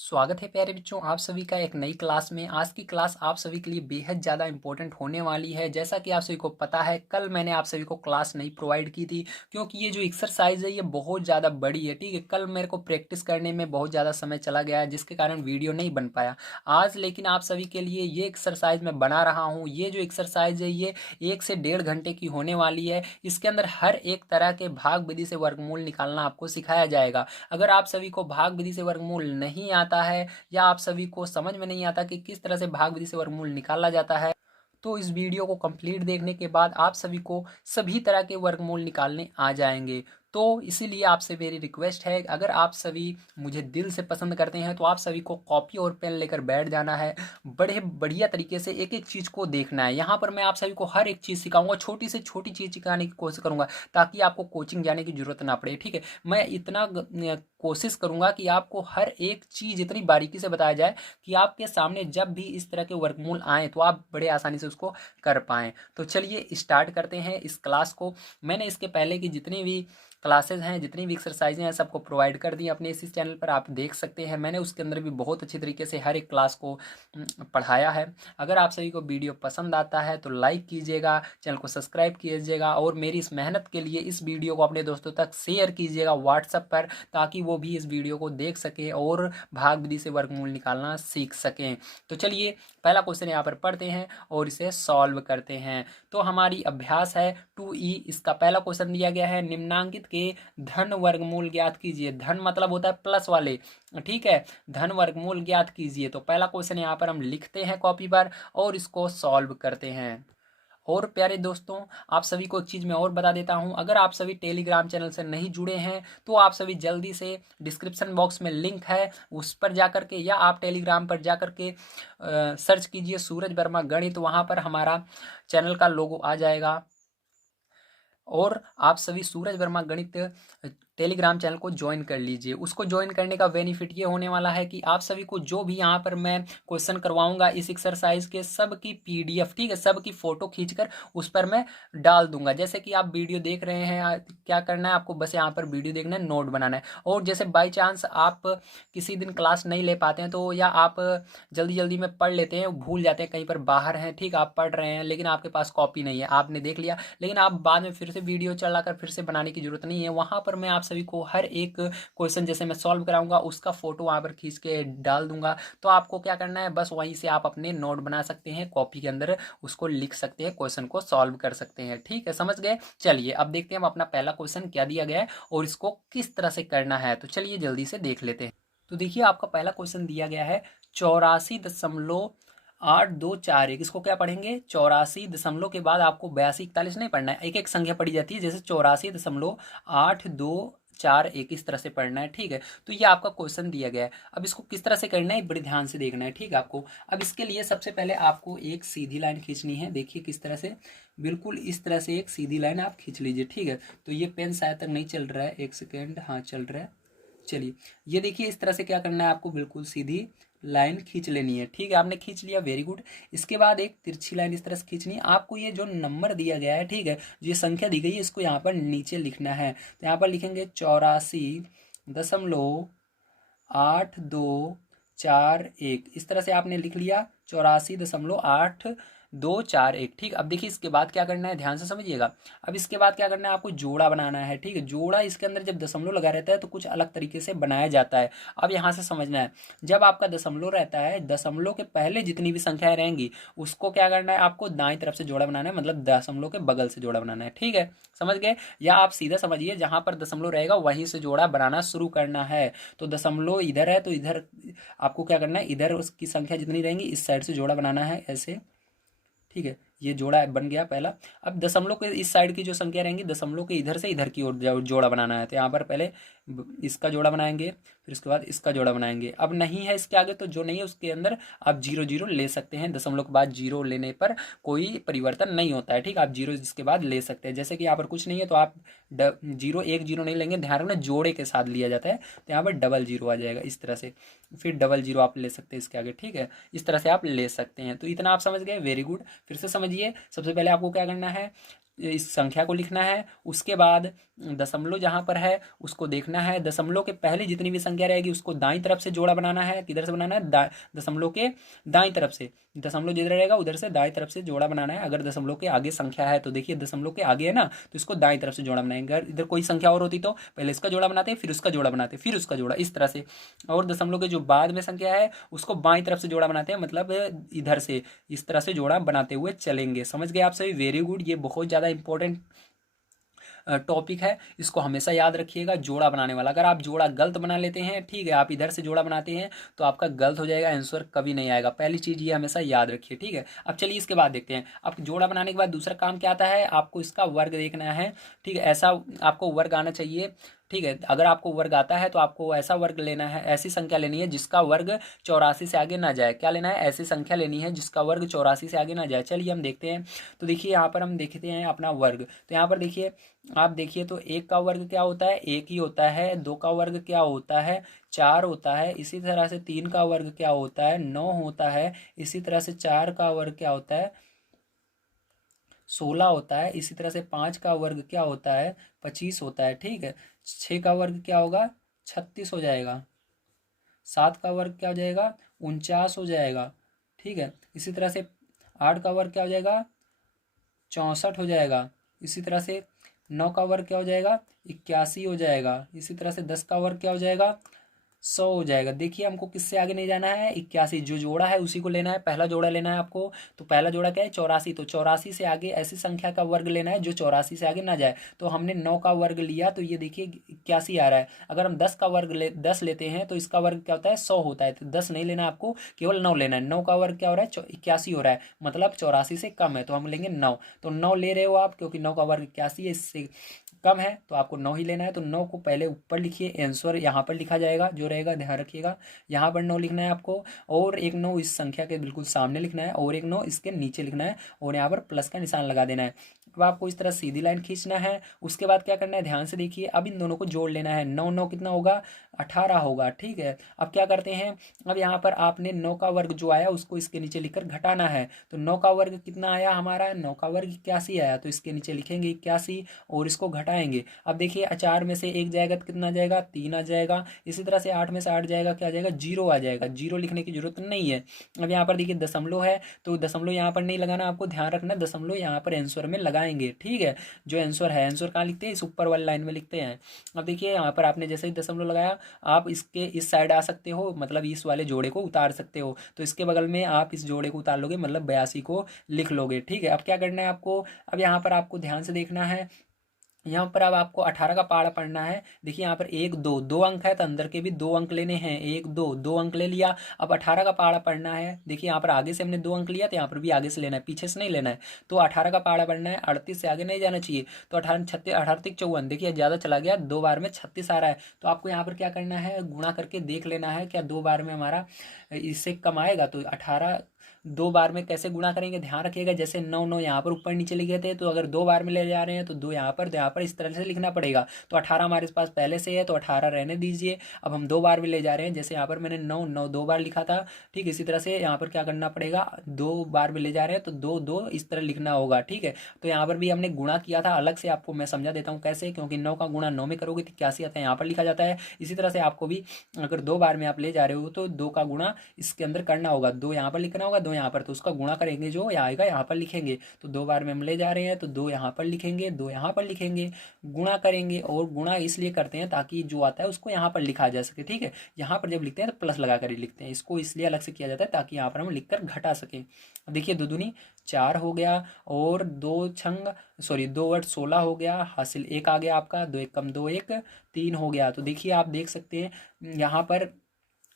स्वागत है प्यारे बच्चों, आप सभी का एक नई क्लास में। आज की क्लास आप सभी के लिए बेहद ज़्यादा इंपॉर्टेंट होने वाली है। जैसा कि आप सभी को पता है, कल मैंने आप सभी को क्लास नहीं प्रोवाइड की थी क्योंकि ये जो एक्सरसाइज है ये बहुत ज़्यादा बड़ी है। ठीक है, कल मेरे को प्रैक्टिस करने में बहुत ज़्यादा समय चला गया है जिसके कारण वीडियो नहीं बन पाया आज। लेकिन आप सभी के लिए ये एक्सरसाइज मैं बना रहा हूँ। ये जो एक्सरसाइज है ये 1 से 1.5 घंटे की होने वाली है। इसके अंदर हर एक तरह के भाग विधि से वर्गमूल निकालना आपको सिखाया जाएगा। अगर आप सभी को भाग विधि से वर्गमूल नहीं आता है या आप सभी को समझ में नहीं आता कि किस तरह से भाग विधि से वर्गमूल निकाला जाता है, तो इस वीडियो को कंप्लीट देखने के बाद आप सभी को सभी तरह के वर्गमूल निकालने आ जाएंगे। तो इसीलिए आपसे मेरी रिक्वेस्ट है, अगर आप सभी मुझे दिल से पसंद करते हैं तो आप सभी को कॉपी और पेन लेकर बैठ जाना है। बड़े बढ़िया तरीके से एक एक चीज़ को देखना है। यहाँ पर मैं आप सभी को हर एक चीज़ सिखाऊंगा, छोटी से छोटी चीज़ सिखाने की कोशिश करूंगा ताकि आपको कोचिंग जाने की जरूरत ना पड़े। ठीक है, मैं इतना कोशिश करूंगा कि आपको हर एक चीज़ इतनी बारीकी से बताया जाए कि आपके सामने जब भी इस तरह के वर्गमूल आए तो आप बड़े आसानी से उसको कर पाएँ। तो चलिए स्टार्ट करते हैं इस क्लास को। मैंने इसके पहले की जितनी भी क्लासेज हैं, जितनी भी एक्सरसाइजें हैं, सबको प्रोवाइड कर दी अपने इसी चैनल पर, आप देख सकते हैं। मैंने उसके अंदर भी बहुत अच्छी तरीके से हर एक क्लास को पढ़ाया है। अगर आप सभी को वीडियो पसंद आता है तो लाइक कीजिएगा, चैनल को सब्सक्राइब कीजिएगा और मेरी इस मेहनत के लिए इस वीडियो को अपने दोस्तों तक शेयर कीजिएगा व्हाट्सएप पर, ताकि वो भी इस वीडियो को देख सकें और भाग विधि से वर्गमूल निकालना सीख सकें। तो चलिए पहला क्वेश्चन यहाँ पर पढ़ते हैं और इसे सॉल्व करते हैं। तो हमारी अभ्यास है 2E। इसका पहला क्वेश्चन दिया गया है, निम्नांकित के धन वर्गमूल ज्ञात कीजिए। धन मतलब होता है प्लस वाले, ठीक है। धन वर्गमूल ज्ञात कीजिए। तो पहला क्वेश्चन यहाँ पर हम लिखते हैं कॉपी पर और इसको सॉल्व करते हैं। और प्यारे दोस्तों, आप सभी को एक चीज़ मैं और बता देता हूं, अगर आप सभी टेलीग्राम चैनल से नहीं जुड़े हैं तो आप सभी जल्दी से डिस्क्रिप्शन बॉक्स में लिंक है उस पर जाकर के, या आप टेलीग्राम पर जाकर के सर्च कीजिए सूरज वर्मा गणित, वहां पर हमारा चैनल का लोगो आ जाएगा। और आप सभी सूरज वर्मा गणित टेलीग्राम चैनल को ज्वाइन कर लीजिए। उसको ज्वाइन करने का बेनिफिट ये होने वाला है कि आप सभी को जो भी यहाँ पर मैं क्वेश्चन करवाऊंगा इस एक्सरसाइज के, सब की पीडीएफ, ठीक है, सब की फोटो खींचकर उस पर मैं डाल दूंगा। जैसे कि आप वीडियो देख रहे हैं, क्या करना है आपको, बस यहाँ पर वीडियो देखना है, नोट बनाना है। और जैसे बाई चांस आप किसी दिन क्लास नहीं ले पाते हैं तो, या आप जल्दी जल्दी में पढ़ लेते हैं, भूल जाते हैं, कहीं पर बाहर हैं, ठीक, आप पढ़ रहे हैं लेकिन आपके पास कॉपी नहीं है, आपने देख लिया लेकिन आप बाद में फिर से वीडियो चलाकर फिर से बनाने की जरूरत नहीं है। वहां पर मैं आप सभी को हर एक क्वेश्चन जैसे मैं सॉल्व कराऊंगा उसका फोटो वहां पर खींच के डाल दूंगा। तो आपको क्या करना है, बस वहीं से आप अपने नोट बना सकते हैं, कॉपी के अंदर उसको लिख सकते हैं, क्वेश्चन को सॉल्व कर सकते हैं। ठीक है, समझ गए। चलिए अब देखते हैं हम अपना पहला क्वेश्चन क्या दिया गया है और इसको किस तरह से करना है। तो चलिए जल्दी से देख लेते हैं। तो देखिए आपका पहला क्वेश्चन दिया गया है 84.8241। इसको क्या पढ़ेंगे, 84 के बाद आपको 82 41 नहीं पढ़ना है, एक एक संख्या पढ़ी जाती है, जैसे 84.8241 इस तरह से पढ़ना है। ठीक है, तो ये आपका क्वेश्चन दिया गया है। अब इसको किस तरह से करना है बड़े ध्यान से देखना है, ठीक है आपको। अब इसके लिए सबसे पहले आपको एक सीधी लाइन खींचनी है। देखिए किस तरह से, बिल्कुल इस तरह से एक सीधी लाइन आप खींच लीजिए। ठीक है, तो ये पेन शायद तक नहीं चल रहा है, एक सेकेंड, हाँ चल रहा है। चलिए ये देखिए इस तरह से क्या करना है आपको, बिल्कुल सीधी लाइन खींच लेनी है। ठीक है, आपने खींच लिया, वेरी गुड। इसके बाद एक तिरछी लाइन इस तरह से खींचनी है आपको। ये जो नंबर दिया गया है, ठीक है, जो ये संख्या दी गई है, इसको यहाँ पर नीचे लिखना है। तो यहाँ पर लिखेंगे 84.8241। इस तरह से आपने लिख लिया 84.8241। ठीक, अब देखिए इसके बाद क्या करना है, ध्यान से समझिएगा। अब इसके बाद क्या करना है, आपको जोड़ा बनाना है। ठीक है, जोड़ा इसके अंदर जब दशमलव लगा रहता है तो कुछ अलग तरीके से बनाया जाता है। अब यहाँ से समझना है, जब आपका दशमलव रहता है, दशमलव के पहले जितनी भी संख्याएं रहेंगी उसको क्या करना है, आपको दाएं तरफ से जोड़ा बनाना है, मतलब दशमलव के बगल से जोड़ा बनाना है। ठीक है, समझ गए। या आप सीधा समझिए, जहां पर दशमलव रहेगा वहीं से जोड़ा बनाना शुरू करना है। तो दशमलव इधर है तो इधर आपको क्या करना है, इधर उसकी संख्या जितनी रहेंगी इस साइड से जोड़ा बनाना है, ऐसे। ठीक है, ये जोड़ा बन गया पहला। अब दशमलव के इस साइड की जो संख्या रहेंगी, दशमलव के इधर से इधर की ओर जोड़ा बनाना है। तो यहाँ पर पहले इसका जोड़ा बनाएंगे, फिर इसके बाद इसका जोड़ा बनाएंगे। अब नहीं है इसके आगे तो जो नहीं है उसके अंदर आप 0 0 ले सकते हैं। दशमलव के बाद 0 लेने पर कोई परिवर्तन नहीं होता है। ठीक, आप 0 इसके बाद ले सकते हैं। जैसे कि यहाँ पर कुछ नहीं है तो आप 0 1 0 नहीं लेंगे, ध्यान रखना जोड़े के साथ लिया जाता है। तो यहाँ पर डबल 0 आ जाएगा इस तरह से, फिर डबल 0 आप ले सकते हैं इसके आगे। ठीक है, इस तरह से आप ले सकते हैं। तो इतना आप समझ गए, वेरी गुड। फिर से समझिए, सबसे पहले आपको क्या करना है, इस संख्या को लिखना है। उसके बाद दशमलव जहाँ पर है उसको देखना है, दशमलव के पहले जितनी भी संख्या रहेगी उसको दाईं तरफ से जोड़ा बनाना है। किधर से बनाना है? दशमलव के दाईं तरफ से। दशमलव जिधर रहेगा उधर से दाईं तरफ से जोड़ा बनाना है। अगर दशमलव के आगे संख्या है तो देखिए दशमलव के आगे है ना, तो इसको दाईं तरफ से जोड़ा बनाएंगे। अगर इधर कोई संख्या और होती तो पहले इसका जोड़ा बनाते, फिर उसका जोड़ा बनाते, फिर उसका जोड़ा, इस तरह से। और दशमलव के जो बाद में संख्या है उसको बाईं तरफ से जोड़ा बनाते हैं, मतलब इधर से इस तरह से जोड़ा बनाते हुए चलेंगे। समझ गए आप सभी? Very good. ये बहुत ज़्यादा इंपॉर्टेंट टॉपिक है, इसको हमेशा याद रखिएगा। जोड़ा बनाने वाला, अगर आप जोड़ा गलत बना लेते हैं, ठीक है, आप इधर से जोड़ा बनाते हैं तो आपका गलत हो जाएगा, आंसर कभी नहीं आएगा। पहली चीज़ ये हमेशा याद रखिए, ठीक है। अब चलिए इसके बाद देखते हैं। अब जोड़ा बनाने के बाद दूसरा काम क्या आता है, आपको इसका वर्ग देखना है, ठीक है। ऐसा आपको वर्ग आना चाहिए, ठीक है। अगर आपको वर्ग आता है तो आपको ऐसा वर्ग लेना है, ऐसी संख्या लेनी है जिसका वर्ग 84 से आगे ना जाए। क्या लेना है? ऐसी संख्या लेनी है जिसका वर्ग 84 से आगे ना जाए। चलिए हम देखते हैं। तो देखिए यहाँ पर हम देखते हैं अपना वर्ग। तो यहाँ पर देखिए, आप देखिए तो एक का वर्ग क्या होता है? एक ही होता है। दो का वर्ग क्या होता है? चार होता है। इसी तरह से तीन का वर्ग क्या होता है? 9 होता है। इसी तरह से चार का वर्ग क्या होता है? 16 होता है। इसी तरह से पाँच का वर्ग क्या होता है? 25 होता है, ठीक है। छः का वर्ग क्या होगा? 36 हो जाएगा। सात का वर्ग क्या हो जाएगा? 49 हो जाएगा, ठीक है। इसी तरह से आठ का वर्ग क्या हो जाएगा? 64 हो जाएगा। इसी तरह से नौ का वर्ग क्या हो जाएगा? 81 हो जाएगा। इसी तरह से 10 का वर्ग क्या हो जाएगा? 100 हो जाएगा। देखिए हमको किससे आगे नहीं जाना है, 81 जो जोड़ा है उसी को लेना है, पहला जोड़ा लेना है आपको। तो पहला जोड़ा क्या है? 84। तो 84 से आगे ऐसी संख्या का वर्ग लेना है जो 84 से आगे ना जाए। तो हमने 9 का वर्ग लिया तो ये देखिए 81 आ रहा है। अगर हम 10 का वर्ग 10 लेते हैं तो इसका वर्ग क्या होता है? 100 होता है। तो 10 नहीं लेना आपको, केवल 9 लेना है। 9 का वर्ग क्या हो रहा है? 81 हो रहा है, मतलब 84 से कम है, तो हम लेंगे 9। तो 9 ले रहे हो आप, क्योंकि 9 का वर्ग 81 है, इससे कम है, तो आपको 9 ही लेना है। तो 9 को पहले ऊपर लिखिए, आंसर यहाँ पर लिखा जाएगा, जो रहेगा ध्यान रखिएगा। यहाँ पर 9 लिखना है आपको, और एक 9 इस संख्या के बिल्कुल सामने लिखना है, और एक 9 इसके नीचे लिखना है, और यहाँ पर प्लस का निशान लगा देना है। अब आपको इस तरह सीधी लाइन खींचना है। उसके बाद क्या करना है, ध्यान से देखिए। अब इन दोनों को जोड़ लेना है। 9 9 कितना होगा? 18 होगा, ठीक है। अब क्या करते हैं, अब यहाँ पर आपने 9 का वर्ग जो आया उसको इसके नीचे लिखकर घटाना है। तो 9 का वर्ग कितना आया हमारा? 9 का वर्ग 81 आया, तो इसके नीचे लिखेंगे 81 और इसको घटाएंगे। अब देखिए 4 में से 1 जाएगा तो कितना आ जाएगा? 3 आ जाएगा। इसी तरह से 8 में से 8 जाएगा, क्या आ जाएगा? 0 आ जाएगा। 0 लिखने की जरूरत नहीं है। अब यहाँ पर देखिए दशमलव है, तो दशमलव यहाँ पर नहीं लगाना, आपको ध्यान रखना है दशमलव यहाँ पर आंसर में लगाएंगे, ठीक है। जो आंसर है, आंसर कहाँ लिखते हैं? इस ऊपर वाली लाइन में लिखते हैं। अब देखिए यहाँ पर आपने जैसे ही दशमलव लगाया, आप इसके इस साइड आ सकते हो, मतलब इस वाले जोड़े को उतार सकते हो। तो इसके बगल में आप इस जोड़े को उतार लोगे, मतलब 82 को लिख लोगे, ठीक है। अब क्या करना है आपको, अब यहाँ पर आपको ध्यान से देखना है। यहाँ पर अब आपको 18 का पहाड़ा पढ़ना है। देखिए यहाँ पर 1 2 2 अंक है, तो अंदर के भी 2 अंक लेने हैं। 1 2 2 अंक ले लिया। अब 18 का पहाड़ा पढ़ना है। देखिए यहाँ पर आगे से हमने 2 अंक लिया, तो यहाँ पर भी आगे से लेना है, पीछे से नहीं लेना है। तो 18 का पहाड़ा पढ़ना है, 38 से आगे नहीं जाना चाहिए। तो 18 36 18 54, देखिए ज़्यादा चला गया, 2 बार में 36 आ रहा है। तो आपको यहाँ पर क्या करना है, गुणा करके देख लेना है क्या 2 बार में हमारा इससे कम आएगा। तो 18 2 बार में कैसे गुणा करेंगे, ध्यान रखिएगा। जैसे 9 9 यहाँ पर ऊपर नीचे लिखे थे, तो अगर 2 बार में ले जा रहे हैं तो 2 यहाँ पर, तो यहाँ पर इस तरह से लिखना पड़ेगा। तो 18 हमारे पास पहले से है, तो 18 रहने दीजिए। अब हम 2 बार में ले जा रहे हैं, जैसे यहाँ पर मैंने 9 9 2 बार लिखा था, ठीक। इसी तरह से यहाँ पर क्या करना पड़ेगा, 2 बार में ले जा रहे हैं तो 2 2 इस तरह लिखना होगा, ठीक है। तो यहाँ पर भी हमने गुणा किया था, अलग से आपको मैं समझा देता हूँ कैसे, क्योंकि 9 का गुणा 9 में करोगे तो 81 आता है, यहाँ पर लिखा जाता है। इसी तरह से आपको भी अगर 2 बार में आप ले जा रहे हो तो 2 का गुणा इसके अंदर करना होगा। 2 यहाँ पर लिखना होगा, 2 यहाँ पर, तो उसका गुणा करेंगे, जो आएगा यहाँ पर लिखेंगे। तो 2 बार में हम ले जा रहे हैं तो 2 यहाँ पर लिखेंगे, 2 यहाँ पर लिखेंगे, गुणा करेंगे। और गुणा इसलिए करते हैं ताकि जो आता है उसको यहाँ पर लिखा जा सके, ठीक है। यहाँ पर जब लिखते हैं तो प्लस लगा कर ही लिखते हैं, इसको इसलिए अलग से किया जाता है ताकि यहाँ पर हम लिखकर घटा सकें। देखिए 2 दूनी 4 हो गया, और 2 छंग सॉरी 2 8 16 हो गया, हासिल 1 आ गया आपका। 2 1 कम 2 1 3 हो गया। तो देखिए आप देख सकते हैं यहाँ पर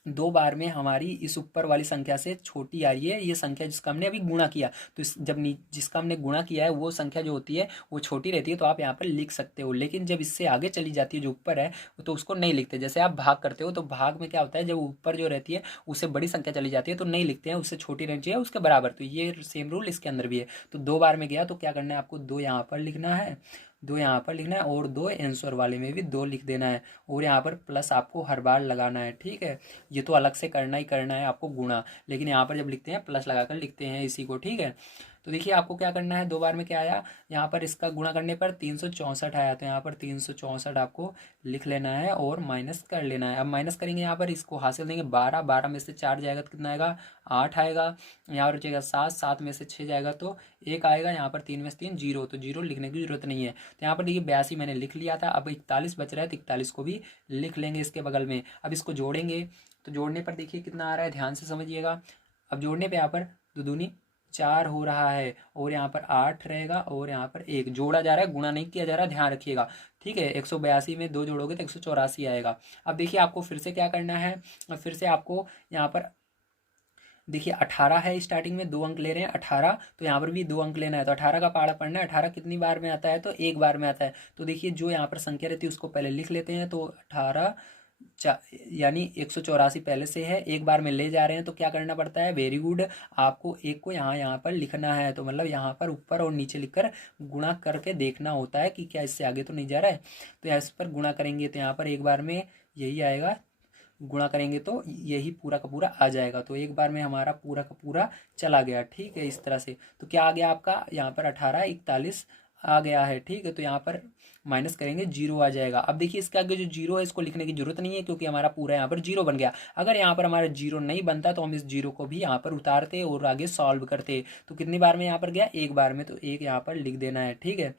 2 बार में हमारी इस ऊपर वाली संख्या से छोटी आ रही है ये संख्या जिसका हमने अभी गुणा किया। तो इस जब जिसका हमने गुणा किया है वो संख्या जो होती है वो छोटी रहती है, तो आप यहाँ पर लिख सकते हो। लेकिन जब इससे आगे चली जाती है जो ऊपर है, तो उसको नहीं लिखते। जैसे आप भाग करते हो तो भाग में क्या होता है, जब ऊपर जो रहती है उससे बड़ी संख्या चली जाती है तो नहीं लिखते हैं, उससे छोटी रहनी चाहिए उसके बराबर। तो ये सेम रूल इसके अंदर भी है। तो 2 बार में गया तो क्या करना है आपको, 2 यहाँ पर लिखना है, 2 यहाँ पर लिखना है, और 2 आंसर वाले में भी 2 लिख देना है, और यहाँ पर प्लस आपको हर बार लगाना है, ठीक है। ये तो अलग से करना ही करना है आपको गुणा, लेकिन यहाँ पर जब लिखते हैं प्लस लगाकर लिखते हैं इसी को, ठीक है। तो देखिए आपको क्या करना है, 2 बार में क्या आया, यहाँ पर इसका गुणा करने पर 364 आया, तो यहाँ पर 364 आपको लिख लेना है और माइनस कर लेना है। अब माइनस करेंगे, यहाँ पर इसको हासिल देंगे 12, 12 में से 4 जाएगा तो कितना आएगा, 8 आएगा। यहाँ पर बचेगा 7, 7 में से 6 जाएगा तो 1 आएगा। यहाँ पर 3 में से 3 जीरो, तो जीरो लिखने की जरूरत नहीं है। तो यहाँ पर देखिए 82 मैंने लिख लिया था। अब 41 बच रहा है तो 41 को भी लिख लेंगे इसके बगल में। अब इसको जोड़ेंगे, तो जोड़ने पर देखिए कितना आ रहा है, ध्यान से समझिएगा। अब जोड़ने पे यहाँ पर दो दूनी 4 हो रहा है और यहाँ पर 8 रहेगा और यहाँ पर 1 जोड़ा जा रहा है, गुणा नहीं किया जा रहा, ध्यान रखिएगा। ठीक है, 182 में 2 जोड़ोगे तो 184 आएगा। अब देखिए आपको फिर से क्या करना है, फिर से आपको यहाँ पर देखिए 18 है, स्टार्टिंग में 2 अंक ले रहे हैं 18, तो यहाँ पर भी 2 अंक लेना है। तो 18 का पहाड़ा पढ़ना है। 18 कितनी बार में आता है, तो 1 बार में आता है। तो देखिए जो यहाँ पर संख्या रहती है उसको पहले लिख लेते हैं। तो 18 यानी 184 पहले से है, 1 बार में ले जा रहे हैं तो क्या करना पड़ता है, वेरी गुड, आपको 1 को यहाँ पर लिखना है। तो मतलब यहाँ पर ऊपर और नीचे लिखकर गुणा करके देखना होता है कि क्या इससे आगे तो नहीं जा रहा है। तो इस पर गुणा करेंगे तो यहाँ पर 1 बार में यही आएगा, गुणा करेंगे तो यही पूरा का पूरा आ जाएगा। तो 1 बार में हमारा पूरा का पूरा चला गया। ठीक है, इस तरह से। तो क्या आ गया आपका, यहाँ पर 18, 41 आ गया है। ठीक है, तो यहाँ पर माइनस करेंगे, जीरो आ जाएगा। अब देखिए इसके आगे जो जीरो है इसको लिखने की जरूरत नहीं है क्योंकि हमारा पूरा यहाँ पर जीरो बन गया। अगर यहाँ पर हमारा जीरो नहीं बनता तो हम इस जीरो को भी यहाँ पर उतारते और आगे सॉल्व करते। तो कितनी बार में यहाँ पर गया, 1 बार में, तो 1 यहाँ पर लिख देना है। ठीक है,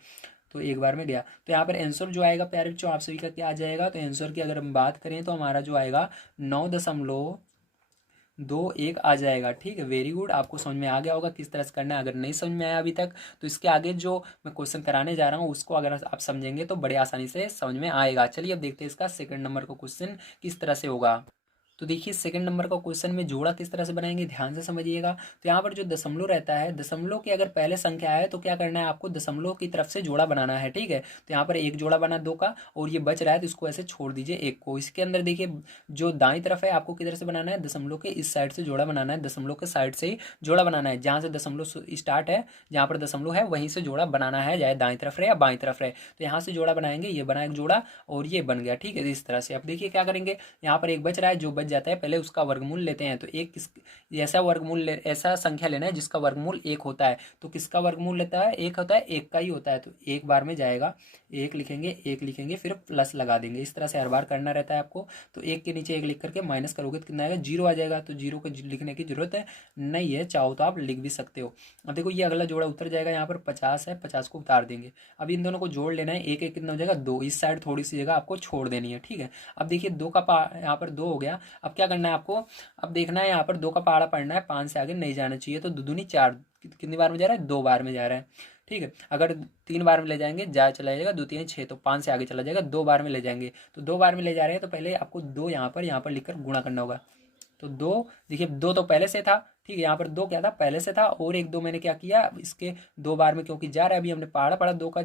तो 1 बार में गया। तो यहाँ पर आंसर जो आएगा प्यारे बच्चों आप सभी का क्या आ जाएगा, तो आंसर की अगर हम बात करें तो हमारा जो आएगा 9.21 आ जाएगा। ठीक है, वेरी गुड, आपको समझ में आ गया होगा किस तरह से करना है। अगर नहीं समझ में आया अभी तक तो इसके आगे जो मैं क्वेश्चन कराने जा रहा हूँ उसको अगर आप समझेंगे तो बड़े आसानी से समझ में आएगा। चलिए अब देखते हैं इसका सेकंड नंबर का क्वेश्चन किस तरह से होगा। तो देखिए सेकंड नंबर का क्वेश्चन में जोड़ा किस तरह से बनाएंगे, ध्यान से समझिएगा। तो यहाँ पर जो दशमलव रहता है, दशमलव के अगर पहले संख्या है तो क्या करना है, आपको दशमलव की तरफ से जोड़ा बनाना है। ठीक है, तो यहाँ पर 1 जोड़ा बना 2 का और ये बच रहा है तो इसको ऐसे छोड़ दीजिए 1 को। इसके अंदर देखिए जो दाई तरफ है आपको किधर से बनाना है, दशमलव के इस साइड से जोड़ा बनाना है, दशमलव के साइड से ही जोड़ा बनाना है। जहाँ से दशमलव स्टार्ट है, जहाँ पर दशमलव है वहीं से जोड़ा बनाना है, चाहे दाई तरफ रहे या बाई तरफ रहे। तो यहाँ से जोड़ा बनाएंगे, ये बना एक जोड़ा और ये बन गया। ठीक है, इस तरह से। अब देखिए क्या करेंगे, यहाँ पर 1 बच रहा है, जो बच जाता है पहले उसका वर्गमूल लेते हैं। तो एक किस ऐसा ऐसा संख्या लेना है जिसका वर्गमूल 1 होता है। तो किसका वर्गमूल लेता है, 1 होता है, 1 का ही होता है। तो 1 बार में जाएगा, 1 लिखेंगे, 1 लिखेंगे, फिर प्लस लगा देंगे। इस तरह से हर बार करना रहता है आपको। तो 1 के नीचे 1 लिख करके माइनस करोगे तो कितना आएगा, 0 आ जाएगा। तो 0 को लिखने की जरूरत है नहीं है, चाहो तो आप लिख भी सकते हो। अब देखो ये अगला जोड़ा उतर जाएगा, यहाँ पर 50 है, 50 को उतार देंगे। अब इन दोनों को जोड़ लेना है, 1 1 कितना हो जाएगा, 2। इस साइड थोड़ी सी जगह आपको छोड़ देनी है। ठीक है, अब देखिए 2 का यहाँ पर 2 हो गया। अब क्या करना है आपको, अब देखना है यहाँ पर 2 का पहाड़ा पढ़ना है, 5 से आगे नहीं जाना चाहिए। तो 2 दूनी 4, कितनी बार में जा रहा है, 2 बार में जा रहा है। ठीक है, अगर 3 बार में ले जाएंगे जा चला जाएगा, 2 3 6, तो 5 से आगे चला जाएगा, 2 बार में ले जाएंगे। तो 2 बार में ले जा रहे हैं तो पहले आपको 2 यहाँ पर लिखकर गुणा करना होगा। तो 2 देखिए 2 तो पहले से था। ठीक है, यहाँ पर 2 क्या था, पहले से था, और 1 2 मैंने क्या किया, इसके 2 बार में क्योंकि जा रहा है, अभी हमने पहाड़ा पढ़ा 2 का,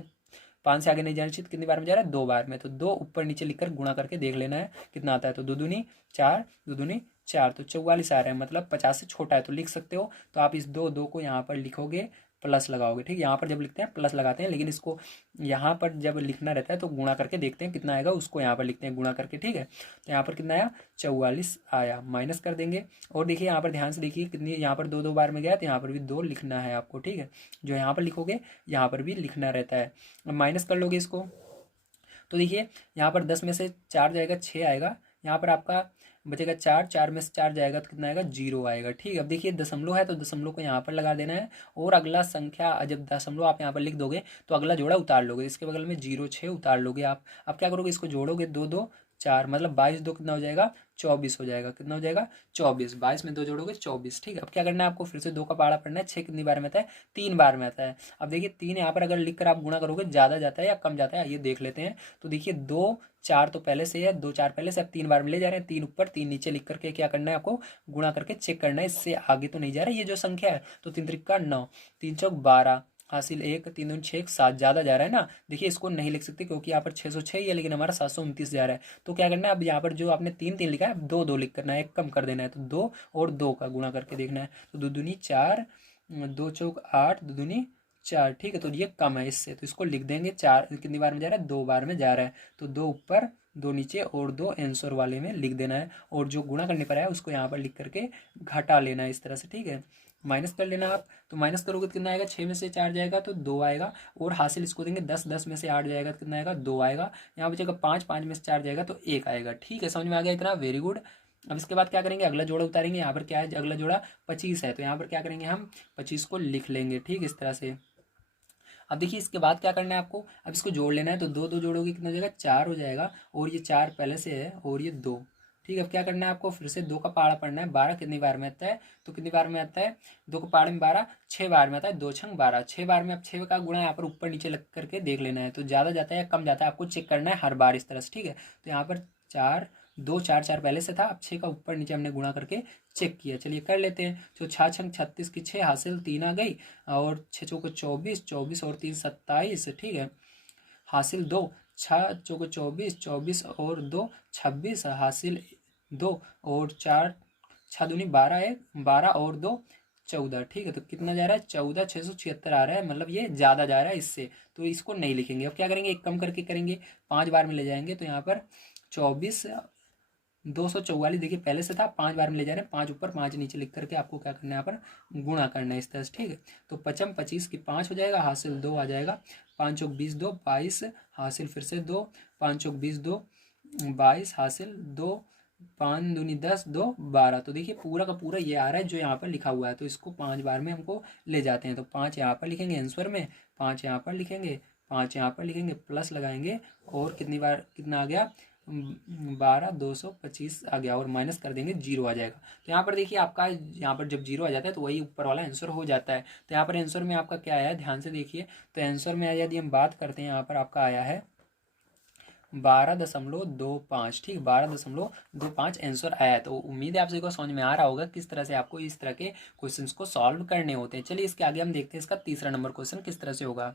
5 से आगे नहीं जाना चाहिए। कितनी बार में जा रहा है, 2 बार में। तो 2 ऊपर नीचे लिखकर गुणा करके देख लेना है कितना आता है। तो 2 दूनी 4, 2 दूनी 4, तो 44 आ रहा है, मतलब 50 से छोटा है तो लिख सकते हो। तो आप इस 2 को यहाँ पर लिखोगे, प्लस लगाओगे। ठीक है, यहाँ पर जब लिखते हैं प्लस लगाते हैं, लेकिन इसको यहाँ पर जब लिखना रहता है तो गुणा करके देखते हैं कितना आएगा, उसको यहाँ पर लिखते हैं गुणा करके। ठीक है, तो यहाँ पर कितना आया, 44 आया, माइनस कर देंगे। और देखिए यहाँ पर ध्यान से देखिए कितनी, यहाँ पर 2 2 बार में गया तो यहाँ पर भी 2 लिखना है आपको। ठीक है, जो यहाँ पर लिखोगे यहाँ पर भी लिखना रहता है। माइनस कर लोगे इसको, तो देखिए यहाँ पर 10 में से 4 जाएगा, 6 आएगा। यहाँ पर आपका बचेगा 4, 4 में से 4 जाएगा तो कितना आएगा, 0 आएगा। ठीक है, अब देखिए दशमलव है तो दशमलव को यहाँ पर लगा देना है, और अगला संख्या जब दशमलव आप यहाँ पर लिख दोगे तो अगला जोड़ा उतार लोगे, इसके बगल में 0 6 उतार लोगे आप। अब क्या करोगे, इसको जोड़ोगे, 2 2 4, मतलब 22 2 कितना हो जाएगा, 24 हो जाएगा। कितना हो जाएगा, 24। 22 में 2 जोड़ोगे 24। ठीक है, अब क्या करना है आपको, फिर से 2 का पहाड़ा पढ़ना है। 6 कितनी बार में आता है, 3 बार में आता है। अब देखिए 3 यहाँ पर अगर लिख कर आप गुणा करोगे ज़्यादा जाता है या कम जाता है, ये देख लेते हैं। तो देखिए 2 4 तो पहले से है, 2 4 पहले से, अब 3 बार में ले जा रहे हैं, 3 ऊपर 3 नीचे लिख करके क्या करना है आपको, गुणा करके चेक करना है इससे आगे तो नहीं जा रहा है ये जो संख्या है। तो 3 त्रिक का 9, 3 चौक 12, हासिल 1, 3 दूनी 6, 7 ज़्यादा जा रहा है ना। देखिए इसको नहीं लिख सकते क्योंकि यहाँ पर 606 ही है, लेकिन हमारा 729 जा रहा है। तो क्या करना है, अब यहाँ पर जो आपने 3 3 लिखा है, 2 2 लिख करना है, एक कम कर देना है। तो 2 और 2 का गुणा करके देखना है। तो 2 दूनी 4, 2 चौक 8, 2 दूनी 4। ठीक है, तो ये कम है इससे, तो इसको लिख देंगे। 4 कितनी बार में जा रहा है, 2 बार में जा रहा है। तो 2 ऊपर दो नीचे और दो आंसर वाले में लिख देना है, और जो गुणा करने पर है उसको यहाँ पर लिख करके घटा लेना है इस तरह से, ठीक है। माइनस कर लेना आप, तो माइनस करोगे तो कितना आएगा, 6 में से 4 जाएगा तो 2 आएगा, और हासिल इसको देंगे 10, 10 में से 8 जाएगा तो कितना आएगा, 2 आएगा। यहाँ बचेगा 5, 5 में से 4 जाएगा तो 1 आएगा, ठीक है। समझ में आ गया इतना, वेरी गुड। अब इसके बाद क्या करेंगे, अगला जोड़ा उतारेंगे। यहाँ पर क्या है, अगला जोड़ा 25 है, तो यहाँ पर क्या करेंगे, हम 25 को लिख लेंगे, ठीक इस तरह से। अब देखिए इसके बाद क्या करना है आपको, अब इसको जोड़ लेना है, तो दो दो जोड़ोगे कितना हो जाएगा, 4 हो जाएगा, और ये 4 पहले से है और ये 2, ठीक है। अब क्या करना है आपको, फिर से 2 का पहाड़ा पढ़ना है। 12 कितनी बार में आता है, तो कितनी बार में आता है, 2 के पहाड़े में 12, 6 बार में आता है, 2 छंग 12, 6 बार में। अब 6 का गुणा यहाँ पर ऊपर नीचे लग करके देख लेना है, तो ज़्यादा जाता है या कम जाता है आपको चेक करना है हर बार इस तरह से, ठीक है। तो यहाँ पर 4, 2, 4, 4 पहले से था, अब 6 का ऊपर नीचे हमने गुणा करके चेक किया। चलिए कर लेते हैं। तो 6 छंग 36 की 6 हासिल 3 आ गई, और 6 चौको 24, 24 और 3 27, ठीक है। हासिल 2, 6 चौको 24, 24 और 2 26, हासिल 2, और 4 6 दूनी 12 है, 12 और 2 14, ठीक है। तो कितना जा रहा है, 14,676 आ रहा है, मतलब ये ज़्यादा जा रहा है इससे, तो इसको नहीं लिखेंगे। अब क्या करेंगे, एक कम करके करेंगे, 5 बार में ले जाएंगे, तो यहाँ पर 24, 244, देखिए पहले से था, 5 बार में ले जा रहे हैं, 5 ऊपर 5 नीचे लिख करके आपको क्या करना है, यहाँ पर गुणा करना है इस तरह से, ठीक है। तो 55 25 की 5 हो जाएगा, हासिल 2 आ जाएगा, 5 चौक 20, 2 22, हासिल फिर से 2, 5 चौक 20, 2 22, हासिल 2, 5 दूनी 10, 2 12। तो देखिए पूरा का पूरा ये आ रहा है जो यहाँ पर लिखा हुआ है, तो इसको 5 बार में हमको ले जाते हैं। तो 5 यहाँ पर लिखेंगे आंसर में, 5 यहाँ पर लिखेंगे, 5 यहाँ पर लिखेंगे, प्लस लगाएंगे, और कितनी बार कितना आ गया, 12,225 आ गया, और माइनस कर देंगे, 0 आ जाएगा। तो यहाँ पर देखिए आपका, यहाँ पर जब 0 आ जाता है तो वही ऊपर वाला आंसर हो जाता है। तो यहाँ पर आंसर में आपका क्या आया है, ध्यान से देखिए। तो आंसर में यदि हम बात करते हैं, यहाँ पर आपका आया है 12.25, ठीक, 12.25 आंसर आया है। तो उम्मीद है आप सभी को समझ में आ रहा होगा किस तरह से आपको इस तरह के क्वेश्चंस को सॉल्व करने होते हैं। चलिए इसके आगे हम देखते हैं इसका तीसरा नंबर क्वेश्चन किस तरह से होगा।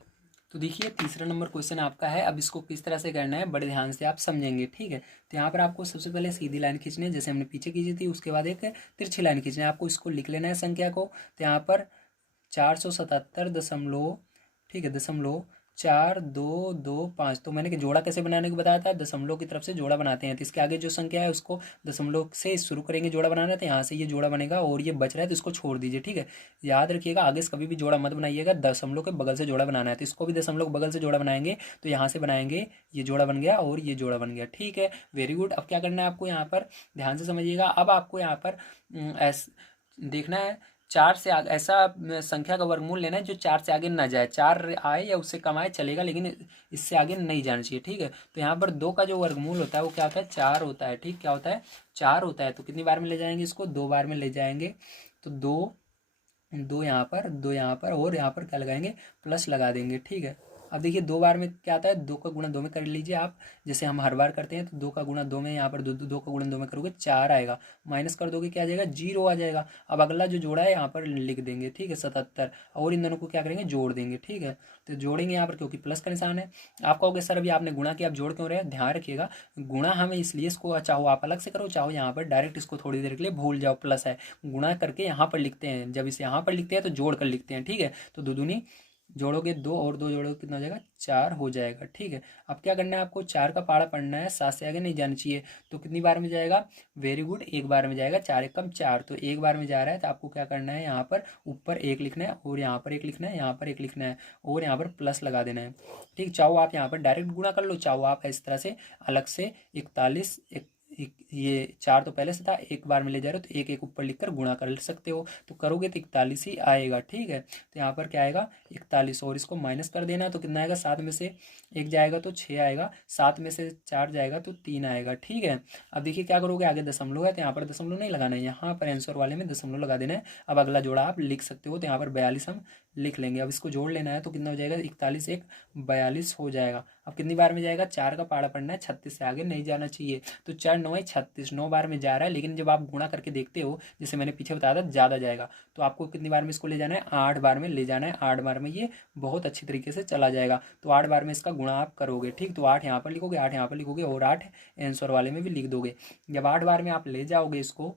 तो देखिए तीसरा नंबर क्वेश्चन आपका है, अब इसको किस तरह से करना है बड़े ध्यान से आप समझेंगे, ठीक है। तो यहाँ पर आपको सबसे पहले सीधी लाइन खींचनी है, जैसे हमने पीछे खींची थी, उसके बाद एक तिरछी लाइन खींचनी है, आपको इसको लिख लेना है संख्या को। तो यहाँ पर 477 दशमलव, ठीक है, दशमलव 4225। तो मैंने कि जोड़ा कैसे बनाने को बताया था, दशमलव की तरफ से जोड़ा बनाते हैं, तो इसके आगे जो संख्या है उसको दशमलव से शुरू करेंगे जोड़ा बनाना, तो यहाँ से ये जोड़ा बनेगा, और ये बच रहा है तो इसको छोड़ दीजिए, ठीक है। याद रखिएगा आगे से कभी भी जोड़ा मत बनाइएगा, दशमलव के बगल से जोड़ा बनाना है, तो इसको भी दशमलव बगल से जोड़ा बनाएंगे, तो यहाँ से बनाएंगे, ये जोड़ा बन गया और ये जोड़ा बन गया, ठीक है, वेरी गुड। अब क्या करना है आपको, यहाँ पर ध्यान से समझिएगा। अब आपको यहाँ पर देखना है, 4 से आगे ऐसा संख्या का वर्गमूल लेना है जो 4 से आगे ना जाए, 4 आए या उससे कम आए चलेगा, लेकिन इससे आगे नहीं जाना चाहिए, ठीक है। तो यहाँ पर 2 का जो वर्गमूल होता है वो क्या होता है, 4 होता है, ठीक, क्या होता है, 4 होता है। तो कितनी बार में ले जाएंगे इसको, 2 बार में ले जाएंगे, तो 2, 2 यहाँ पर, 2 यहाँ पर, और यहाँ पर क्या लगाएंगे, प्लस लगा देंगे, ठीक है। अब देखिए 2 बार में क्या आता है, 2 का गुणा 2 में कर लीजिए आप, जैसे हम हर बार करते हैं। तो 2 का गुणा 2 में, यहाँ पर 2 का गुणा 2 में करोगे 4 आएगा, माइनस कर दोगे क्या आ जाएगा, 0 आ जाएगा। अब अगला जो जोड़ा है यहाँ पर लिख देंगे, ठीक है, 77, और इन दोनों को क्या करेंगे, जोड़ देंगे, ठीक है। तो जोड़ेंगे यहाँ पर क्योंकि प्लस का निशान है। आप कहोगे सर अभी आपने गुणा किया, आप जोड़ क्यों रहे हैं, ध्यान रखिएगा गुणा हमें इसलिए, इसको चाहो आप अलग से करो, चाहो यहाँ पर डायरेक्ट इसको थोड़ी देर के लिए भूल जाओ, प्लस है, गुणा करके यहाँ पर लिखते हैं, जब इसे यहाँ पर लिखते हैं तो जोड़ कर लिखते हैं, ठीक है। तो दो दूनी जोड़ोगे 2 और 2 जोड़ोगे कितना हो जाएगा, 4 हो जाएगा, ठीक है। अब क्या करना है आपको, 4 का पहाड़ा पढ़ना है, 7 से आगे नहीं जाना चाहिए। तो कितनी बार में जाएगा, वेरी गुड, एक बार में जाएगा, 4 एक कम 4, तो एक बार में जा रहा है। तो आपको क्या करना है, यहाँ पर ऊपर 1 लिखना है, और यहाँ पर 1 लिखना है, यहाँ पर 1 लिखना है, और यहाँ पर प्लस लगा देना है, ठीक। चाहो आप यहाँ पर डायरेक्ट गुणा कर लो, चाहो आप इस तरह से अलग से 41, ये 4 तो पहले से था, एक बार में ले जा रहे हो तो 1 1 ऊपर लिखकर गुणा कर सकते हो, तो करोगे तो 41 ही आएगा, ठीक है। तो यहाँ पर क्या आएगा, 41, और इसको माइनस कर देना, तो कितना आएगा, 7 में से 1 जाएगा तो 6 आएगा, 7 में से 4 जाएगा तो 3 आएगा, ठीक है। अब देखिए क्या करोगे, आगे दशमलव है तो यहाँ पर दशमलव नहीं लगाना है, यहाँ पर आंसर वाले में दशमलव लगा देना है। अब अगला जोड़ा आप लिख सकते हो, तो यहाँ पर 42 हम लिख लेंगे। अब इसको जोड़ लेना है, तो कितना हो जाएगा, 41 1 42 हो जाएगा। अब कितनी बार में जाएगा, 4 का पहाड़ा पढ़ना है, 36 से आगे नहीं जाना चाहिए। तो 4 9 36, 9 बार में जा रहा है, लेकिन जब आप गुणा करके देखते हो, जैसे मैंने पीछे बताया था, ज़्यादा जाएगा। तो आपको कितनी बार में इसको ले जाना है, 8 बार में ले जाना है, 8 बार में ये बहुत अच्छी तरीके से चला जाएगा। तो 8 बार में इसका गुणा आप करोगे, ठीक। तो 8 यहाँ पर लिखोगे, 8 यहाँ पर लिखोगे, और 8 आंसर वाले में भी लिख दोगे। जब 8 बार में आप ले जाओगे इसको,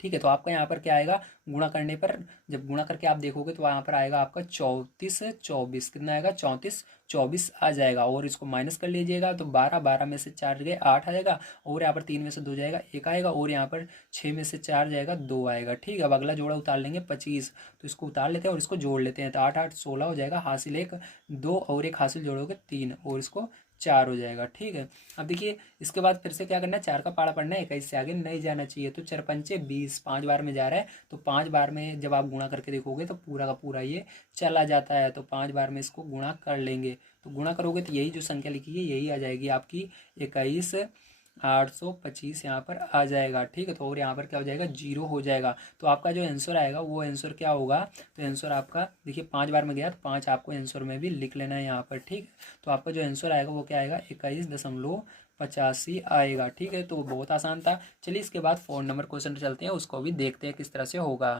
ठीक है। तो आपका यहाँ पर क्या आएगा, गुणा करने पर जब गुणा करके आप देखोगे तो यहाँ पर आएगा आपका 34 24, कितना आएगा 34 24 आ जाएगा। और इसको माइनस कर लीजिएगा तो 12 में से 4 गए 8 आएगा, और यहाँ पर 3 में से 2 जाएगा 1 आएगा, और यहाँ पर 6 में से 4 जाएगा 2 आएगा। ठीक है। अब अगला जोड़ा उतार लेंगे 25, तो इसको उतार लेते हैं और इसको जोड़ लेते हैं। तो 8 8 16 हो जाएगा, हासिल 1 2 और 1 हासिल जोड़ोगे 3 और इसको 4 हो जाएगा। ठीक है। अब देखिए इसके बाद फिर से क्या करना है, 4 का पाड़ा पढ़ना है, 21 से आगे नहीं जाना चाहिए। तो 4 पंचे 20, 5 बार में जा रहा है, तो 5 बार में जब आप गुणा करके देखोगे तो पूरा का पूरा ये चला जाता है। तो 5 बार में इसको गुणा कर लेंगे, तो गुणा करोगे तो यही जो संख्या लिखी है यही आ जाएगी आपकी 21,825 यहाँ पर आ जाएगा। ठीक है। तो और यहाँ पर क्या हो जाएगा, जीरो हो जाएगा। तो आपका जो आंसर आएगा वो आंसर क्या होगा, तो आंसर आपका देखिए 5 बार में गया तो 5 आपको आंसर में भी लिख लेना है यहाँ पर। ठीक है। तो आपका जो आंसर आएगा वो क्या आएगा, 21.85 आएगा। ठीक है। तो बहुत आसान था। चलिए इसके बाद 4 नंबर क्वेश्चन चलते हैं, उसको भी देखते हैं किस तरह से होगा।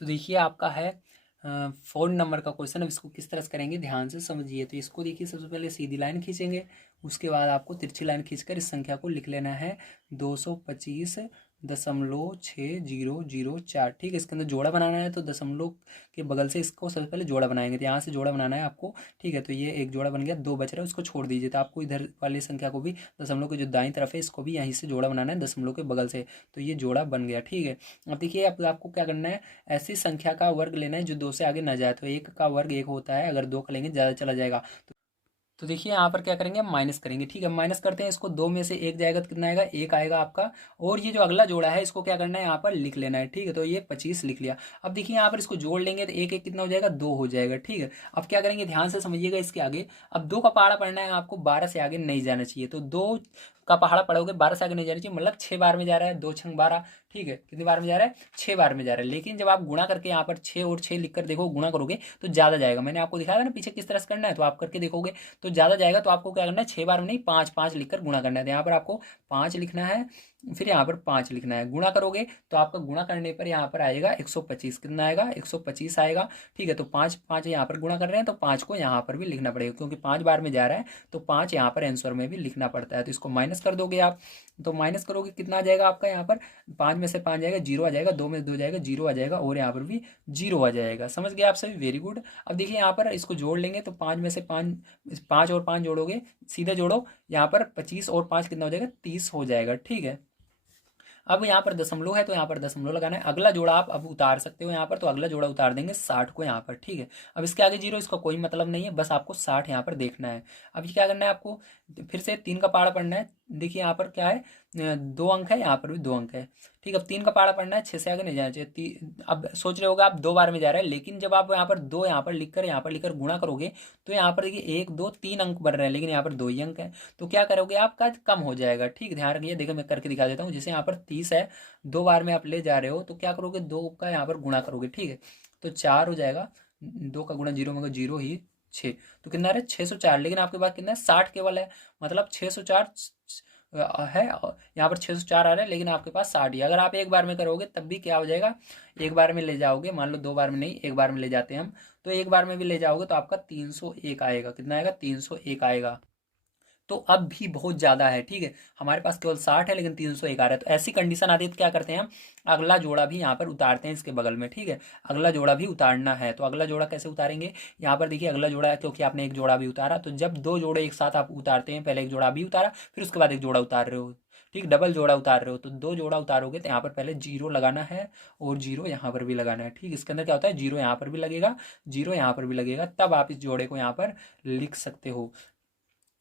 तो देखिए आपका है 4 नंबर का क्वेश्चन। अब इसको किस तरह से करेंगे ध्यान से समझिए। तो इसको देखिए सबसे पहले सीधी लाइन खींचेंगे, उसके बाद आपको तिरछी लाइन खींचकर इस संख्या को लिख लेना है 225.6004। ठीक है। इसके अंदर जोड़ा बनाना है, तो दशमलव के बगल से इसको सबसे पहले जोड़ा बनाएंगे। तो यहाँ से जोड़ा बनाना है आपको। ठीक है। तो ये एक जोड़ा बन गया, 2 बच रहा है उसको छोड़ दीजिए। तो आपको इधर वाली संख्या को भी दशमलव की जो दाईं तरफ है इसको भी यहीं से जोड़ा बनाना है दशमलव के बगल से। तो ये जोड़ा बन गया। ठीक है। अब देखिए आपको क्या करना है, ऐसी संख्या का वर्ग लेना है जो 2 से आगे ना जाए। तो 1 का वर्ग 1 होता है, अगर 2 का लेंगे ज़्यादा चला जाएगा। तो देखिए यहाँ पर क्या करेंगे, हम माइनस करेंगे। ठीक है। माइनस करते हैं, इसको 2 में से 1 जाएगा तो कितना आएगा, 1 आएगा आपका। और ये जो अगला जोड़ा है इसको क्या करना है, यहाँ पर लिख लेना है। ठीक है। तो ये 25 लिख लिया। अब देखिए यहाँ पर इसको जोड़ लेंगे तो 1 1 कितना हो जाएगा, 2 हो जाएगा। ठीक है। अब क्या करेंगे, ध्यान से समझिएगा इसके आगे। अब 2 का पहाड़ा पढ़ना है आपको, 12 से आगे नहीं जाना चाहिए। तो 2 का पहाड़ा पढ़ोगे 12 से आगे नहीं जाना चाहिए, मतलब 6 बार में जा रहा है, 2 छंग 12। ठीक है। कितनी बार में जा रहा है, 6 बार में जा रहा है। लेकिन जब आप गुणा करके यहाँ पर 6 और 6 लिख कर देखो, गुणा करोगे तो ज़्यादा जाएगा। मैंने आपको दिखाया था ना पीछे किस तरह से करना है, तो आप करके देखोगे तो ज़्यादा जाएगा। तो आपको क्या करना है, 6 बार में नहीं 5 5 लिखकर गुणा करना है। तो यहाँ पर आपको 5 लिखना है, फिर यहाँ पर 5 लिखना है। गुणा करोगे तो आपका गुणा करने पर यहाँ पर आएगा 125। कितना आएगा, 125 आएगा। ठीक है। तो 5 5 यहाँ पर गुणा कर रहे हैं तो 5 को यहाँ पर भी लिखना पड़ेगा, क्योंकि 5 बार में जा रहा है तो 5 यहाँ पर आंसर में भी लिखना पड़ता है। तो इसको माइनस कर दोगे आप, तो माइनस करोगे कितना आ जाएगा आपका, यहाँ पर 5 में से 5 जाएगा, 0 आ जाएगा, 2 में से 2 जाएगा, 0 आ जाएगा, और यहाँ पर भी 0 आ जाएगा। समझ गए आप सभी, वेरी गुड। अब देखिए यहाँ पर इसको जोड़ लेंगे तो 5 में से 5, 5 और 5 जोड़ोगे, सीधे जोड़ो, यहाँ पर 25 और 5 कितना हो जाएगा, 30 हो जाएगा। ठीक है। अब यहाँ पर दशमलव है तो यहाँ पर दशमलव लगाना है। अगला जोड़ा आप अब उतार सकते हो यहाँ पर, तो अगला जोड़ा उतार देंगे 60 को यहाँ पर। ठीक है। अब इसके आगे 0, इसका कोई मतलब नहीं है, बस आपको 60 यहाँ पर देखना है। अब ये क्या करना है आपको, फिर से 3 का पहाड़ा पढ़ना है। देखिए यहाँ पर क्या है, 2 अंक है, यहाँ पर भी 2 अंक है। ठीक है। अब 3 का पहाड़ा पढ़ना है, 6 से आगे नहीं जाना चाहिए। अब सोच रहे होगा आप 2 बार में जा रहे हैं, लेकिन जब आप यहाँ पर 2 यहाँ पर लिखकर गुणा करोगे तो यहाँ पर देखिए 1 2 3 अंक बन रहे हैं, लेकिन यहाँ पर 2 ही अंक है। तो क्या करोगे, आपका कम हो जाएगा। ठीक, ध्यान रखिए। देखो मैं करके दिखा देता हूँ। जैसे यहाँ पर 30 है, 2 बार में आप ले जा रहे हो, तो क्या करोगे, 2 का यहाँ पर गुणा करोगे। ठीक है। तो 4 हो जाएगा, 2 का गुणा 0 में होगा, 0 ही 6। तो कितना है, 604। लेकिन आपके पास कितना है, 60 केवल है, मतलब 604 है। यहाँ पर 604 आ रहा है, लेकिन आपके पास 60 ही। अगर आप एक बार में करोगे तब भी क्या हो जाएगा, एक बार में ले जाओगे, मान लो 2 बार में नहीं, एक बार में ले जाते हैं हम, तो एक बार में भी ले जाओगे तो आपका 301 आएगा। कितना आएगा, 301 आएगा। तो अब भी बहुत ज़्यादा है। ठीक है। हमारे पास केवल 60 है, लेकिन 301 आ रहा है। तो ऐसी कंडीशन आती है तो क्या करते हैं हम, अगला जोड़ा भी यहाँ पर उतारते हैं इसके बगल में। ठीक है। अगला जोड़ा भी उतारना है, तो अगला जोड़ा कैसे उतारेंगे, यहाँ पर देखिए अगला जोड़ा है, क्योंकि आपने एक जोड़ा भी उतारा। तो जब 2 जोड़े एक साथ आप उतारते हैं, पहले एक जोड़ा भी उतारा, फिर उसके बाद एक जोड़ा उतार रहे हो, ठीक, डबल जोड़ा उतार रहे हो, तो 2 जोड़ा उतारोगे तो यहाँ पर पहले 0 लगाना है, और 0 यहाँ पर भी लगाना है। ठीक, इसके अंदर क्या होता है, 0 यहाँ पर भी लगेगा, 0 यहाँ पर भी लगेगा, तब आप इस जोड़े को यहाँ पर लिख सकते हो।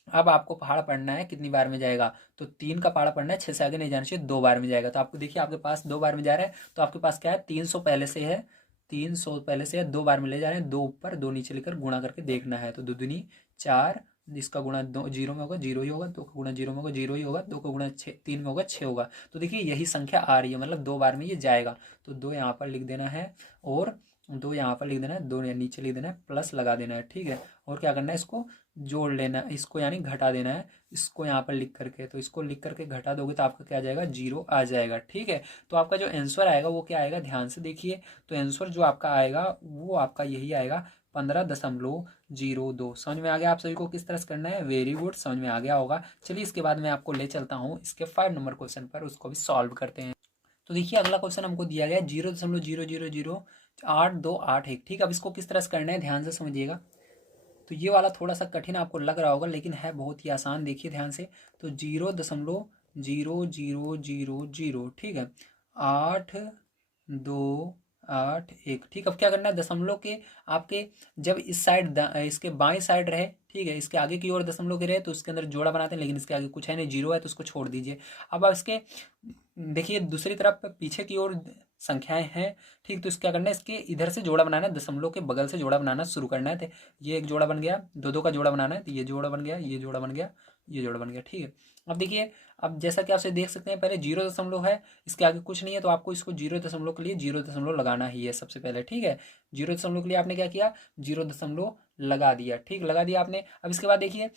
अब आपको पहाड़ पढ़ना है, कितनी बार में जाएगा, तो 3 का पहाड़ पढ़ना है, 6 से आगे नहीं जाना चाहिए, 2 बार में जाएगा। तो आपको देखिए आपके पास 2 बार में जा रहा है, तो आपके पास क्या है, 300 पहले से है, 300 पहले से है, 2 बार में ले जा रहे हैं, 2 ऊपर 2 नीचे लेकर गुणा करके देखना है। तो 2 दूनी 4, इसका गुणा 2 0 में होगा, 0 ही होगा, 2 का गुणा 0 में होगा, 0 ही होगा, 2 का गुणा 6 3 में होगा, 6 होगा। तो देखिए यही संख्या आ रही है, मतलब 2 बार में ये जाएगा। तो 2 यहाँ पर लिख देना है, और 2 यहाँ पर लिख देना है, 2 नीचे लिख देना है, प्लस लगा देना है। ठीक है। और क्या करना है, इसको जोड़ लेना है, इसको यानी घटा देना है, इसको यहाँ पर लिख करके। तो इसको लिख करके घटा दोगे तो आपका क्या आ जाएगा, 0 आ जाएगा। ठीक है। तो आपका जो आंसर आएगा वो क्या आएगा, ध्यान से देखिए। तो आंसर जो आपका आएगा वो आपका यही आएगा, 15.02। समझ में आ गया आप सभी को किस तरह से करना है, वेरी गुड, समझ में आ गया होगा। चलिए इसके बाद मैं आपको ले चलता हूँ इसके 5 नंबर क्वेश्चन पर, उसको भी सॉल्व करते हैं। तो देखिए अगला क्वेश्चन हमको दिया गया है 0.000821। ठीक है, अब इसको किस तरह से करना है ध्यान से समझिएगा। तो ये वाला थोड़ा सा कठिन आपको लग रहा होगा लेकिन है बहुत ही आसान, देखिए ध्यान से। तो 0.0000, ठीक है, 8, 2, 8, 1। ठीक, अब क्या करना है, दशमलव के आपके जब इस साइड इसके बाएं साइड रहे, ठीक है, इसके आगे की ओर दशमलव के रहे तो उसके अंदर जोड़ा बनाते हैं, लेकिन इसके आगे कुछ है नहीं, जीरो है तो उसको छोड़ दीजिए। अब आप इसके देखिए दूसरी तरफ पीछे की ओर संख्याएं हैं, ठीक, तो इसका क्या करना है, इसके इधर से जोड़ा बनाना है, दशमलव के बगल से जोड़ा बनाना शुरू करना है। तो ये एक जोड़ा बन गया, दो दो का जोड़ा बनाना है, तो ये जोड़ा बन गया, ये जोड़ा बन गया, ये जोड़ा बन गया। ठीक है, अब देखिए, अब जैसा कि आप देख सकते हैं पहले 0 दशमलव है, इसके आगे कुछ नहीं है, तो आपको इसको 0 दशमलव के लिए 0 दशमलव लगाना ही है सबसे पहले। ठीक है, 0 दशमलव के लिए आपने क्या किया, 0 दशमलव लगा दिया। ठीक, लगा दिया आपने। अब इसके बाद देखिए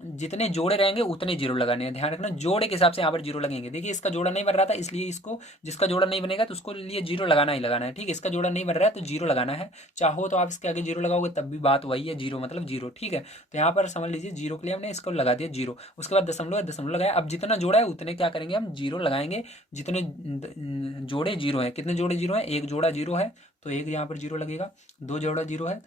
जितने जोड़े रहेंगे उतने जीरो लगाने हैं, ध्यान रखना जोड़े के हिसाब से यहाँ पर जीरो लगेंगे। देखिए इसका जोड़ा नहीं बन रहा था, इसलिए इसको, जिसका जोड़ा नहीं बनेगा तो उसको लिए जीरो लगाना ही लगाना है। ठीक है, इसका जोड़ा नहीं बन रहा है तो जीरो लगाना है, चाहो तो आप इसके आगे जीरो लगाओगे तब भी बात वही है, जीरो मतलब जीरो। ठीक है, तो यहाँ पर समझ लीजिए जीरो के लिए हमने इसको लगा दिया जीरो, उसके बाद दशमलव है, दशमलव लगाया। अब जितना जोड़ा है उतने क्या करेंगे हम, जीरो लगाएंगे। जितने जोड़े जीरो है, कितने जोड़े जीरो है, एक जोड़ा जीरो है तो एक यहाँ पर जीरो लगेगा, दो जोड़ा जीरो है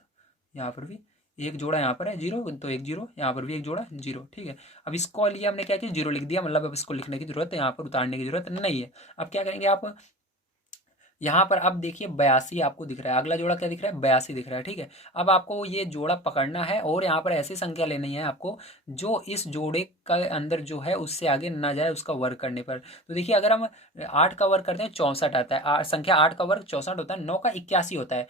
यहाँ पर भी एक जोड़ा, यहाँ पर है जीरो तो एक जीरो, यहाँ पर भी एक जोड़ा जीरो। ठीक है, अब इसको लिए हमने क्या किया, जीरो लिख दिया, मतलब अब इसको लिखने की जरूरत है, यहाँ पर उतारने की जरूरत नहीं है। अब क्या करेंगे आप, यहाँ पर अब देखिए 82 आपको दिख रहा है, अगला जोड़ा क्या दिख रहा है, 82 दिख रहा है। ठीक है, अब आपको ये जोड़ा पकड़ना है और यहाँ पर ऐसी संख्या लेनी है आपको जो इस जोड़े का अंदर जो है उससे आगे ना जाए उसका वर्ग करने पर। तो देखिए अगर हम 8 का वर्ग करते हैं 64 आता है, संख्या 8 का वर्ग 64 होता है, 9 का 81 होता है,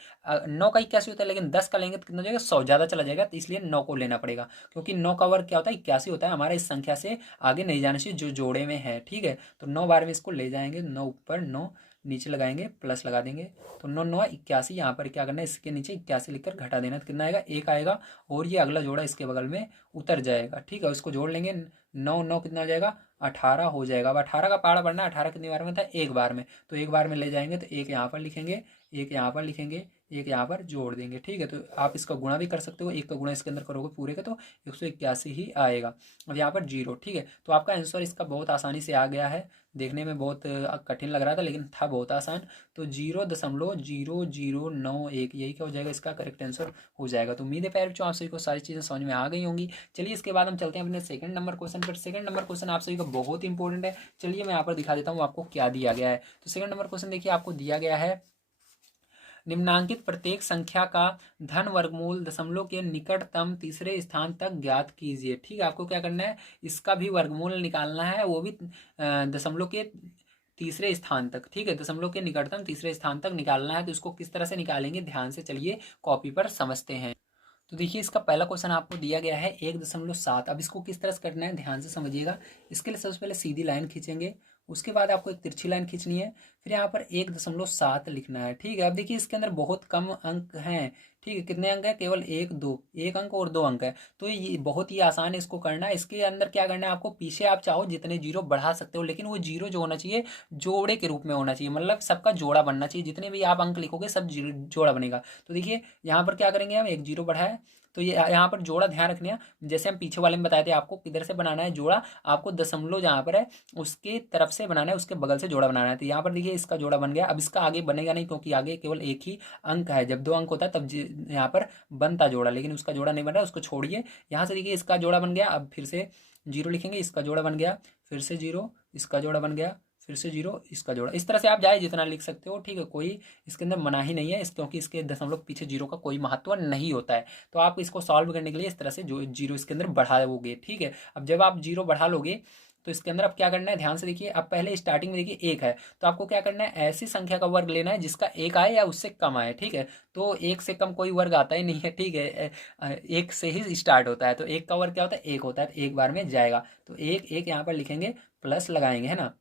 9 का 81 होता है, लेकिन 10 का लेंगे तो कितना हो जाएगा, 100 ज़्यादा चला जाएगा, तो इसलिए 9 को लेना पड़ेगा, क्योंकि 9 का वर्ग क्या होता है, 81 होता है, हमारा इस संख्या से आगे नहीं जाना चाहिए जो जोड़े में है। ठीक है, तो 9 बार में इसको ले जाएंगे, 9 ऊपर 9 नीचे लगाएंगे, प्लस लगा देंगे, तो 9 9 81, यहाँ पर क्या करना है, इसके नीचे 81 लिखकर घटा देना, तो कितना आएगा, एक आएगा, और ये अगला जोड़ा इसके बगल में उतर जाएगा। ठीक है, उसको जोड़ लेंगे, 9 9 कितना हो जाएगा, 18 हो जाएगा। अब 18 का पहाड़ा बढ़ना, 18 कितनी बार में था, एक बार में, तो एक बार में ले जाएंगे, तो एक यहाँ पर लिखेंगे, एक यहाँ पर लिखेंगे, एक यहाँ पर जोड़ देंगे। ठीक है, तो आप इसका गुणा भी कर सकते हो, एक का गुणा इसके अंदर करोगे पूरे का तो 181 ही आएगा। अब यहाँ पर जीरो। ठीक है, तो आपका आंसर इसका बहुत आसानी से आ गया है, देखने में बहुत कठिन लग रहा था लेकिन था बहुत आसान। तो 0.0091, यही क्या हो जाएगा, इसका करेक्ट आंसर हो जाएगा। तो उम्मीद है प्यारे बच्चों आप सभी को सारी चीज़ें समझ में आ गई होंगी। चलिए इसके बाद हम चलते हैं अपने सेकंड नंबर क्वेश्चन पर। सेकंड नंबर क्वेश्चन आप सभी का बहुत इंपॉर्टेंट है, चलिए मैं यहाँ पर दिखा देता हूँ आपको क्या दिया गया है। तो सेकंड नंबर क्वेश्चन देखिए आपको दिया गया है, निम्नांकित प्रत्येक संख्या का धन वर्गमूल दशमलव के निकटतम तीसरे स्थान तक ज्ञात कीजिए। ठीक है, आपको क्या करना है, इसका भी वर्गमूल निकालना है, वो भी दशमलव के तीसरे स्थान तक। ठीक है, दशमलव के निकटतम तीसरे स्थान तक निकालना है, तो इसको किस तरह से निकालेंगे ध्यान से चलिए कॉपी पर समझते हैं। तो देखिए इसका पहला क्वेश्चन आपको दिया गया है 1.7। अब इसको किस तरह से करना है ध्यान से समझिएगा। इसके लिए सबसे पहले सीधी लाइन खींचेंगे, उसके बाद आपको एक तिरछी लाइन खींचनी है, फिर यहाँ पर 1.7 लिखना है। ठीक है, अब देखिए इसके अंदर बहुत कम अंक हैं। ठीक है, कितने अंक है, केवल एक दो, एक अंक और दो अंक है, तो ये बहुत ही आसान है इसको करना। इसके अंदर क्या करना है आपको, पीछे आप चाहो जितने जीरो बढ़ा सकते हो, लेकिन वो जीरो जो होना चाहिए जोड़े के रूप में होना चाहिए, मतलब सबका जोड़ा बनना चाहिए, जितने भी आप अंक लिखोगे सब जोड़ा बनेगा। तो देखिए यहाँ पर क्या करेंगे हम, एक जीरो बढ़ाया, तो ये यहाँ पर जोड़ा ध्यान रखना है, जैसे हम पीछे वाले में बताए थे आपको किधर से बनाना है जोड़ा, आपको दशमलव जहाँ पर है उसके तरफ से बनाना है, उसके बगल से जोड़ा बनाना है। तो यहाँ पर देखिए इसका जोड़ा बन गया। अब इसका आगे बनेगा नहीं क्योंकि आगे केवल एक ही अंक है, जब दो अंक होता है तब यहाँ पर बनता जोड़ा, लेकिन उसका जोड़ा नहीं बन रहा है, उसको छोड़िए। यहाँ से देखिए इसका जोड़ा बन गया, अब फिर से जीरो लिखेंगे, इसका जोड़ा बन गया, फिर से जीरो, इसका जोड़ा बन गया, फिर से जीरो, इसका जोड़ा। इस तरह से आप जाए जितना लिख सकते हो। ठीक है, कोई इसके अंदर मना ही नहीं है, क्योंकि इसके दशमलव पीछे जीरो का कोई महत्व नहीं होता है। तो आप इसको सॉल्व करने के लिए इस तरह से जो जीरो इसके अंदर बढ़ाओगे। ठीक है, अब जब आप जीरो बढ़ा लोगे तो इसके अंदर अब क्या करना है, ध्यान से देखिए। अब पहले स्टार्टिंग में देखिए एक है, तो आपको क्या करना है, ऐसी संख्या का वर्ग लेना है जिसका एक आए या उससे कम आए। ठीक है, तो एक से कम कोई वर्ग आता ही नहीं है। ठीक है, एक से ही स्टार्ट होता है, तो एक का वर्ग क्या होता है, एक होता है, तो एक बार में जाएगा। तो एक एक यहाँ पर लिखेंगे, प्लस लगाएंगे, है ना।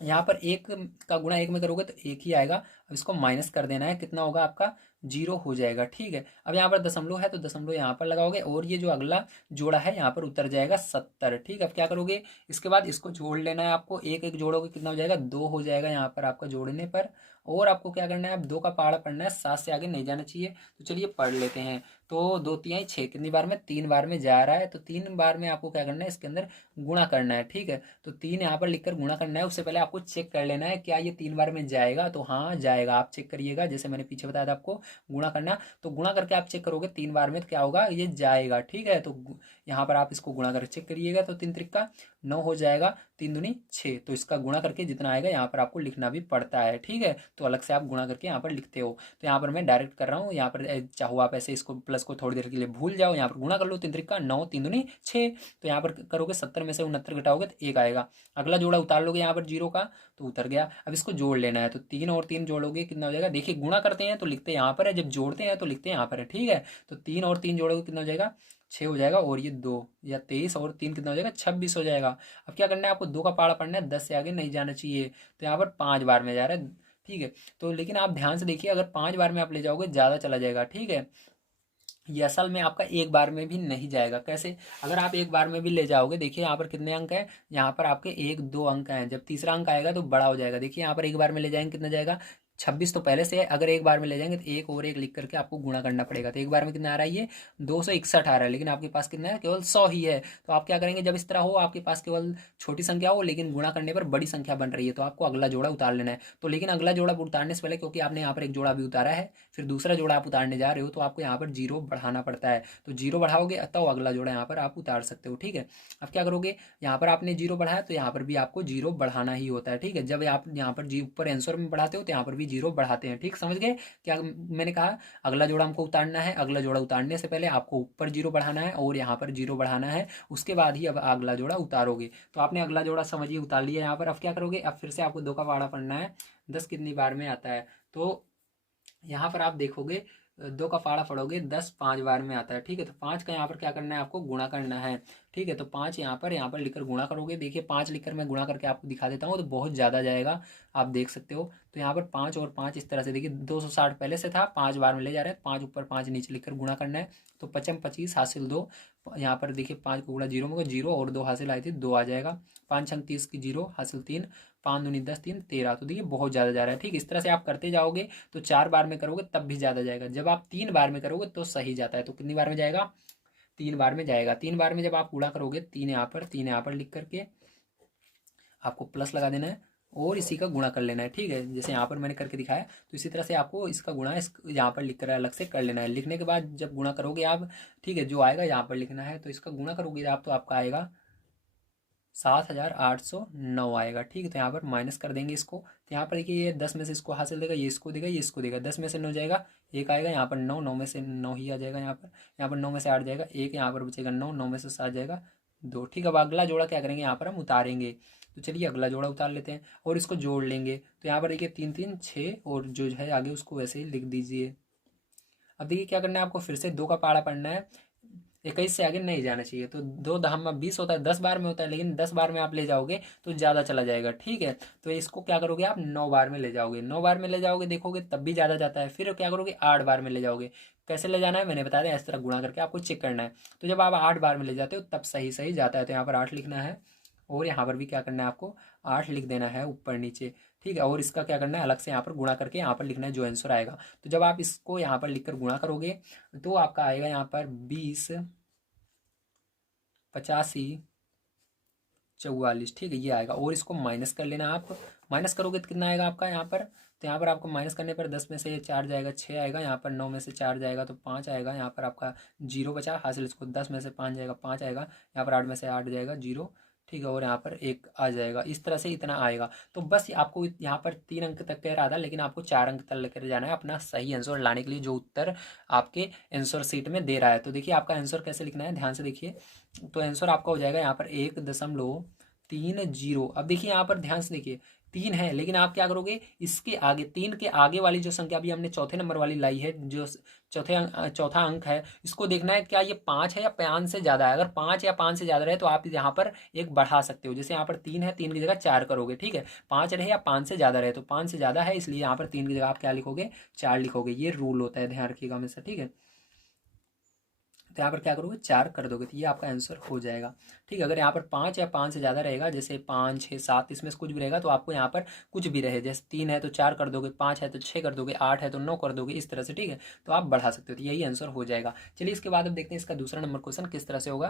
यहाँ पर एक का गुणा एक में करोगे तो एक ही आएगा। अब इसको माइनस कर देना है, कितना होगा आपका 0 हो जाएगा। ठीक है, अब यहाँ पर दशमलव है तो दशमलव यहाँ पर लगाओगे और ये जो अगला जोड़ा है यहाँ पर उतर जाएगा 70। ठीक है, अब क्या करोगे, इसके बाद इसको जोड़ लेना है आपको, एक एक जोड़ोगे कितना हो जाएगा 2 हो जाएगा यहाँ पर आपका जोड़ने पर। और आपको क्या करना है, अब 2 का पहाड़ा पढ़ना है, 7 से आगे नहीं जाना चाहिए। तो चलिए पढ़ लेते हैं। तो 2 तिहाई 6 कितनी बार में, 3 बार में जा रहा है, तो 3 बार में आपको क्या करना है, इसके अंदर गुणा करना है। ठीक है, तो 3 यहाँ पर लिखकर गुणा करना है। उससे पहले आपको चेक कर लेना है क्या ये 3 बार में जाएगा, तो हाँ जाएगा। आप चेक करिएगा, जैसे मैंने पीछे बताया था आपको गुणा करना, तो गुणा करके आप चेक करोगे 3 बार में तो क्या होगा, ये जाएगा। ठीक है, तो यहाँ पर आप इसको गुणा करके चेक करिएगा, तो 3 त्रिका 9 हो जाएगा, 3 दूनी 6। तो इसका गुणा करके जितना आएगा यहाँ पर आपको लिखना भी पड़ता है। ठीक है, तो अलग से आप गुणा करके यहाँ पर लिखते हो। तो यहाँ पर मैं डायरेक्ट कर रहा हूँ, यहाँ पर चाहो आप ऐसे इसको प्लस को थोड़ी देर के लिए भूल जाओ, यहाँ पर गुणा कर लो, 3 त्रिका 9, 3 दूनी 6। तो यहाँ पर करोगे 70 में से 69 घटाओगे तो 1 आएगा। अगला जोड़ा उतार लोगे यहाँ पर 0 का, तो उतर गया। अब इसको जोड़ लेना है, तो 3 और 3 जोड़ोगे कितना हो जाएगा, देखिए गुणा करते हैं तो लिखते हैं यहाँ पर है, जब जोड़ते हैं तो लिखते हैं यहाँ पर है। ठीक है, तो 3 और 3 जोड़ोगे कितना हो जाएगा, 6 हो जाएगा, और ये 2 या 23 और 3 कितना हो जाएगा, 26 हो जाएगा। अब क्या करना है आपको, 2 का पहाड़ा पढ़ना है, 10 से आगे नहीं जाना चाहिए। तो यहाँ पर 5 बार में जा रहा है। ठीक है, तो लेकिन आप ध्यान से देखिए, अगर 5 बार में आप ले जाओगे ज़्यादा चला जाएगा। ठीक है, ये असल में आपका एक बार में भी नहीं जाएगा। कैसे, अगर आप एक बार में भी ले जाओगे, देखिए यहाँ पर कितने अंक हैं, यहाँ पर आपके 1 2 अंक हैं। जब तीसरा अंक आएगा तो बड़ा हो जाएगा। देखिए यहाँ पर एक बार में ले जाएंगे कितना जाएगा, 26 तो पहले से है। अगर एक बार में ले जाएंगे तो एक और एक लिख करके आपको गुणा करना पड़ेगा। तो एक बार में कितना आ रहा है, ये 261 आ रहा है, लेकिन आपके पास कितना है, केवल 100 ही है। तो आप क्या करेंगे, जब इस तरह हो आपके पास केवल छोटी संख्या हो लेकिन गुणा करने पर बड़ी संख्या बन रही है, तो आपको अगला जोड़ा उतार लेना है। तो लेकिन अगला जोड़ा उतारने से पहले, क्योंकि आपने यहाँ पर एक जोड़ा भी उतारा है, फिर दूसरा जोड़ा आप उतारने जा रहे हो, तो आपको यहाँ पर 0 बढ़ाना पड़ता है। तो 0 बढ़ाओगे तो अगला जोड़ा यहाँ पर आप उतार सकते हो। ठीक है, अब क्या करोगे, यहाँ पर आपने 0 बढ़ाया तो यहाँ पर भी आपको 0 बढ़ाना ही होता है। ठीक है, जब आप यहाँ पर जी ऊपर आंसर में बढ़ाते हो तो यहाँ पर भी 0 बढ़ाते हैं। ठीक, समझ गए क्या मैंने कहा, अगला जोड़ा हमको उतारना है, अगला जोड़ा उतारने से पहले आपको ऊपर 0 बढ़ाना है और यहाँ पर 0 बढ़ाना है, उसके बाद ही अब अगला जोड़ा उतारोगे। तो आपने अगला जोड़ा समझिए उतार लिया यहाँ पर। अब क्या करोगे, अब फिर से आपको 2 का पहाड़ा पढ़ना है, 10 कितनी बार में आता है। तो यहाँ पर आप देखोगे 2 का फाड़ा पढ़ोगे, 10 5 बार में आता है। ठीक है, तो 5 का यहाँ पर क्या करना है, आपको गुणा करना है। ठीक है, तो 5 यहाँ पर लिखकर गुणा करोगे। देखिए 5 लिखकर मैं गुणा करके आपको दिखा देता हूँ, तो बहुत ज़्यादा जाएगा, आप देख सकते हो। तो यहाँ पर 5 और 5 इस तरह से, देखिए 260 पहले से था, 5 बार में ले जा रहे हैं, 5 ऊपर 5 नीचे लिखकर गुणा करना है। तो 25 25 हासिल 2, यहाँ पर देखिए 5 को गुणा 0 में 0 और 2 हासिल आई थी, 2 आ जाएगा। 5 छंग 30 की 0 हासिल 3, 5 दूनी 10 3 13। तो देखिए बहुत ज़्यादा जा रहा है। ठीक, इस तरह से आप करते जाओगे, तो 4 बार में करोगे तब भी ज़्यादा जाएगा। जब आप 3 बार में करोगे तो सही जाता है। तो कितनी बार में जाएगा, 3 बार में जाएगा। 3 बार में जब आप गुणा करोगे, 3 यहाँ पर 3 यहाँ पर लिख करके आपको प्लस लगा देना है और इसी का गुणा कर लेना है। ठीक है, जैसे यहाँ पर मैंने करके दिखाया, तो इसी तरह से आपको इसका गुणा यहाँ पर लिख कर अलग से कर लेना है। लिखने के बाद जब गुणा करोगे आप, ठीक है, जो आएगा यहाँ पर लिखना है, तो इसका गुणा करोगे आप तो आपका आएगा 7809 आएगा। ठीक है, तो यहाँ पर माइनस कर देंगे इसको। तो यहाँ पर देखिए ये 10 में से इसको हासिल देगा, ये इसको देगा, ये इसको देगा। 10 में से 9 जाएगा, 1 आएगा, यहाँ पर 9, 9 में से 9 ही आ जाएगा। यहाँ पर 9 में से 8 जाएगा, 1 यहाँ पर बचेगा, 9, 9 में से 7 जाएगा, 2। ठीक है, अब अगला जोड़ा क्या करेंगे, यहाँ पर हम उतारेंगे। तो चलिए अगला जोड़ा उतार लेते हैं और इसको जोड़ लेंगे। तो यहाँ पर देखिए 3 3 6 और जो है आगे उसको वैसे ही लिख दीजिए। अब देखिए क्या करना है आपको, फिर से 2 का पहाड़ा पढ़ना है, 21 से आगे नहीं जाना चाहिए। तो 2 दहम 20 होता है, 10 बार में होता है, लेकिन 10 बार में आप ले जाओगे तो ज़्यादा चला जाएगा। ठीक है, तो इसको क्या करोगे, आप 9 बार में ले जाओगे। 9 बार में ले जाओगे, देखोगे तब भी ज़्यादा जाता है। फिर क्या करोगे, 8 बार में ले जाओगे। कैसे ले जाना है मैंने बता दिया, इस तरह गुणा करके आपको चेक करना है। तो जब आप 8 बार में ले जाते हो तब सही सही जाता है। तो यहाँ पर 8 लिखना है और यहाँ पर भी क्या करना है, आपको 8 लिख देना है ऊपर नीचे। ठीक है, और इसका क्या करना है, अलग से यहाँ पर गुणा करके यहाँ पर लिखना है जो आंसर आएगा। तो जब आप इसको यहाँ पर लिखकर गुणा करोगे तो आपका आएगा यहाँ पर 20 85 44। ठीक है, ये आएगा और इसको माइनस कर लेना। आप माइनस करोगे तो कितना आएगा आपका यहाँ पर, तो यहाँ पर आपको माइनस करने पर 10 में से 4 जाएगा, 6 आएगा। यहाँ पर 9 में से 4 जाएगा तो 5 आएगा। यहाँ पर आपका 0 बचा हासिल, इसको 10 में से 5 जाएगा, 5 आएगा। यहाँ पर 8 में से 8 जाएगा, 0। ठीक है, और यहाँ पर 1 आ जाएगा। इस तरह से इतना आएगा। तो बस आपको यहाँ पर 3 अंक तक कह रहा था, लेकिन आपको 4 अंक तक लेकर जाना है अपना सही आंसर लाने के लिए, जो उत्तर आपके आंसर शीट में दे रहा है। तो देखिए आपका आंसर कैसे लिखना है, ध्यान से देखिए। तो आंसर आपका हो जाएगा यहाँ पर 1.30। अब देखिए यहाँ पर ध्यान से देखिए, 3 है, लेकिन आप क्या करोगे, इसके आगे 3 के आगे वाली जो संख्या अभी हमने चौथे नंबर वाली लाई है, जो चौथा अंक है, इसको देखना है क्या ये 5 है या 5 से ज़्यादा है। अगर 5 या 5 से ज़्यादा रहे तो आप यहाँ पर एक बढ़ा सकते हो। जैसे यहाँ पर 3 है, 3 की जगह 4 करोगे, ठीक है। 5 रहे या 5 से ज़्यादा रहे, तो 5 से ज़्यादा है इसलिए यहाँ पर 3 की जगह आप क्या लिखोगे, 4 लिखोगे। ये रूल होता है, ध्यान रखिएगा हमेशा, ठीक है। तो यहाँ पर क्या करोगे, 4 कर दोगे, तो ये आपका आंसर हो जाएगा, ठीक है। अगर यहाँ पर 5 या 5 से ज़्यादा रहेगा, जैसे 5, 6, 7, इसमें से कुछ भी रहेगा, तो आपको यहाँ पर कुछ भी रहे, जैसे 3 है तो 4 कर दोगे, 5 है तो 6 कर दोगे, 8 है तो 9 कर दोगे, इस तरह से, ठीक है। तो आप बढ़ा सकते हो, तो यही आंसर हो जाएगा। चलिए इसके बाद अब देखते हैं इसका दूसरा नंबर क्वेश्चन किस तरह से होगा।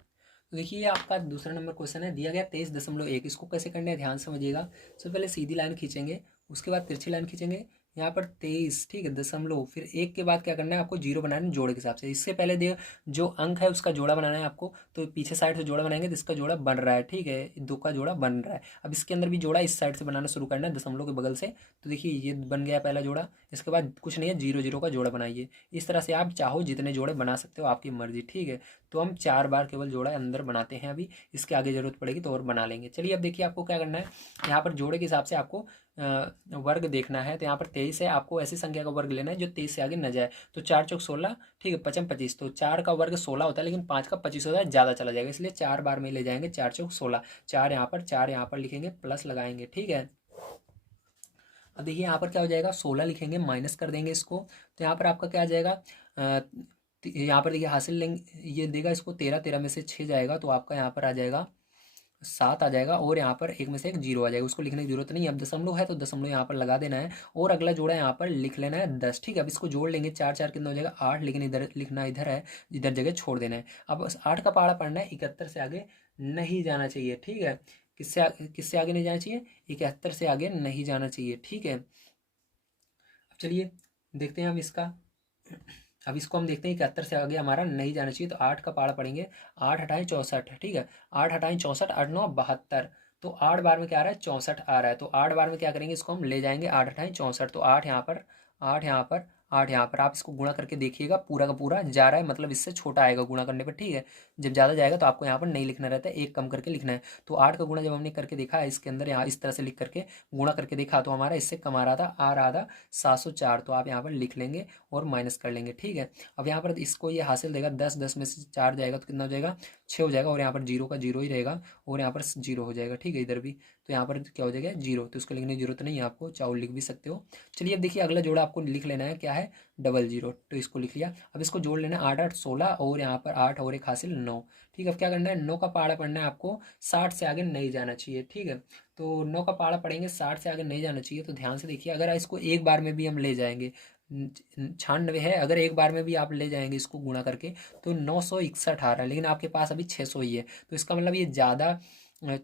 तो देखिए आपका दूसरा नंबर क्वेश्चन है, दिया गया 23.1, इसको कैसे करना है ध्यान समझिएगा। सबसे पहले सीधी लाइन खींचेंगे, उसके बाद तिरछी लाइन खींचेंगे, यहाँ पर 23, ठीक है, दशमलव, फिर एक के बाद क्या करना है आपको, जीरो बनाना है जोड़े के हिसाब से। इससे पहले दे जो अंक है उसका जोड़ा बनाना है आपको, तो पीछे साइड से जोड़ा बनाएंगे तो इसका जोड़ा बन रहा है, ठीक है, दो का जोड़ा बन रहा है। अब इसके अंदर भी जोड़ा इस साइड से बनाना शुरू करना है, दशमलव के बगल से। तो देखिए ये बन गया पहला जोड़ा, इसके बाद कुछ नहीं है, जीरो जीरो का जोड़ा बनाइए। इस तरह से आप चाहो जितने जोड़े बना सकते हो, आपकी मर्जी, ठीक है। तो हम 4 बार केवल जोड़ा अंदर बनाते हैं अभी, इसके आगे जरूरत पड़ेगी तो और बना लेंगे। चलिए अब देखिए आपको क्या करना है, यहाँ पर जोड़े के हिसाब से आपको वर्ग देखना है। तो यहाँ पर 23 है, आपको ऐसी संख्या का वर्ग लेना है जो 23 से आगे न जाए। तो 4 चौक 16, ठीक है, 5 25, तो 4 का वर्ग 16 होता है, लेकिन 5 का 25 होता है, ज़्यादा चला जाएगा, इसलिए 4 बार में ले जाएंगे। 4 चौक 16, 4 यहाँ पर लिखेंगे, प्लस लगाएंगे, ठीक है। अब देखिए यहाँ पर क्या हो जाएगा, 16 लिखेंगे, माइनस कर देंगे इसको, तो यहाँ पर आपका क्या आ जाएगा, यहाँ पर देखिए हासिल लेंगे, ये देगा इसको 13, 13 में से 6 जाएगा, तो आपका यहाँ पर आ जाएगा 7 आ जाएगा, और यहाँ पर एक में से एक जीरो आ जाएगा, उसको लिखने की जरूरत नहीं है। अब दशमलव है तो दशमलव यहाँ पर लगा देना है, और अगला जोड़ा यहाँ पर लिख लेना है 10, ठीक है। अब इसको जोड़ लेंगे, 4 4 कितना हो जाएगा 8, लेकिन इधर लिखना इधर है, इधर जगह छोड़ देना है। अब 8 का पहाड़ा पढ़ना है, 71 से आगे नहीं जाना चाहिए, ठीक है। किससे आगे नहीं जाना चाहिए, 71 से आगे नहीं जाना चाहिए, ठीक है। अब चलिए देखते हैं हम इसका, अब इसको हम देखते हैं 71 से आगे हमारा नहीं जाना चाहिए, तो 8 का पहाड़ा पढ़ेंगे, 8 हटाएं 64, ठीक है, 8 हटाएं 64, 8 9 72, तो 8 बार में क्या आ रहा है, 64 आ रहा है। तो 8 बार में क्या करेंगे, इसको हम ले जाएंगे, 8 हटाएं 64, तो 8 यहाँ पर, 8 यहाँ पर, 8 यहाँ पर। आप इसको गुणा करके देखिएगा, पूरा का पूरा जा रहा है, मतलब इससे छोटा आएगा गुणा करने पर, ठीक है। जब ज़्यादा जाएगा तो आपको यहाँ पर नहीं लिखना रहता है, एक कम करके लिखना है। तो 8 का गुणा जब हमने करके देखा है इसके अंदर, यहाँ इस तरह से लिख करके गुणा करके देखा, तो हमारा इससे कम आ रहा था 704, तो आप यहाँ पर लिख लेंगे और माइनस कर लेंगे, ठीक है। अब यहाँ पर इसको ये हासिल देगा 10, 10 में से 4 जाएगा तो कितना हो जाएगा, 6 हो जाएगा, और यहाँ पर जीरो का जीरो ही रहेगा, और यहाँ पर जीरो हो जाएगा, ठीक है, इधर भी। तो यहाँ पर क्या हो जाएगा, जीरो, तो इसको लिखने की जरूरत नहीं है आपको, चाहो लिख भी सकते हो। चलिए अब देखिए अगला जोड़ा आपको लिख लेना है, क्या है, डबल जीरो, तो इसको लिख लिया। अब इसको जोड़ लेना है, 8 8 16, और यहाँ पर 8 और एक हासिल 9, ठीक है। अब क्या करना है, 9 का पहाड़ा पढ़ना है आपको, 60 से आगे नहीं जाना चाहिए, ठीक है। तो 9 का पहाड़ा पढ़ेंगे, 60 से आगे नहीं जाना चाहिए, तो ध्यान से देखिए, अगर इसको एक बार में भी हम ले जाएंगे, 96 है, अगर एक बार में भी आप ले जाएंगे इसको गुणा करके, तो 961 आ रहा है, लेकिन आपके पास अभी 600 ही है, तो इसका मतलब ये ज़्यादा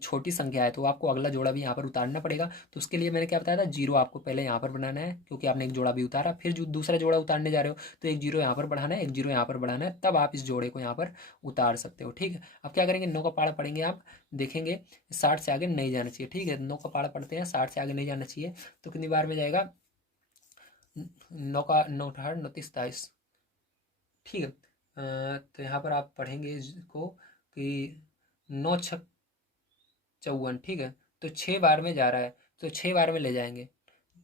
छोटी संख्या है, तो आपको अगला जोड़ा भी यहाँ पर उतारना पड़ेगा। तो उसके लिए मैंने क्या बताया था, जीरो आपको पहले यहाँ पर बनाना है, क्योंकि आपने एक जोड़ा भी उतारा, फिर जो दूसरा जोड़ा उतारने जा रहे हो तो एक जीरो यहाँ पर बढ़ाना है, एक जीरो यहाँ पर बढ़ाना है, तब आप इस जोड़े को यहाँ पर उतार सकते हो, ठीक है। अब क्या करेंगे, 9 का पहाड़ा पढ़ेंगे, आप देखेंगे 60 से आगे नहीं जाना चाहिए, ठीक है। 9 का पहाड़ा पढ़ते हैं, 60 से आगे नहीं जाना चाहिए, तो कितनी बार में जाएगा, 9 का 9 अठारह 29 27, ठीक है। तो यहाँ पर आप पढ़ेंगे इसको कि 9 छक 54, ठीक है। तो 6 बार में जा रहा है, तो 6 बार में ले जाएंगे,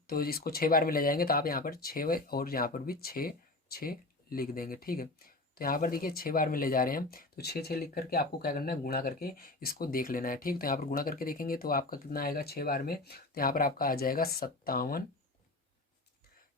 तो इसको 6 बार में ले जाएंगे, तो आप यहाँ पर 6 और यहाँ पर भी 6 6 लिख देंगे, ठीक है। तो यहाँ पर देखिए 6 बार में ले जा रहे हैं, तो 6 6 लिख करके आपको क्या करना है, गुणा करके इसको देख लेना है, ठीक। तो यहाँ पर गुणा करके देखेंगे तो आपका कितना आएगा 6 बार में, तो यहाँ पर आपका आ जाएगा 57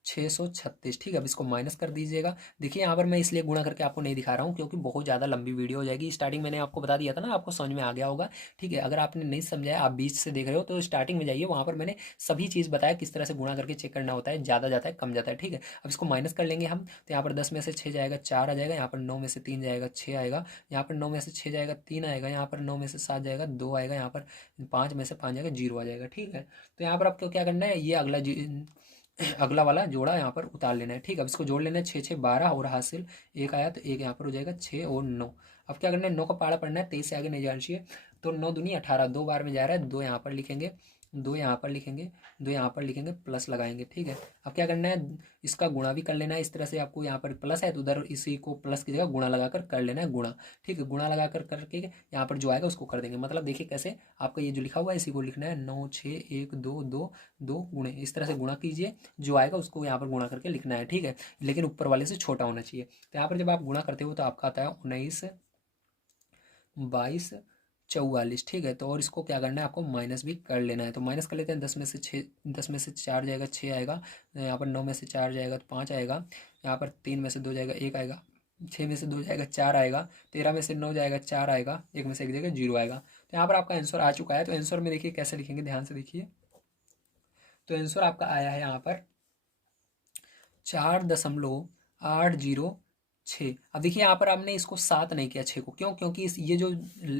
636, ठीक है। अब इसको माइनस कर दीजिएगा। देखिए यहाँ पर मैं इसलिए गुणा करके आपको नहीं दिखा रहा हूँ क्योंकि बहुत ज़्यादा लंबी वीडियो हो जाएगी। स्टार्टिंग मैंने आपको बता दिया था ना, आपको समझ में आ गया होगा, ठीक है। अगर आपने नहीं समझा है, आप बीच से देख रहे हो, तो स्टार्टिंग में जाइए, वहाँ पर मैंने सभी चीज़ बताया किस तरह से गुणा करके चेक करना होता है, ज़्यादा जाता है कम जाता है, ठीक है। अब इसको माइनस कर लेंगे हम, तो यहाँ पर 10 में से 6 जाएगा 4 आ जाएगा, यहाँ पर 9 में से 3 जाएगा 6 आएगा, यहाँ पर 9 में से 6 जाएगा 3 आएगा, यहाँ पर 9 में से 7 जाएगा 2 आएगा, यहाँ पर 5 में से 5 जाएगा 0 आ जाएगा, ठीक है। तो यहाँ पर आपको क्या करना है, ये अगला वाला जोड़ा यहाँ पर उतार लेना है, ठीक है। अब इसको जोड़ लेना है, 6 6 12, और हासिल एक आया, तो एक यहाँ पर हो जाएगा 6 और 9। अब क्या करना है, 9 का पहाड़ा पढ़ना है, 23 से आगे नहीं जाना चाहिए, तो 9 दूनी 18, 2 बार में जा रहा है, 2 यहाँ पर लिखेंगे, 2 यहाँ पर लिखेंगे, 2 यहाँ पर लिखेंगे, प्लस लगाएंगे। ठीक है, अब क्या करना है, इसका गुणा भी कर लेना है। इस तरह से आपको यहाँ पर प्लस है तो उधर इसी को प्लस की जगह गुणा लगाकर कर लेना है गुणा। ठीक है, गुणा लगाकर करके यहाँ पर जो आएगा उसको कर देंगे। मतलब देखिए कैसे, आपका ये जो लिखा हुआ है इसी को लिखना है, 9 6 1 2 2 2 गुणे, इस तरह से गुणा कीजिए, जो आएगा उसको यहाँ पर गुणा करके लिखना है। ठीक है, लेकिन ऊपर वाले से छोटा होना चाहिए। तो यहाँ पर जब आप गुणा करते हो तो आपका आता है 19 22 44। ठीक है, तो और इसको क्या करना है, आपको माइनस भी कर लेना है। तो माइनस कर लेते हैं, 10 में से 6, 10 में से 4 जाएगा 6 आएगा, यहाँ पर 9 में से 4 जाएगा तो 5 आएगा, यहाँ पर 3 में से 2 जाएगा 1 आएगा, 6 में से 2 जाएगा 4 आएगा, 13 में से 9 जाएगा 4 आएगा, 1 में से 1 जाएगा 0 आएगा। तो यहाँ पर आपका आंसर आ चुका है। तो आंसर में देखिए कैसे लिखेंगे, ध्यान से देखिए। तो आंसर आपका आया है यहाँ पर 4.806। अब देखिए यहाँ पर आपने इसको 7 नहीं किया 6 को, क्यों? क्योंकि ये जो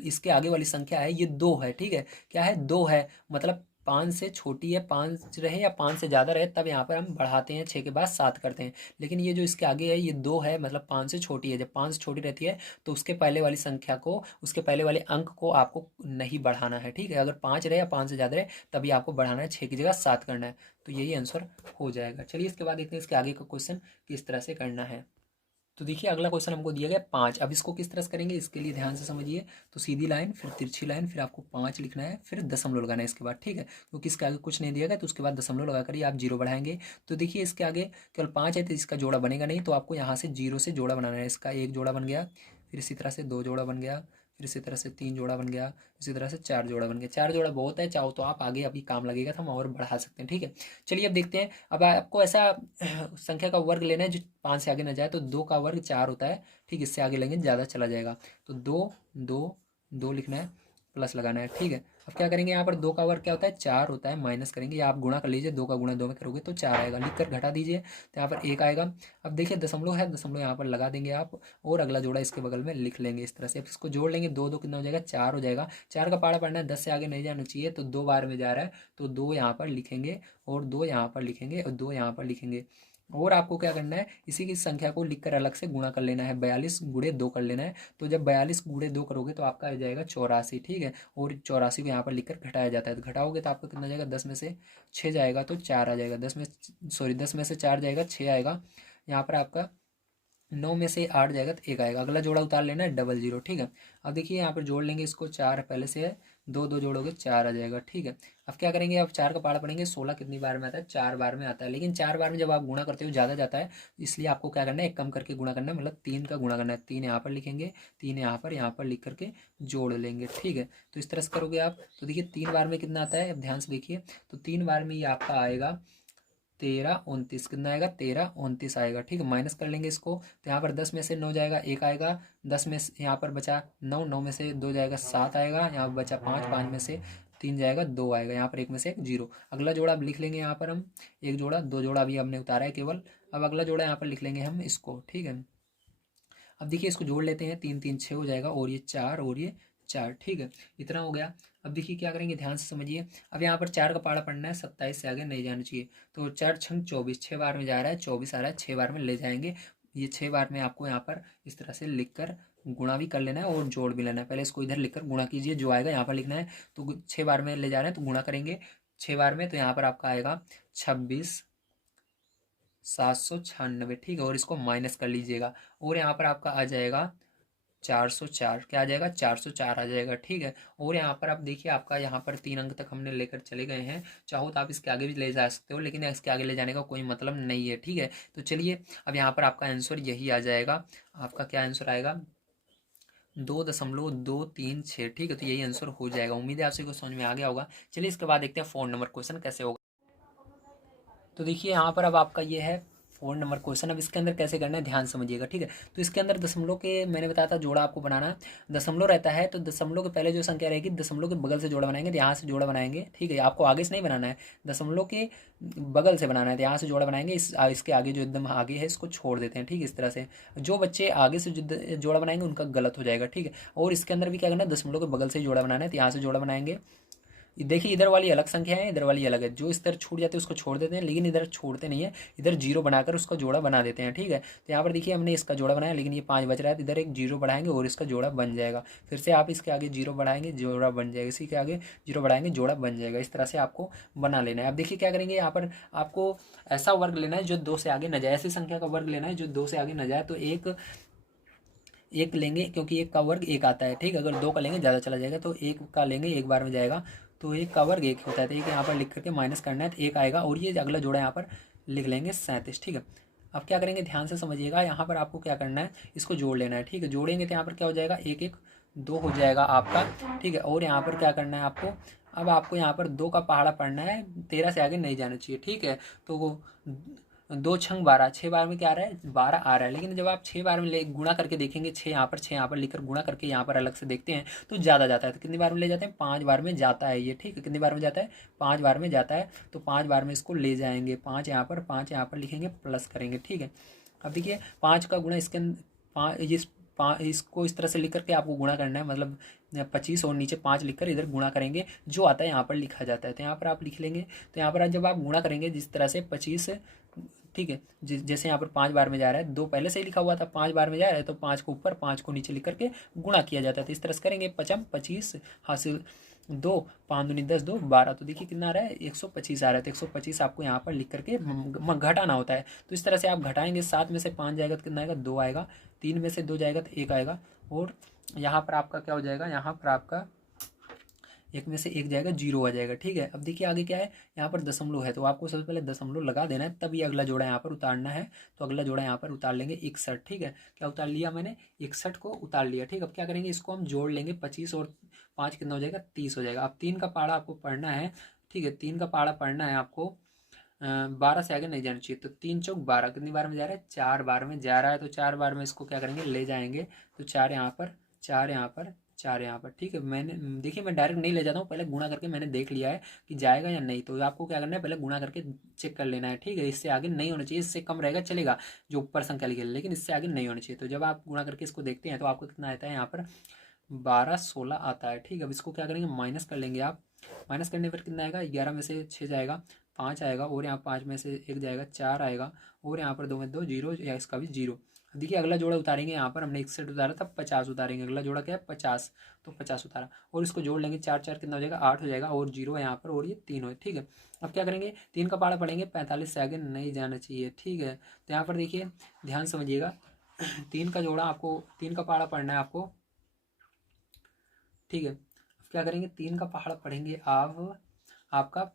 इसके आगे वाली संख्या है ये 2 है। ठीक है, क्या है, 2 है, मतलब 5 से छोटी है, 5 रहे या 5 से ज़्यादा रहे तब यहाँ पर हम बढ़ाते हैं, 6 के बाद 7 करते हैं। लेकिन ये जो इसके आगे है ये 2 है, मतलब 5 से छोटी है। जब 5 से छोटी रहती है तो उसके पहले वाली संख्या को, उसके पहले वाले अंक को आपको नहीं बढ़ाना है। ठीक है, अगर 5 रहे या 5 से ज़्यादा रहे तभी आपको बढ़ाना है, 6 की जगह 7 करना है। तो यही आंसर हो जाएगा। चलिए इसके बाद देखते हैं इसके आगे का क्वेश्चन किस तरह से करना है। तो देखिए अगला क्वेश्चन हमको दिया गया 5। अब इसको किस तरह से करेंगे, इसके लिए ध्यान से समझिए। तो सीधी लाइन, फिर तिरछी लाइन, फिर आपको 5 लिखना है, फिर दशमलव लगाना है इसके बाद। ठीक है, क्योंकि इसके आगे कुछ नहीं दिया गया तो उसके बाद दशमलव लगा कर ही आप 0 बढ़ाएंगे। तो देखिए इसके आगे केवल 5 है तो इसका जोड़ा बनेगा नहीं, तो आपको यहाँ से 0 से जोड़ा बनाना है। इसका 1 जोड़ा बन गया, फिर इसी तरह से 2 जोड़ा बन गया, फिर इसी तरह से 3 जोड़ा बन गया, इसी तरह से 4 जोड़ा बन गया। 4 जोड़ा बहुत है, चाहो तो आप आगे अभी काम लगेगा तो हम और बढ़ा सकते हैं। ठीक है, चलिए अब देखते हैं। अब आपको ऐसा संख्या का वर्ग लेना है जो 5 से आगे ना जाए। तो 2 का वर्ग 4 होता है। ठीक, इससे आगे लेंगे ज़्यादा चला जाएगा। तो 2 2 2 लिखना है, प्लस लगाना है। ठीक है, अब क्या करेंगे, यहाँ पर 2 का वर्ग क्या होता है, 4 होता है, माइनस करेंगे, या आप गुणा कर लीजिए, 2 का गुणा 2 में करोगे तो 4 आएगा, लिख कर घटा दीजिए तो यहाँ पर 1 आएगा। अब देखिए दशमलव है, दशमलव यहाँ पर लगा देंगे आप, और अगला जोड़ा इसके बगल में लिख लेंगे इस तरह से। अब इसको जोड़ लेंगे, 2 2 कितना हो जाएगा, 4 हो जाएगा। 4 का पहाड़ा पढ़ना है, 10 से आगे नहीं जाना चाहिए, तो 2 बार में जा रहा है तो 2 यहाँ पर लिखेंगे, और 2 यहाँ पर लिखेंगे, और 2 यहाँ पर लिखेंगे। और आपको क्या करना है, इसी की संख्या को लिखकर अलग से गुणा कर लेना है, 42 गुणे 2 कर लेना है। तो जब 42 गुणे 2 करोगे तो आपका आ जाएगा 84। ठीक है, और 84 को यहाँ पर लिखकर घटाया जाता है। तो घटाओगे तो आपको कितना जाएगा, 10 में से 6 जाएगा तो 4 आ जाएगा, 10 में से 4 जाएगा 6 आएगा। यहाँ पर आपका 9 में से 8 जाएगा तो 1 आएगा। अगला जोड़ा उतार लेना है, 00। ठीक है, अब देखिए यहाँ पर जोड़ लेंगे इसको, 4 पहले से है, 2 2 जोड़ोगे 4 आ जाएगा। ठीक है, अब क्या करेंगे, अब 4 का पहाड़ा पढ़ेंगे। 16 कितनी बार में आता है, 4 बार में आता है। लेकिन 4 बार में जब आप गुणा करते हो ज़्यादा जाता है, इसलिए आपको क्या करना है, एक कम करके गुणा करना है, मतलब 3 का गुणा करना है। 3 यहाँ पर लिखेंगे, 3 यहाँ पर लिख करके जोड़ लेंगे। ठीक है, तो इस तरह से करोगे आप। तो देखिए 3 बार में कितना आता है, अब ध्यान से देखिए। तो 3 बार में ये आपका आएगा 13 29, कितना आएगा, 13 29 आएगा। ठीक है, माइनस कर लेंगे इसको, तो यहाँ पर 10 में से 9 जाएगा 1 आएगा, 10 में से यहाँ पर बचा 9, 9 में से 2 जाएगा 7 आएगा, यहाँ पर बचा 5, 5 में से 3 जाएगा 2 आएगा, यहाँ पर 1 में से 1 0। अगला जोड़ा अब लिख लेंगे यहाँ पर हम, एक जोड़ा, 2 जोड़ा अभी हमने उतारा है केवल। अब अगला जोड़ा यहाँ पर लिख लेंगे हम इसको। ठीक है, अब देखिए इसको जोड़ लेते हैं, 3 3 6 हो जाएगा, और ये 4 और ये 4। ठीक है, इतना हो गया। अब देखिए क्या करेंगे, ध्यान से समझिए। अब यहाँ पर 4 का पहाड़ा पढ़ना है, 27 से आगे नहीं जाना चाहिए। तो 4 छंग 24, 6 बार में जा रहा है, 24 आ रहा है, 6 बार में ले जाएंगे। ये 6 बार में आपको यहाँ पर इस तरह से लिख कर गुणा भी कर लेना है और जोड़ भी लेना है। पहले इसको इधर लिखकर गुणा कीजिए, जो आएगा यहाँ पर लिखना है। तो 6 बार में ले जा रहे हैं तो गुणा करेंगे 6 बार में, तो यहाँ पर आपका आएगा 26 796। ठीक है, और इसको माइनस कर लीजिएगा, और यहाँ पर आपका आ जाएगा 404। क्या आ जाएगा, 404 आ जाएगा। ठीक है, और यहाँ पर आप देखिए आपका यहाँ पर 3 अंक तक हमने लेकर चले गए हैं। चाहो तो आप इसके आगे भी ले जा सकते हो, लेकिन इसके आगे ले जाने का कोई मतलब नहीं है। ठीक है, तो चलिए अब यहाँ पर आपका आंसर यही आ जाएगा। आपका क्या आंसर आएगा, 2.236। ठीक है, तो यही आंसर हो जाएगा। उम्मीद है आपसे कुछ समझ में आ गया होगा। चलिए इसके बाद देखते हैं 4 नंबर क्वेश्चन कैसे होगा। तो देखिए यहाँ पर अब आपका ये है 4 नंबर क्वेश्चन। अब इसके अंदर कैसे करना है, ध्यान समझिएगा। ठीक है, तो इसके अंदर दशमलव के, मैंने बताया था जोड़ा आपको बनाना। दशमलव रहता है तो दशमलव के पहले जो संख्या रहेगी, दशमलव के बगल से जोड़ा बनाएंगे, तो यहाँ से जोड़ा बनाएंगे। ठीक है, आपको आगे से नहीं बनाना है, दशमलव के बगल से बनाना है, तो यहाँ से जोड़ा बनाएंगे। इसके आगे जो एकदम आगे है इसको छोड़ देते हैं। ठीक है, इस तरह से जो बच्चे आगे से जोड़ा बनाएंगे उनका गलत हो जाएगा। ठीक है, और इसके अंदर भी क्या करना है, दशमलव के बगल से जोड़ा बनाना है, तो यहाँ से जोड़ा बनाएंगे, देखिए इधर वाली अलग संख्या है, इधर वाली अलग है। जो इस तरह छूट जाते हैं उसको छोड़ देते हैं, लेकिन इधर छोड़ते नहीं है, इधर जीरो बनाकर उसका जोड़ा बना देते हैं। ठीक है, तो यहाँ पर देखिए हमने इसका जोड़ा बनाया, लेकिन ये 5 बच रहा है, तो इधर एक जीरो बढ़ाएंगे और इसका जोड़ा बन जाएगा। फिर से आप इसके आगे जीरो बढ़ाएंगे, जोड़ा बन जाएगा, इसी के आगे जीरो बढ़ाएंगे, जोड़ा बन जाएगा। इस तरह से आपको बना लेना है। अब देखिए क्या करेंगे, यहाँ पर आपको ऐसा वर्ग लेना है जो 2 से आगे न जाए, ऐसी संख्या का वर्ग लेना है जो 2 से आगे न जाए। तो एक एक लेंगे, क्योंकि एक का वर्ग एक आता है। ठीक है, अगर 2 का लेंगे ज़्यादा चला जाएगा, तो एक का लेंगे, एक बार में जाएगा। तो एक का वर्ग एक होता है, तो एक यहाँ पर लिख करके माइनस करना है, तो एक आएगा। और ये अगला जोड़ा यहाँ पर लिख लेंगे 37। ठीक है, अब क्या करेंगे, ध्यान से समझिएगा। यहाँ पर आपको क्या करना है, इसको जोड़ लेना है। ठीक है, जोड़ेंगे तो यहाँ पर क्या हो जाएगा, एक एक 2 हो जाएगा आपका। ठीक है, और यहाँ पर क्या करना है आपको, अब आपको यहाँ पर 2 का पहाड़ा पढ़ना है, 13 से आगे नहीं जाना चाहिए। ठीक है, तो वो 2 छंग 12, 6 बार में क्या आ रहा है, 12 आ रहा है। लेकिन जब आप 6 बार में ले गुणा करके देखेंगे, 6 यहाँ पर, 6 यहाँ पर लिखकर गुणा करके यहाँ पर अलग से देखते हैं, तो ज़्यादा जाता है। तो कितनी बार में ले जाते हैं, 5 बार में जाता है ये। ठीक है, कितनी बार में जाता है, 5 बार में जाता है। तो 5 बार में इसको ले जाएंगे, 5 यहाँ पर, 5 यहाँ पर लिखेंगे, प्लस करेंगे। ठीक है, अब देखिए 5 का गुणा इसके पाँच इस इसको इस तरह से लिख करके आपको गुणा करना है, मतलब 25 और नीचे 5 लिखकर इधर गुणा करेंगे, जो आता है यहाँ पर लिखा जाता है। तो यहाँ पर आप लिख लेंगे। तो यहाँ पर जब आप गुणा करेंगे जिस तरह से 25, ठीक है, जैसे यहाँ पर 5 बार में जा रहा है, 2 पहले से ही लिखा हुआ था, 5 बार में जा रहा है, तो 5 को ऊपर 5 को नीचे लिख करके गुणा किया जाता है। तो इस तरह से करेंगे, 25 हासिल 2, 5 दूनी 10, 2 12। तो देखिए कितना आ रहा है, 125 आ रहा है। तो 125 आपको यहाँ पर लिख करके घटाना होता है। तो इस तरह से आप घटाएंगे, 7 में से 5 जाएगा तो कितना आएगा, 2 आएगा, 3 में से 2 जाएगा तो 1 आएगा, और यहाँ पर आपका क्या हो जाएगा, यहाँ पर आपका एक में से एक जाएगा, जीरो आ जाएगा। ठीक है, अब देखिए आगे क्या है, यहाँ पर दशमलव है, तो आपको सबसे पहले दशमलव लगा देना है, तब ये अगला जोड़ा यहाँ पर उतारना है। तो अगला जोड़ा यहाँ पर उतार लेंगे 61। ठीक है, क्या उतार लिया मैंने, 61 को उतार लिया। ठीक है, अब क्या करेंगे, इसको हम जोड़ लेंगे, 25 और 5 कितना हो जाएगा, 30 हो जाएगा। अब 3 का पहाड़ा आपको पढ़ना है। ठीक है, 3 का पहाड़ा पढ़ना है आपको, 12 से आगे नहीं जाना चाहिए। तो 3 चौक 12, कितनी बार में जा रहा है, 4 बार में जा रहा है। तो 4 बार में इसको क्या करेंगे, ले जाएंगे। तो 4 यहाँ पर, 4 यहाँ पर, 4 यहाँ पर। ठीक है, मैंने देखिए मैं डायरेक्ट नहीं ले जाता हूँ, पहले गुणा करके मैंने देख लिया है कि जाएगा या नहीं। तो आपको क्या करना है, पहले गुणा करके चेक कर लेना है। ठीक है, इससे आगे नहीं होना चाहिए, इससे कम रहेगा चलेगा जो ऊपर संख्या लिखी है, लेकिन इससे आगे नहीं होना चाहिए। तो जब आप गुणा करके इसको देखते हैं तो आपको कितना आता है, यहाँ पर 12 16 आता है। ठीक है, अब इसको क्या करेंगे, माइनस कर लेंगे आप। माइनस करने पर कितना आएगा, 11 में से 6 जाएगा, 5 आएगा, और यहाँ 5 में से 1 जाएगा, 4 आएगा, और यहाँ पर 2 में 2 जीरो, या इसका भी जीरो। देखिए अगला जोड़ा उतारेंगे, यहाँ पर हमने 61 उतारा था, 50 उतारेंगे। अगला जोड़ा क्या है, 50, तो 50 उतारा, और इसको जोड़ लेंगे, 4 4 कितना हो जाएगा, 8 हो जाएगा, और जीरो है यहाँ पर, और ये 3 हो। ठीक है, अब क्या करेंगे, 3 का पहाड़ा पढ़ेंगे, 45 से आगे नहीं जाना चाहिए। ठीक है, तो यहाँ पर देखिए ध्यान समझिएगा, 3 का जोड़ा आपको, 3 का पहाड़ा पढ़ना है आपको। ठीक है, अब क्या करेंगे, 3 का पहाड़ा पढ़ेंगे आप, आपका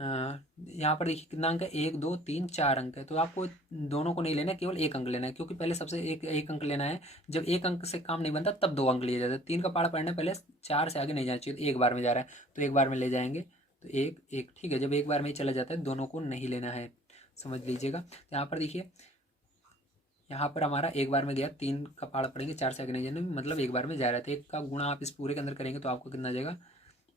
यहाँ पर देखिए कितना अंक है, 1 2 3 4 अंक है। तो आपको दोनों को नहीं लेना है, केवल एक अंक लेना है, क्योंकि पहले सबसे एक एक अंक लेना है। जब एक अंक से काम नहीं बनता तब 2 अंक लिए जाते हैं। 3 का पहाड़ा पढ़ना है, पहले 4 से आगे नहीं जाना चाहिए, तो एक बार में जा रहा है, तो एक बार में ले जाएंगे। तो एक एक, ठीक है, जब एक बार में ही चला जाता है, दोनों को नहीं लेना है, समझ लीजिएगा। तो यहाँ पर देखिए, यहाँ पर हमारा एक बार में गया, 3 का पहाड़ा पढ़ेंगे, 4 से आगे नहीं जाना, मतलब एक बार में जा रहा था। एक का गुणा आप इस पूरे के अंदर करेंगे तो आपको कितना आ जाएगा,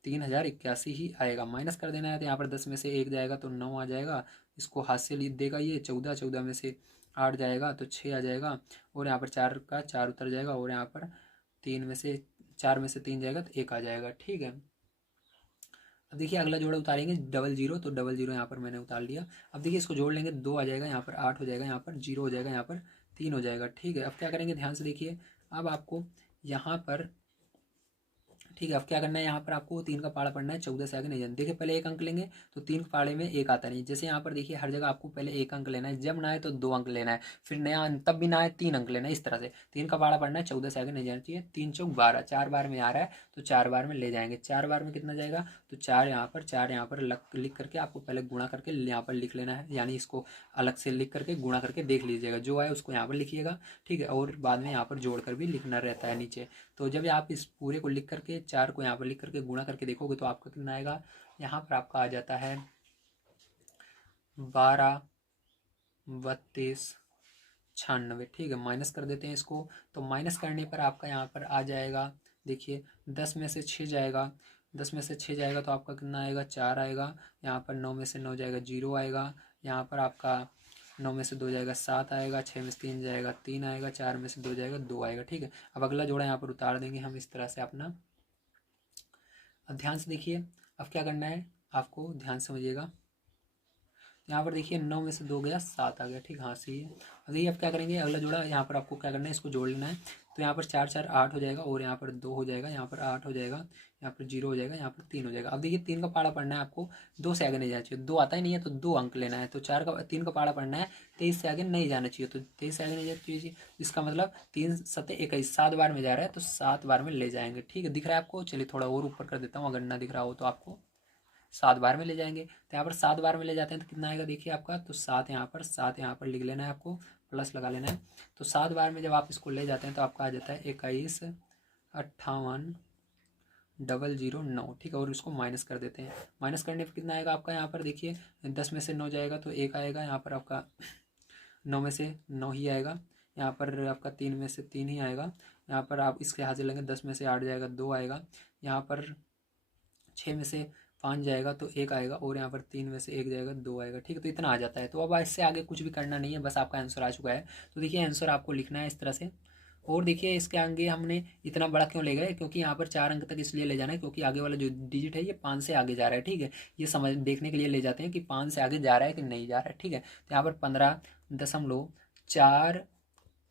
3081 ही आएगा। माइनस कर देना है, तो यहाँ पर 10 में से 1 जाएगा तो 9 आ जाएगा, इसको हाथ से लिख देगा ये। 14, 14 में से 8 जाएगा तो 6 आ जाएगा, और यहाँ पर 4 का 4 उतर जाएगा, और यहाँ पर 3 में से 4 में से 3 जाएगा तो 1 आ जाएगा। ठीक है, अब देखिए अगला जोड़ा उतारेंगे, डबल जीरो, तो डबल जीरो यहाँ पर मैंने उतार लिया। अब देखिए इसको जोड़ लेंगे, 2 आ जाएगा, यहाँ पर 8 हो जाएगा, यहाँ पर 0 हो जाएगा, यहाँ पर 3 हो जाएगा। ठीक है, अब क्या करेंगे, ध्यान से देखिए, अब आपको यहाँ पर, ठीक है, अब क्या करना है, यहाँ पर आपको 3 का पहाड़ा पढ़ना है, 14 से आगे नहीं जाना। देखिए पहले एक अंक लेंगे, तो 3 के पहाड़े में एक आता नहीं। जैसे यहाँ पर देखिए हर जगह आपको पहले एक अंक लेना है, जब ना आए तो 2 अंक लेना है, फिर नया तब भी ना आए 3 अंक लेना है। इस तरह से 3 का पहाड़ा पढ़ना है, 14 से आगे नहीं जाना चाहिए। 3 चौक 12, 4 बार में आ रहा है, तो 4 बार में ले जाएंगे। 4 बार में कितना जाएगा, तो 4 यहाँ पर, 4 यहाँ पर लिख करके आपको पहले गुणा करके यहाँ पर लिख लेना है, यानी इसको अलग से लिख करके गुणा करके देख लीजिएगा, जो आए उसको यहाँ पर लिखिएगा। ठीक है, और बाद में यहाँ पर जोड़ कर भी लिखना रहता है नीचे। तो जब आप इस पूरे को लिख करके, 4 को यहाँ पर लिख करके गुणा करके देखोगे तो आपका कितना आएगा, यहाँ पर आपका आ जाता है 12 32 96। ठीक है, माइनस कर देते हैं इसको। तो माइनस करने पर आपका यहाँ पर आ जाएगा, देखिए 10 में से 6 जाएगा, 10 में से 6 जाएगा तो आपका कितना आएगा, 4 आएगा। यहाँ पर 9 में से 9 जाएगा, 0 आएगा। यहाँ पर आपका 9 में से 2 जाएगा, 7 आएगा। 6 में से 3 जाएगा, 3 आएगा। 4 में से 2 जाएगा, 2 आएगा। ठीक है, अब अगला जोड़ा यहाँ पर उतार देंगे हम इस तरह से अपना। अब ध्यान से देखिए, अब क्या करना है आपको, ध्यान समझिएगा। यहाँ पर देखिए 9 में से 2 गया 7 आ गया, ठीक, हाँ सही है। अब देखिए अब क्या करेंगे, अगला जोड़ा यहाँ पर आपको क्या करना है, इसको जोड़ लेना है। तो यहाँ पर 4 4 8 हो जाएगा, और यहाँ पर 2 हो जाएगा, यहाँ पर 8 हो जाएगा, यहाँ पर 0 हो जाएगा, यहाँ पर 3 हो जाएगा। अब देखिए 3 का पाड़ा पढ़ना है आपको, 2 से आगे नहीं जाना चाहिए, 2 आता ही नहीं है तो 2 अंक लेना है। तो 3 का पाड़ा पढ़ना है, 23 से आगे नहीं जाना चाहिए, तो 23 से आगे नहीं जाना चाहिए, इसका मतलब 3 7 21, 7 बार में जा रहा है तो 7 बार में ले जाएंगे, ठीक है। दिख रहा है आपको, चलिए थोड़ा और ऊपर कर देता हूँ, अगर ना दिख रहा हो तो आपको। 7 बार में ले जाएंगे, तो यहाँ पर 7 बार में ले जाते हैं तो कितना आएगा देखिए आपका, तो 7 यहाँ पर लिख लेना है आपको, प्लस लगा लेना है। तो 7 बार में जब आप इसको ले जाते हैं तो आपका आ जाता है 21 58 009, ठीक है। और इसको माइनस कर देते हैं, माइनस करने पर कितना आएगा आपका, यहाँ पर देखिए 10 में से 9 जाएगा तो 1 आएगा, यहाँ पर आपका 9 में से 9 ही आएगा, यहाँ पर आपका 3 में से 3 ही आएगा, यहाँ पर आप इसके हाथ से लेंगे 10 में से 8 जाएगा 2 आएगा, यहाँ पर 6 में से 5 जाएगा तो 1 आएगा, और यहाँ पर 3 में से 1 जाएगा 2 आएगा, ठीक है। तो इतना आ जाता है। तो अब इससे आगे कुछ भी करना नहीं है, बस आपका आंसर आ चुका है। तो देखिए आंसर आपको लिखना है इस तरह से। और देखिए इसके आगे हमने इतना बड़ा क्यों ले गए, क्योंकि यहाँ पर 4 अंक तक इसलिए ले जाना है क्योंकि आगे वाला जो डिजिट है ये 5 से आगे जा रहा है, ठीक है। ये समझ देखने के लिए ले जाते हैं कि 5 से आगे जा रहा है कि नहीं जा रहा है, ठीक है। तो यहाँ पर 15.4,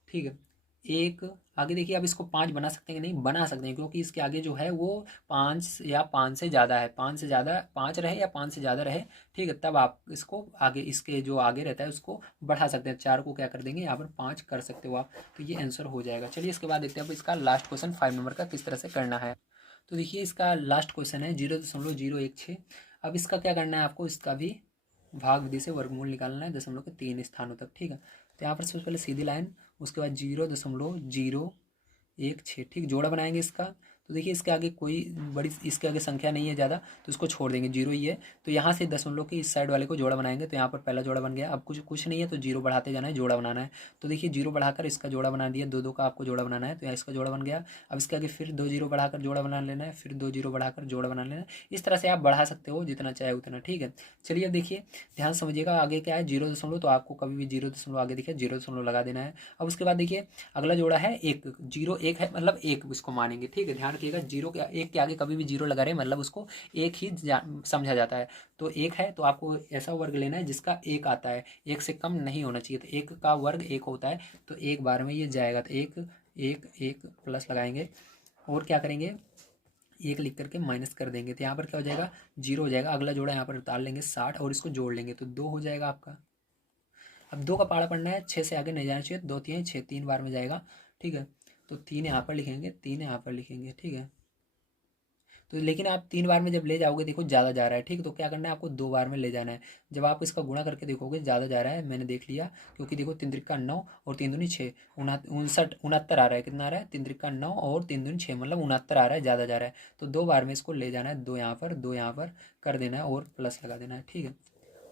ठीक है, एक आगे देखिए। अब इसको 5 बना सकते हैं कि नहीं, बना सकते हैं, क्योंकि इसके आगे जो है वो 5 या 5 से ज़्यादा है, 5 से ज़्यादा 5 रहे या 5 से ज़्यादा रहे, ठीक है। तब आप इसको आगे, इसके जो आगे रहता है उसको बढ़ा सकते हैं, 4 को क्या कर देंगे यहाँ पर 5 कर सकते हो आप। तो ये आंसर हो जाएगा। चलिए इसके बाद देखते हैं अब इसका लास्ट क्वेश्चन 5 नंबर का किस तरह से करना है। तो देखिए इसका लास्ट क्वेश्चन है 0.016। अब इसका क्या करना है आपको, इसका भी भाग विधि से वर्गमूल निकालना है 3 स्थानों तक, ठीक है। तो यहाँ पर सबसे पहले सीधी लाइन, उसके बाद 0.016, ठीक, जोड़ा बनाएंगे इसका। तो देखिए इसके आगे कोई बड़ी, इसके आगे संख्या नहीं है ज़्यादा, तो इसको छोड़ देंगे, 0 ही है। तो यहाँ से दशमलव के इस साइड वाले को जोड़ा बनाएंगे, तो यहाँ पर पहला जोड़ा बन गया। अब कुछ नहीं है तो 0 बढ़ाते जाना है, जोड़ा बनाना है। तो देखिए 0 बढ़ाकर इसका जोड़ा बना दिया, 2 2 का आपको जोड़ा बनाना है, तो यहाँ इसका जोड़ा बन गया। अब इसके आगे फिर 2 0 बढ़ाकर जोड़ा बना लेना है, फिर 2 0 बढ़ाकर जोड़ा बना लेना है। इस तरह से आप बढ़ा सकते हो जितना चाहे उतना, ठीक है। चलिए अब देखिए ध्यान समझिएगा, आगे क्या है 0 तो आपको कभी भी 0 आगे दिखे 0 लगा देना है। अब उसके बाद देखिए अगला जोड़ा है 1, 0 1 है मतलब 1 इसको मानेंगे, ठीक है। ध्यान रखिएगा 1 के आगे कभी भी 0 लगा रहे मतलब उसको 1 ही समझा जाता है। तो 1 है तो आपको ऐसा वर्ग लेना है जिसका 1 आता है, 1 से कम नहीं होना चाहिए। तो 1 का वर्ग 1 होता है, तो 1 बार में ये जाएगा, तो 1 1 1 प्लस लगाएंगे, और क्या करेंगे 1 लिख करके माइनस कर देंगे। तो यहाँ पर क्या हो जाएगा 0 हो जाएगा। अगला जोड़ा यहाँ पर उतार लेंगे 60, और इसको जोड़ लेंगे तो 2 हो जाएगा आपका। अब 2 का पाड़ा पढ़ना है, 6 से आगे नहीं जाना चाहिए, 2 3 6 3 बार में जाएगा, ठीक है। तो 3 यहाँ पर लिखेंगे, 3 यहाँ पर लिखेंगे, ठीक है। तो लेकिन आप 3 बार में जब ले जाओगे देखो ज़्यादा जा रहा है, ठीक, तो क्या करना है आपको 2 बार में ले जाना है। जब आप इसका गुणा करके देखोगे ज़्यादा जा रहा है, मैंने देख लिया, क्योंकि देखो 3 त्रिका 9 और 3 दूनी 6, 69 आ रहा है। कितना आ रहा है 3 त्रिका 9 और 3 दूनी 6, मतलब 69 आ रहा है, ज़्यादा जा रहा है। तो 2 बार में इसको ले जाना है, 2 यहाँ पर 2 यहाँ पर कर देना है और प्लस लगा देना है, ठीक है।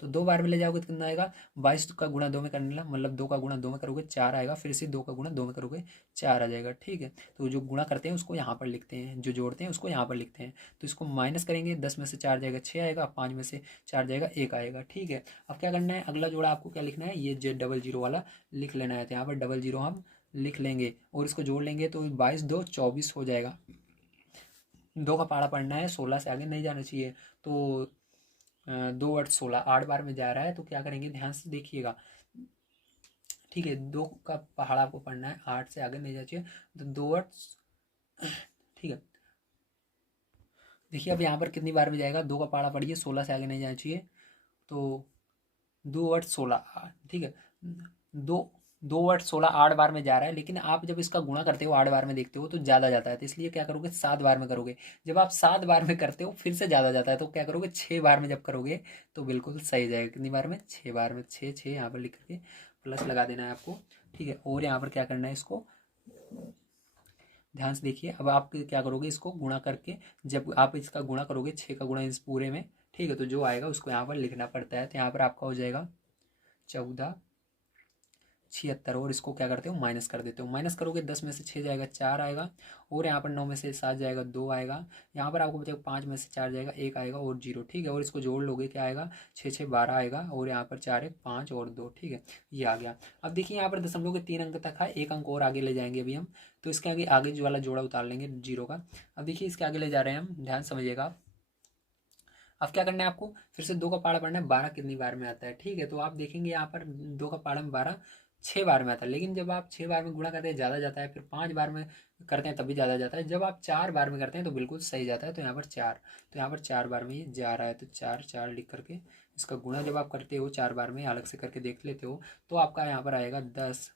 तो 2 बार में ले जाओगे तो कितना आएगा 22 का गुणा 2 में करने लगा, मतलब 2 का गुणा 2 में करोगे 4 आएगा, फिर से 2 का गुणा 2 में करोगे 4 आ जाएगा, ठीक है। तो जो गुणा करते हैं उसको यहाँ पर लिखते हैं, जो जोड़ते हैं उसको यहाँ पर लिखते हैं। तो इसको माइनस करेंगे, 10 में से 4 जाएगा 6 आएगा, 5 में से 4 जाएगा 1 आएगा, ठीक है। अब क्या करना है, अगला जोड़ा आपको क्या लिखना है, ये Z00 वाला लिख लेना है। तो यहाँ पर 00 हम लिख लेंगे और इसको जोड़ लेंगे, तो 22 2 24 हो जाएगा। 2 का पाड़ा पढ़ना है, 16 से आगे नहीं जाना चाहिए। तो 2 8 16, 8 बार में जा रहा है, तो क्या करेंगे ध्यान से देखिएगा, ठीक है। 2 का पहाड़ा आपको पढ़ना है, 8 से आगे नहीं जाना चाहिए, तो 2 8, ठीक है। देखिए अब यहाँ पर कितनी बार में जाएगा, 2 का पहाड़ा पढ़िए, 16 से आगे नहीं जाना चाहिए, तो 2 8 16, ठीक है। 2 2 8 16 8 बार में जा रहा है, लेकिन आप जब इसका गुणा करते हो 8 बार में देखते हो तो ज़्यादा जाता है, तो इसलिए क्या करोगे 7 बार में करोगे। जब आप 7 बार में करते हो फिर से ज़्यादा जाता है, तो क्या करोगे 6 बार में जब करोगे तो बिल्कुल सही जाएगा। कितनी बार में 6 बार में, 6 6 यहाँ पर लिख करके प्लस लगा देना है आपको, ठीक है। और यहाँ पर क्या करना है, इसको ध्यान से देखिए। अब आप क्या करोगे, इसको गुणा करके, जब आप इसका गुणा करोगे 6 का गुणा इस पूरे में, ठीक है, तो जो आएगा उसको यहाँ पर लिखना पड़ता है। तो यहाँ पर आपका हो जाएगा 1476, और इसको क्या करते हो माइनस कर देते हो। माइनस करोगे 10 में से 6 जाएगा 4 आएगा, और यहाँ पर 9 में से 7 जाएगा 2 आएगा, यहाँ पर आपको बचेगा 5 में से 4 जाएगा 1 आएगा और 0, ठीक है। और इसको जोड़ लोगे क्या आएगा 6 6 12 आएगा, और यहाँ पर 4 1 5 और 2, ठीक है, ये आ गया। अब देखिए यहाँ पर दशमलव के 3 अंक तक है, 1 अंक और आगे ले जाएंगे अभी हम, तो इसके आगे आगे जो वाला जोड़ा उतार लेंगे 0 का। अब देखिए इसके आगे ले जा रहे हैं हम, ध्यान समझिएगा। अब क्या करना है आपको, फिर से 2 का पहाड़ा पढ़ना है, 12 कितनी बार में आता है, ठीक है। तो आप देखेंगे यहाँ पर 2 का पहाड़ा में 12 6 बार में आता है, लेकिन जब आप 6 बार में गुणा करते हैं ज़्यादा जाता है, फिर 5 बार में करते हैं तभी ज़्यादा जाता है, जब आप 4 बार में करते हैं तो बिल्कुल सही जाता है। तो यहाँ पर 4, तो यहाँ पर 4 बार में ये जा रहा है, तो 4 4 लिख करके इसका गुणा जब आप करते हो 4 बार में अलग से करके देख लेते हो, तो आपका यहाँ पर आएगा 10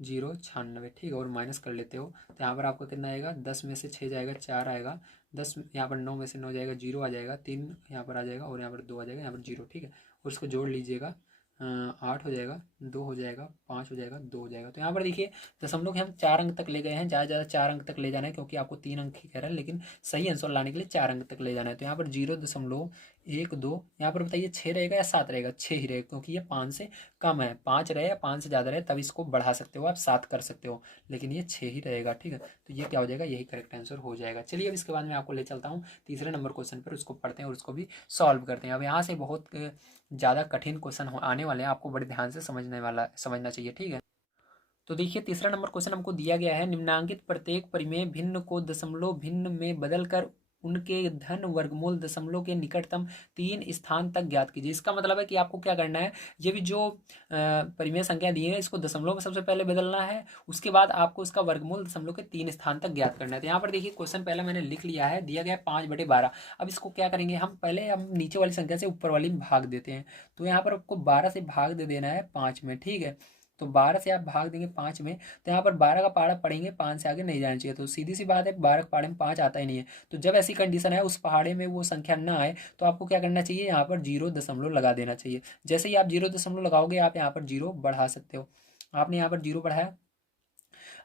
096, ठीक है। और माइनस कर लेते हो तो यहाँ पर आपका कितना आएगा, 10 में से 6 जाएगा 4 आएगा, 10 यहाँ पर 9 में से 9 जाएगा 0 आ जाएगा, 3 यहाँ पर आ जाएगा और यहाँ पर 2 आ जाएगा, यहाँ पर 0, ठीक है। और इसको जोड़ लीजिएगा, 8 हो जाएगा, 2 हो जाएगा, 5 हो जाएगा, 2 हो जाएगा। तो यहाँ पर देखिए दशमलव के हम 4 अंक तक ले गए हैं, ज़्यादा ज़्यादा 4 अंक तक ले जाना है, क्योंकि आपको 3 अंक ही कह रहा है, लेकिन सही आंसर लाने के लिए 4 अंक तक ले जाना है। तो यहाँ पर 0.12, यहाँ पर बताइए 6 रहेगा या 7 रहेगा, 6 ही रहेगा, क्योंकि ये 5 से कम है, 5 रहे या 5 से ज़्यादा रहे तब इसको बढ़ा सकते हो, आप 7 कर सकते हो, लेकिन ये 6 ही रहेगा, ठीक है। तो ये क्या हो जाएगा, यही करेक्ट आंसर हो जाएगा। चलिए अब इसके बाद मैं आपको ले चलता हूँ तीसरे नंबर क्वेश्चन पर, उसको पढ़ते हैं और उसको भी सॉल्व करते हैं। अब यहाँ से बहुत ज़्यादा कठिन क्वेश्चन आने वाले हैं, आपको बड़े ध्यान से समझना चाहिए, ठीक है। तो देखिए तीसरा नंबर क्वेश्चन हमको दिया गया है, निम्नांकित प्रत्येक परिमेय भिन्न को दशमलव भिन्न में बदलकर उनके धन वर्गमूल दशमलव के निकटतम 3 स्थान तक ज्ञात कीजिए। इसका मतलब है कि आपको क्या करना है, ये भी जो परिमेय संख्या दी है इसको दशमलव में सबसे पहले बदलना है, उसके बाद आपको इसका वर्गमूल दशमलव के 3 स्थान तक ज्ञात करना है। तो यहाँ पर देखिए क्वेश्चन पहले मैंने लिख लिया है, दिया गया है 5/12। अब इसको क्या करेंगे, हम नीचे वाली संख्या से ऊपर वाली में भाग देते हैं। तो यहाँ पर आपको 12 से भाग दे देना है 5 में, ठीक है। तो 12 से आप भाग देंगे 5 में, तो यहाँ पर 12 का पहाड़ा पढ़ेंगे, 5 से आगे नहीं जाना चाहिए। तो सीधी सी बात है 12 के पहाड़े में 5 आता ही नहीं है। तो जब ऐसी कंडीशन है उस पहाड़े में वो संख्या ना आए, तो आपको क्या करना चाहिए, यहाँ पर 0 लगा देना चाहिए। जैसे ही आप 0 लगाओगे आप यहाँ पर 0 बढ़ा सकते हो। आपने यहाँ पर 0 बढ़ाया,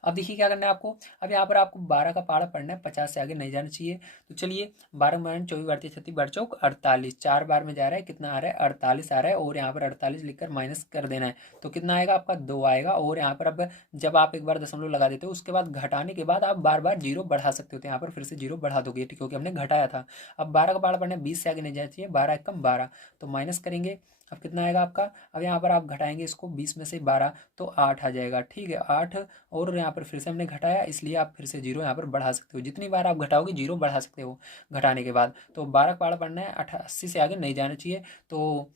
अब देखिए क्या करना है आपको, अब यहाँ पर आपको 12 का पहाड़ा पढ़ना है, 50 से आगे नहीं जाना चाहिए। तो चलिए 12 में 24 बढ़ती 36 बढ़ चौक 48, 4 बार में जा रहा है, कितना आ रहा है 48 आ रहा है, और यहाँ पर 48 लिखकर माइनस कर देना है। तो कितना आएगा आपका 2 आएगा। और यहाँ पर अब जब आप एक बार दशमलव लगा देते हो उसके बाद घटाने के बाद आप बार बार 0 बढ़ा सकते हो। तो यहाँ पर फिर से 0 बढ़ा दोगे, क्योंकि हमने घटाया था। अब 12 का पहाड़ा पढ़ना है, 20 से आगे नहीं जाना चाहिए, 12 एकम 12, तो माइनस करेंगे। अब कितना आएगा आपका, अब यहाँ पर आप घटाएंगे इसको, 20 में से 12 तो 8 आ जाएगा, ठीक है 8। और यहाँ पर फिर से हमने घटाया, इसलिए आप फिर से 0 यहाँ पर बढ़ा सकते हो, जितनी बार आप घटाओगे 0 बढ़ा सकते हो घटाने के बाद। तो 12 का पहाड़ा पढ़ना है, 88 से आगे नहीं जाना चाहिए। तो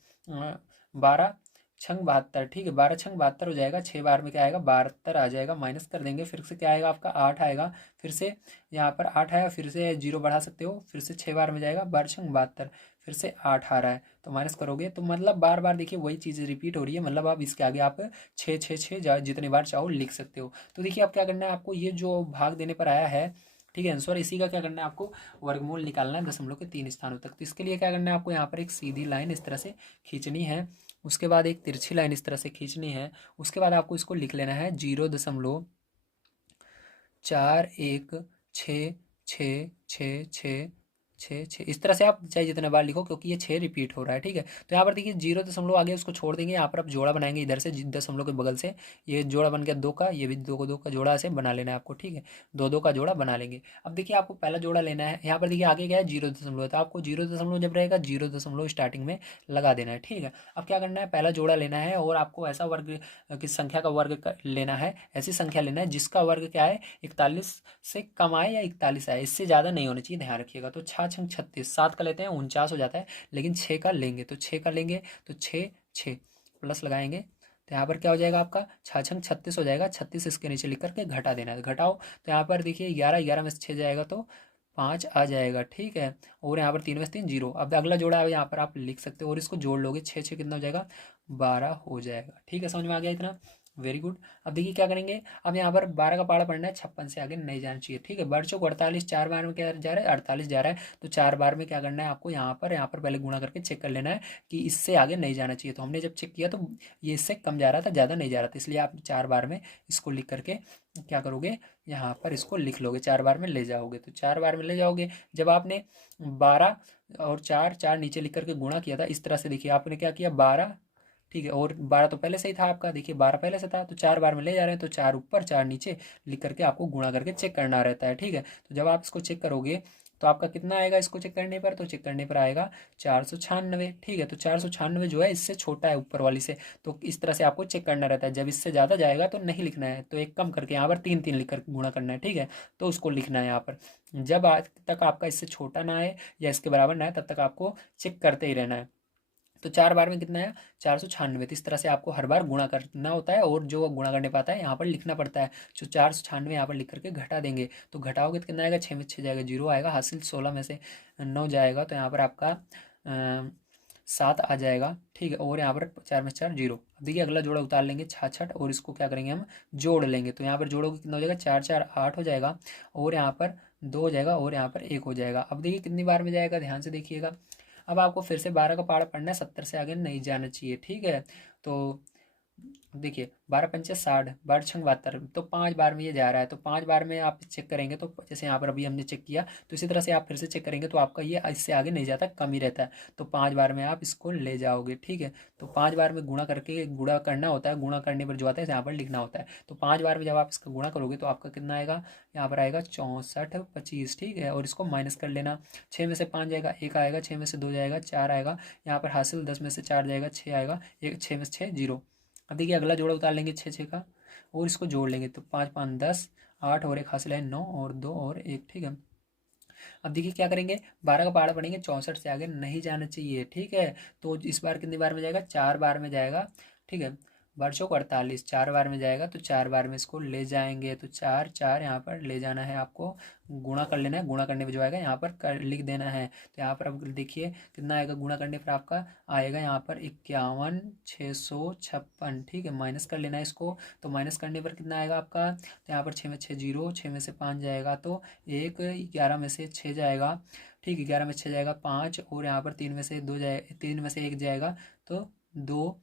12 छंग 72, ठीक है 12 छंग 72 हो जाएगा, 6 बार में क्या आएगा 72 आ जाएगा, माइनस कर देंगे, फिर से क्या आएगा आपका 8 आएगा, फिर से यहाँ पर 8 आया, फिर से 0 बढ़ा सकते हो, फिर से 6 बार में जाएगा, 12 छंग 72, फिर से 8 आ रहा है, तो माइनस करोगे तो मतलब बार बार देखिए वही चीज़ रिपीट हो रही है, मतलब आप इसके आगे आप 6 जितने बार चाहो लिख सकते हो। तो देखिए आप क्या करना है, आपको ये जो भाग देने पर आया है, ठीक है आंसर, इसी का क्या करना है आपको वर्गमूल निकालना है दशमलव के 3 स्थानों तक। तो इसके लिए क्या करना है आपको, यहाँ पर एक सीधी लाइन इस तरह से खींचनी है, उसके बाद एक तिरछी लाइन इस तरह से खींचनी है, उसके बाद आपको इसको लिख लेना है 0.416666 6 इस तरह से आप चाहे जितने बार लिखो, क्योंकि ये 6 रिपीट हो रहा है, ठीक है। तो यहाँ पर देखिए 0 आगे उसको छोड़ देंगे, यहाँ पर आप जोड़ा बनाएंगे इधर से दशमलव के बगल से, ये जोड़ा बन गया 2 का, ये भी 2 को 2 का जोड़ा ऐसे बना लेना है आपको, ठीक है 2 का जोड़ा बना लेंगे। अब देखिए आपको पहला जोड़ा लेना है, यहाँ पर देखिए आगे क्या है 0 तो आपको 0 जब रहेगा 0 स्टार्टिंग में लगा देना है, ठीक है। अब क्या करना है, पहला जोड़ा लेना है और आपको ऐसा वर्ग किस संख्या का वर्ग लेना है, ऐसी संख्या लेना है जिसका वर्ग क्या है 41 से कम आए या 41 आए, इससे ज़्यादा नहीं होना चाहिए, ध्यान रखिएगा। तो 6 छंग 36, 7 का लेते हैं 49 हो जाता है, लेकिन 6 का लेंगे, तो 6 का लेंगे तो 6 प्लस लगाएंगे, तो यहाँ पर क्या हो जाएगा आपका 6 छंग 36 हो जाएगा, 36 इसके नीचे लिख करके घटा देना है, घटाओ तो यहाँ पर देखिए 11 में से 6 जाएगा तो 5 आ जाएगा, ठीक है। और यहाँ पर 3 में से 3 0। अब अगला जोड़ा है यहाँ पर आप लिख सकते हो और इसको जोड़ लोगे, 6 कितना हो जाएगा 12 हो जाएगा, ठीक है समझ में आ गया इतना, वेरी गुड। अब देखिए क्या करेंगे, अब यहाँ पर 12 का पहाड़ा पढ़ना है, 56 से आगे नहीं जाना चाहिए, ठीक है। बढ़ चौक 48, 4 बार में क्या जा रहा है 48 जा रहा है, तो 4 बार में क्या करना है आपको, यहाँ पर पहले गुणा करके चेक कर लेना है कि इससे आगे नहीं जाना चाहिए। तो हमने जब चेक किया तो ये इससे कम जा रहा था, ज़्यादा नहीं जा रहा था, इसलिए आप 4 बार में इसको लिख करके क्या करोगे, यहाँ पर इसको लिख लोगे, 4 बार में ले जाओगे। तो 4 बार में ले जाओगे, जब आपने 12 और 4 नीचे लिख करके गुणा किया था इस तरह से, देखिए आपने क्या किया 12, ठीक है, और 12 तो पहले से ही था आपका, देखिए 12 पहले से था, तो 4 बार में ले जा रहे हैं, तो 4 ऊपर 4 नीचे लिख करके आपको गुणा करके चेक करना रहता है, ठीक है। तो जब आप इसको चेक करोगे तो आपका कितना आएगा इसको चेक करने पर, तो चेक करने पर आएगा 496। ठीक है, तो 496 जो है इससे छोटा है ऊपर वाली से, तो इस तरह से आपको चेक करना रहता है। जब इससे ज़्यादा जाएगा तो नहीं लिखना है, तो एक कम करके यहाँ पर 3 3 लिख कर गुणा करना है। ठीक है, तो उसको लिखना है यहाँ पर। जब आज तक आपका इससे छोटा ना आए या इसके बराबर ना आए तब तक आपको चेक करते ही रहना है। तो 4 बार में कितना है 496। तो इस तरह से आपको हर बार गुणा करना होता है, और जो गुणा करने पाता है यहाँ पर लिखना पड़ता है। जो 496 यहाँ पर लिख करके घटा देंगे, तो घटाओगे तो कितना आएगा, 6 में 6 जाएगा, 0 आएगा, हासिल 16 में से 9 जाएगा, तो यहाँ पर आपका 7 आ जाएगा। ठीक है, और यहाँ पर 4 में 4 0। अब देखिए अगला जोड़ा उतार लेंगे 66, और इसको क्या करेंगे हम जोड़ लेंगे। तो यहाँ पर जोड़ोगे कितना हो जाएगा, 4 4 8 हो जाएगा, और यहाँ पर 2 हो जाएगा, और यहाँ पर 1 हो जाएगा। अब देखिए कितनी बार में जाएगा, ध्यान से देखिएगा। अब आपको फिर से 12 का पहाड़ा पढ़ना है, 70 से आगे नहीं जाना चाहिए। ठीक है, तो देखिए 12 पंचे 60, 12 छंग 72, तो 5 बार में ये जा रहा है। तो 5 बार में आप चेक करेंगे, तो जैसे यहाँ पर अभी हमने चेक किया, तो इसी तरह से आप फिर से चेक करेंगे, तो आपका ये इससे आगे नहीं जाता, कम ही रहता है। तो 5 बार में आप इसको ले जाओगे। ठीक है, तो 5 बार में गुणा करके गुणा करना होता है, गुणा करने पर जो आता है यहाँ पर लिखना होता है। तो 5 बार में जब आप इसका गुणा करोगे तो आपका कितना आएगा, यहाँ पर आएगा 64 25। ठीक है, और इसको माइनस कर लेना। 6 में से 5 जाएगा, 1 आएगा, 6 में से 2 जाएगा, 4 आएगा, यहाँ पर हासिल 10 में से 4 जाएगा, 6 आएगा, 6 में से 6 0। अब देखिए अगला जोड़ा उतार लेंगे 6 6 का, और इसको जोड़ लेंगे, तो 5 5 10, 8 और 1 हासिल है 9, और 2 और 1। ठीक है, अब देखिए क्या करेंगे, 12 का पहाड़ा पढ़ेंगे, 64 से आगे नहीं जाना चाहिए। ठीक है, तो इस बार कितनी बार में जाएगा, 4 बार में जाएगा। ठीक है, 12 48, 4 बार में जाएगा, तो 4 बार में इसको ले जाएंगे। तो 4 4 यहाँ पर ले जाना है आपको, गुणा कर लेना है, गुणा करने पर जो आएगा यहाँ पर लिख देना है। तो यहाँ पर अब देखिए कितना आएगा, गुणा करने पर आपका आएगा यहाँ पर 51 656। ठीक है, माइनस कर लेना है इसको, तो माइनस करने पर कितना आएगा आपका, तो यहाँ पर 6 में 6 0, 6 में से 5 जाएगा, तो 1, 11 में से 6 जाएगा। ठीक है, 11 में 6 जाएगा 5, और यहाँ पर 3 में से 2 जाए, 3 में से 1 जाएगा, तो 2,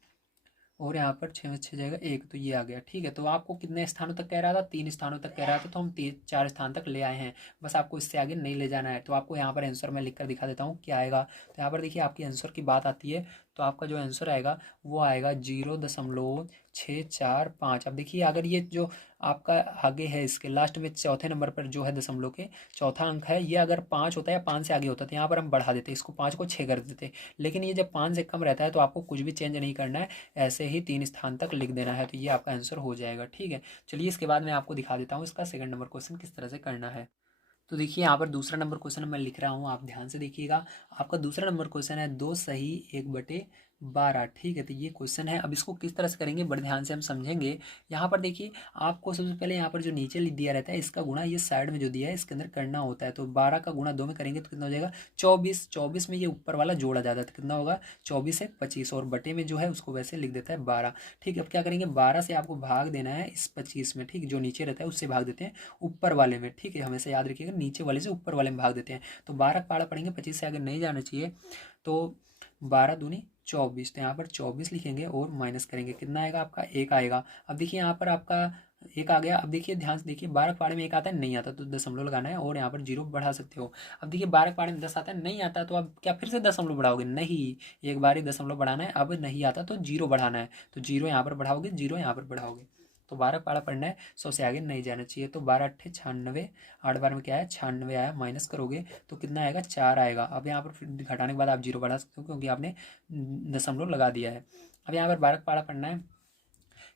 और यहाँ पर 6 में 6 जाएगा 1, तो ये आ गया। ठीक है, तो आपको कितने स्थानों तक कह रहा था, 3 स्थानों तक कह रहा था, तो हम 4 स्थान तक ले आए हैं। बस आपको इससे आगे नहीं ले जाना है। तो आपको यहाँ पर आंसर मैं लिख कर दिखा देता हूँ क्या आएगा। तो यहाँ पर देखिए आपकी आंसर की बात आती है, तो आपका जो आंसर आएगा वो आएगा 0.645। अब देखिए अगर ये जो आपका आगे है, इसके लास्ट में चौथे नंबर पर जो है दशमलव के चौथा अंक है, ये अगर 5 होता है या 5 से आगे होता है तो यहाँ पर हम बढ़ा देते, इसको 5 को 6 कर देते। लेकिन ये जब 5 से कम रहता है तो आपको कुछ भी चेंज नहीं करना है, ऐसे ही 3 स्थान तक लिख देना है, तो ये आपका आंसर हो जाएगा। ठीक है, चलिए इसके बाद मैं आपको दिखा देता हूँ इसका सेकंड नंबर क्वेश्चन किस तरह से करना है। तो देखिए यहाँ पर दूसरा नंबर क्वेश्चन मैं लिख रहा हूँ, आप ध्यान से देखिएगा। आपका दूसरा नंबर क्वेश्चन है 2 सही 1/12। ठीक है, तो ये क्वेश्चन है। अब इसको किस तरह से करेंगे बड़े ध्यान से हम समझेंगे। यहाँ पर देखिए आपको सबसे पहले यहाँ पर जो नीचे दिया रहता है इसका गुणा ये साइड में जो दिया है इसके अंदर करना होता है। तो 12 का गुणा 2 में करेंगे तो कितना हो जाएगा 24। 24 में ये ऊपर वाला जोड़ा जाता है तो कितना होगा 24 है 25, और बटे में जो है उसको वैसे लिख देता है 12। ठीक है, अब क्या करेंगे 12 से आपको भाग देना है इस 25 में। ठीक, जो नीचे रहता है उससे भाग देते हैं ऊपर वाले में। ठीक है, हमेशा याद रखिएगा नीचे वाले से ऊपर वाले में भाग देते हैं। तो 12 का पहाड़ा पढ़ेंगे, 25 से आगे नहीं जाना चाहिए। तो 12 दूनी 24, तो यहाँ पर 24 लिखेंगे और माइनस करेंगे, कितना आएगा आपका 1 आएगा। अब देखिए यहाँ पर आपका 1 आ गया। अब देखिए ध्यान से देखिए 12 के पहाड़े में 1 आता है, नहीं आता तो दशमलव लगाना है, और यहाँ पर 0 बढ़ा सकते हो। अब देखिए 12 के पहाड़े में 10 आता है, नहीं आता तो अब क्या फिर से दशमलव बढ़ाओगे, नहीं, एक बार ही दशमलव बढ़ाना है। अब नहीं आता तो 0 बढ़ाना है, तो 0 यहाँ पर बढ़ाओगे, 0 यहाँ पर बढ़ाओगे। तो 12 पारा पढ़ना है, 100 से आगे नहीं जाना चाहिए। तो 12 अट्ठे 96, 8 बार में क्या है 96 आया, माइनस करोगे तो कितना आएगा 4 आएगा। अब यहाँ पर फिर घटाने के बाद आप 0 बढ़ा सकते हो क्योंकि आपने दशमलव लगा दिया है। अब यहाँ पर 12 का पारा पढ़ना है,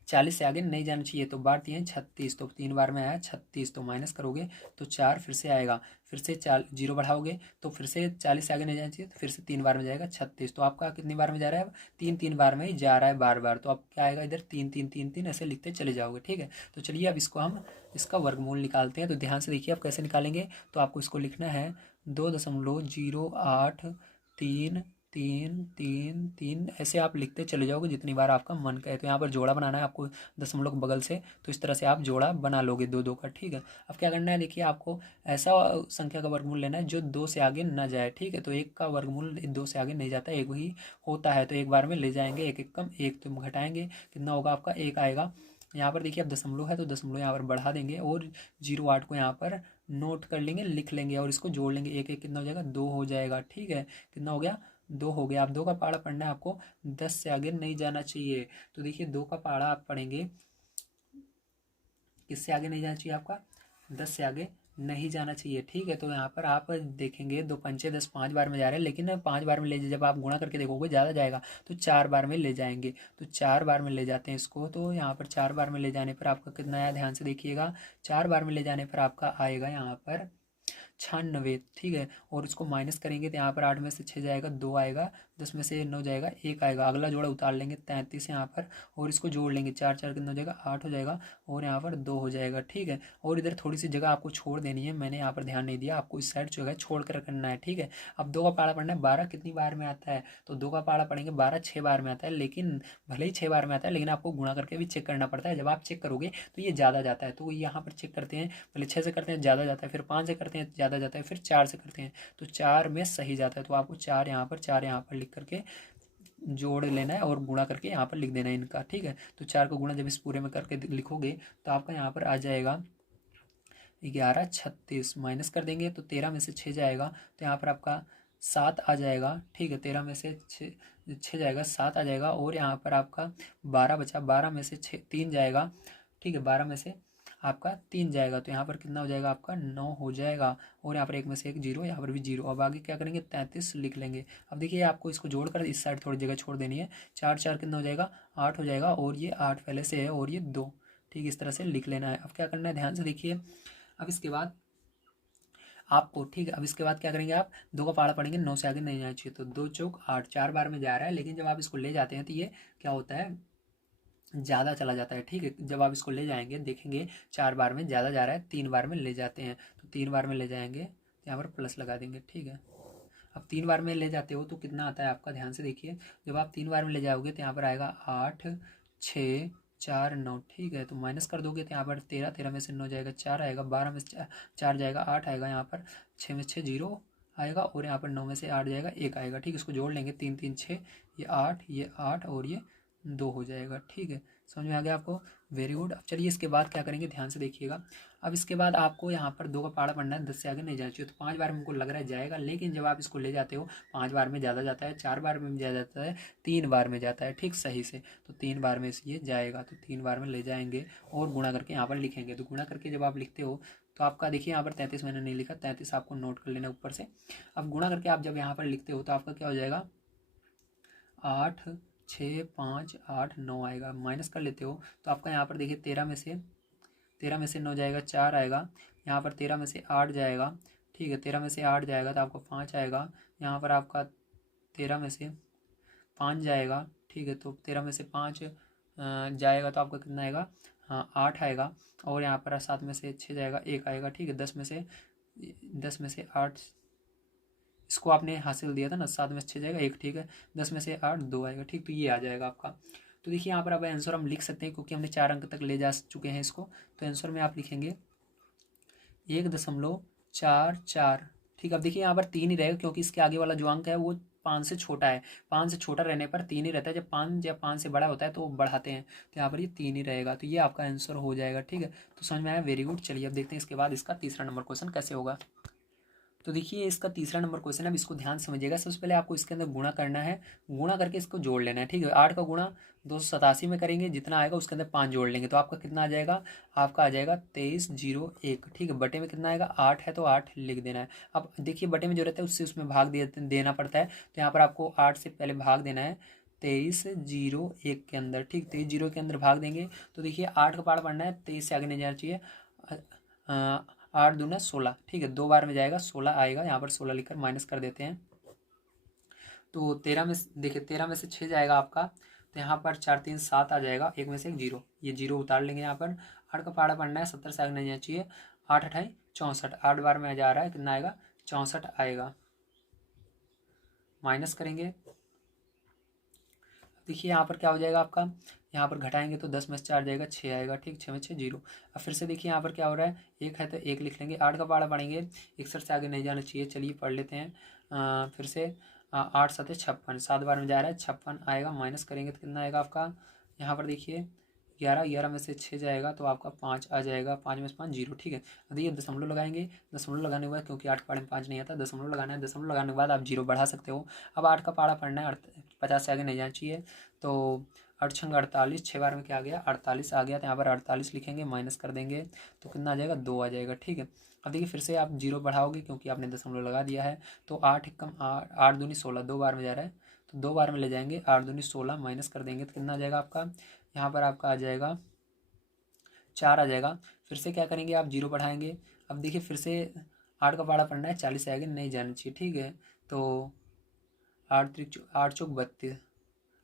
40 से आगे नहीं जाना चाहिए। तो 12 3 36, तो 3 बार में आया 36, तो माइनस करोगे तो 4 फिर से आएगा, फिर से 0 बढ़ाओगे तो फिर से 40 से आगे नहीं जाना चाहिए, तो फिर से 3 बार में जाएगा 36। तो आपका कितनी बार में जा रहा है अब 3 बार में ही जा रहा है बार बार। तो अब क्या आएगा इधर 3 3 3 3 ऐसे लिखते चले जाओगे। ठीक है, तो चलिए अब इसको हम इसका वर्गमूल निकालते हैं। तो ध्यान से देखिए आप कैसे निकालेंगे। तो आपको इसको लिखना है 2.08 3 3 3 ऐसे आप लिखते चले जाओगे जितनी बार आपका मन करे। तो यहाँ पर जोड़ा बनाना है आपको दशमलव बगल से, तो इस तरह से आप जोड़ा बना लोगे 2 2 का। ठीक है, अब क्या करना है देखिए आपको ऐसा संख्या का वर्गमूल लेना है जो 2 से आगे ना जाए। ठीक है, तो 1 का वर्गमूल 2 से आगे नहीं जाता, 1 ही होता है, तो एक बार में ले जाएंगे, 1 1 कम 1, तो घटाएंगे कितना होगा आपका 1 आएगा। यहाँ पर देखिए अब दशमलव है तो दशमलव यहाँ पर बढ़ा देंगे और 0.8 को यहाँ पर नोट कर लेंगे, लिख लेंगे और इसको जोड़ लेंगे, 1 1 कितना हो जाएगा 2 हो जाएगा। ठीक है, कितना हो गया 2 हो गया। अब 2 का पहाड़ा पढ़ना है आपको, 10 से आगे नहीं जाना चाहिए। तो देखिए 2 का पहाड़ा आप पढ़ेंगे, किससे आगे नहीं जाना चाहिए आपका 10 से आगे नहीं जाना चाहिए, ठीक है। तो यहाँ पर आप देखेंगे 2 पंचे 10, 5 बार में जा रहे हैं, लेकिन 5 बार में ले जब आप गुणा करके देखोगे ज़्यादा जाएगा तो 4 बार में ले जाएंगे। तो 4 बार में ले जाते हैं इसको। तो यहाँ पर 4 बार में ले जाने पर आपका कितना आया, ध्यान से देखिएगा। 4 बार में ले जाने पर आपका आएगा यहाँ पर 96, ठीक है। और उसको माइनस करेंगे तो यहाँ पर 8 में से 6 जाएगा, 2 आएगा, 10 में से 9 जाएगा, 1 आएगा। अगला जोड़ा उतार लेंगे 33 यहाँ पर, और इसको जोड़ लेंगे, 4 4 कितना हो जाएगा, 8 हो जाएगा, और यहाँ पर 2 हो जाएगा, ठीक है। और इधर थोड़ी सी जगह आपको छोड़ देनी है, मैंने यहाँ पर ध्यान नहीं दिया, आपको इस साइड जो है छोड़ कर करना है, ठीक है। अब 2 का पारा पढ़ना है, 12 कितनी बार में आता है, तो 2 का पारा पढ़ेंगे 12 6 बार में आता है, लेकिन भले ही 6 बार में आता है लेकिन आपको गुणा करके भी चेक करना पड़ता है। जब आप चेक करोगे तो ये ज़्यादा जाता है, तो यहाँ पर चेक करते हैं, पहले 6 से करते हैं ज़्यादा जाता है, फिर 5 से करते हैं ज़्यादा जाता है, फिर 4 से करते हैं तो 4 में सही जाता है। तो आपको 4 यहाँ पर 4 यहाँ पर लिख करके जोड़ लेना है और गुणा करके यहाँ पर लिख देना है इनका, ठीक है। तो 4 को गुणा जब इस पूरे में करके लिखोगे तो आपका यहाँ पर आ जाएगा 11 36, माइनस कर देंगे तो 13 में से 6 जाएगा, तो यहाँ पर आपका 7 आ जाएगा, ठीक है। 13 में से 6 जाएगा, 7 आ जाएगा, और यहाँ पर आपका 12 बचा, 12 में से 3 जाएगा, ठीक है। 12 में से आपका 3 जाएगा, तो यहाँ पर कितना हो जाएगा, आपका 9 हो जाएगा, और यहाँ पर 1 में से 1 जीरो, यहाँ पर भी जीरो। अब आगे क्या करेंगे, 33 लिख लेंगे। अब देखिए आपको इसको जोड़कर इस साइड थोड़ी जगह छोड़ देनी है, 4 4 कितना हो जाएगा, 8 हो जाएगा, और ये 8 पहले से है, और ये 2, ठीक, इस तरह से लिख लेना है। अब क्या करना है, ध्यान से देखिए। अब इसके बाद आपको, ठीक है, अब इसके बाद क्या करेंगे, आप 2 का पारा पढ़ेंगे, 9 से आगे नहीं जाना चाहिए, तो 2 चौक 8, 4 बार में जा रहा है, लेकिन जब आप इसको ले जाते हैं तो ये क्या होता है, ज़्यादा चला जाता है, ठीक है। जब आप इसको ले जाएंगे देखेंगे 4 बार में ज़्यादा जा रहा है, 3 बार में ले जाते हैं, तो 3 बार में ले जाएंगे तो यहाँ पर प्लस लगा देंगे, ठीक है। अब 3 बार में ले जाते हो तो कितना आता है आपका, ध्यान से देखिए। जब आप 3 बार में ले जाओगे तो यहाँ पर आएगा 8 6 4 9, ठीक है। तो माइनस कर दोगे तो यहाँ पर 13, 13 में से 9 जाएगा, 4 आएगा, 12 में से 4 जाएगा, 8 आएगा, यहाँ पर 6 में 6 जीरो आएगा, और यहाँ पर 9 में से 8 जाएगा, 1 आएगा, ठीक। इसको जोड़ लेंगे, 3 3 6, ये 8 और ये 2 हो जाएगा, ठीक है। समझ में आ गया आपको, वेरी गुड। अब चलिए इसके बाद क्या करेंगे, ध्यान से देखिएगा। अब इसके बाद आपको यहाँ पर 2 का पारा पढ़ना है, 10 से आगे नहीं जाना चाहिए, तो 5 बार में हमको लग रहा है जाएगा, लेकिन जब आप इसको ले जाते हो 5 बार में ज़्यादा जाता है, 4 बार में भी ज़्यादा जाता है, 3 बार में जाता है, ठीक, सही से। तो 3 बार में ये जाएगा, तो 3 बार में ले जाएंगे और गुणा करके यहाँ पर लिखेंगे। तो गुणा करके जब आप लिखते हो तो आपका देखिए यहाँ पर 33 मैंने नहीं लिखा, 33 आपको नोट कर लेना ऊपर से। अब गुणा करके आप जब यहाँ पर लिखते हो तो आपका क्या हो जाएगा, 8 6 5 8 9 आएगा। माइनस कर लेते हो तो आपका यहाँ पर देखिए 13 में से 9 जाएगा, 4 आएगा, यहाँ पर 13 में से 8 जाएगा, ठीक है। 13 में से 8 जाएगा तो आपको 5 आएगा, यहाँ पर आपका 13 में से 5 जाएगा, ठीक है। तो 13 में से 5 जाएगा तो आपका कितना आएगा, हाँ 8 आएगा, और यहाँ पर 7 में से 6 जाएगा, 1 आएगा, ठीक है। 10 में से 8, इसको आपने हासिल दिया था ना, 7 में से 6 जाएगा 1, ठीक है। 10 में से 8 2 आएगा, ठीक। तो ये आ जाएगा आपका। तो देखिए यहाँ पर अब आंसर हम लिख सकते हैं क्योंकि हमने 4 अंक तक ले जा चुके हैं इसको। तो आंसर में आप लिखेंगे 1.44, ठीक। अब देखिए यहाँ पर 3 ही रहेगा क्योंकि इसके आगे वाला जो अंक है वो 5 से छोटा है, 5 से छोटा रहने पर 3 ही रहता है, जब 5 से बड़ा होता है तो बढ़ाते हैं, तो यहाँ पर ये 3 ही रहेगा। तो ये आपका आंसर हो जाएगा, ठीक है। तो समझ में आया, वेरी गुड। चलिए अब देखते हैं इसके बाद इसका तीसरा नंबर क्वेश्चन कैसे होगा। तो देखिए इसका तीसरा नंबर क्वेश्चन है, अब इसको ध्यान समझिएगा। सबसे पहले आपको इसके अंदर गुणा करना है, गुणा करके इसको जोड़ लेना है, ठीक है। 8 का गुणा 287 में करेंगे, जितना आएगा उसके अंदर 5 जोड़ लेंगे तो आपका कितना आ जाएगा, आपका आ जाएगा 2301, ठीक है। बटे में कितना आएगा, 8 है तो 8 लिख देना है। अब देखिए बटे में जो रहता है उससे उसमें भाग देना पड़ता है, तो यहाँ पर आपको 8 से पहले भाग देना है 2301 के अंदर, ठीक। 23 के अंदर भाग देंगे तो देखिए 8 का पारा पढ़ना है, 23 से आगे नहीं जाना चाहिए। 8 दूना 16, ठीक है। 2 बार में जाएगा, 16 आएगा, यहाँ पर 16 लिखकर माइनस कर देते हैं। तो 13 में देखिए 13 में से 6 जाएगा आपका, तो यहाँ पर 4 3 7 आ जाएगा, 1 में से 1 जीरो, ये जीरो उतार लेंगे यहाँ पर। 8 का पारा पढ़ना है, 70 से आगे नहीं जाना चाहिए। 8 8 64, 8 बार में जा रहा है, कितना आएगा, 64 आएगा। माइनस करेंगे, देखिए यहाँ पर क्या हो जाएगा आपका, यहाँ पर घटाएंगे तो 10 में से 4 जाएगा, 6 आएगा, ठीक। 6 में 6 जीरो। अब फिर से देखिए यहाँ पर क्या हो रहा है, 1 है तो 1 लिख लेंगे। 8 का पारा पढ़ेंगे, 61 से आगे नहीं जाना चाहिए, चलिए पढ़ लेते हैं। फिर से 8 7 56, 7 बार में जा रहा है, 56 आएगा। माइनस करेंगे तो कितना आएगा आपका, यहाँ पर देखिए 11 में से 6 जाएगा तो आपका 5 आ जाएगा, 5 में से 5 जीरो, ठीक है। अब ये दशमलव लगाएंगे, दशमलव लगाने के बाद क्योंकि 8 के पारे में 5 नहीं आता, दशमलव लगाना है, दशमलव लगाने के बाद आप जीरो बढ़ा सकते हो। अब 8 का पारा पढ़ना है, 50 से आगे नहीं जाना चाहिए, तो 8 छंग 48, 6 बार में क्या आ गया 48 आ गया, तो यहाँ पर 48 लिखेंगे, माइनस कर देंगे तो कितना आ जाएगा 2 आ जाएगा। ठीक है, अब देखिए फिर से आप जीरो बढ़ाओगे क्योंकि आपने दशमलव लगा दिया है, तो 8 कम 8 दूनी 16, 2 बार में जा रहा है तो 2 बार में ले जाएंगे, 8 दूनी 16 माइनस कर देंगे तो कितना आ जाएगा आपका, यहाँ पर आपका आ जाएगा 4 आ जाएगा। फिर से क्या करेंगे आप जीरो बढ़ाएंगे, अब देखिए फिर से 8 का पाड़ा पढ़ना है, 40 से आगे नहीं जाना चाहिए। ठीक है, तो 8 चौक 32,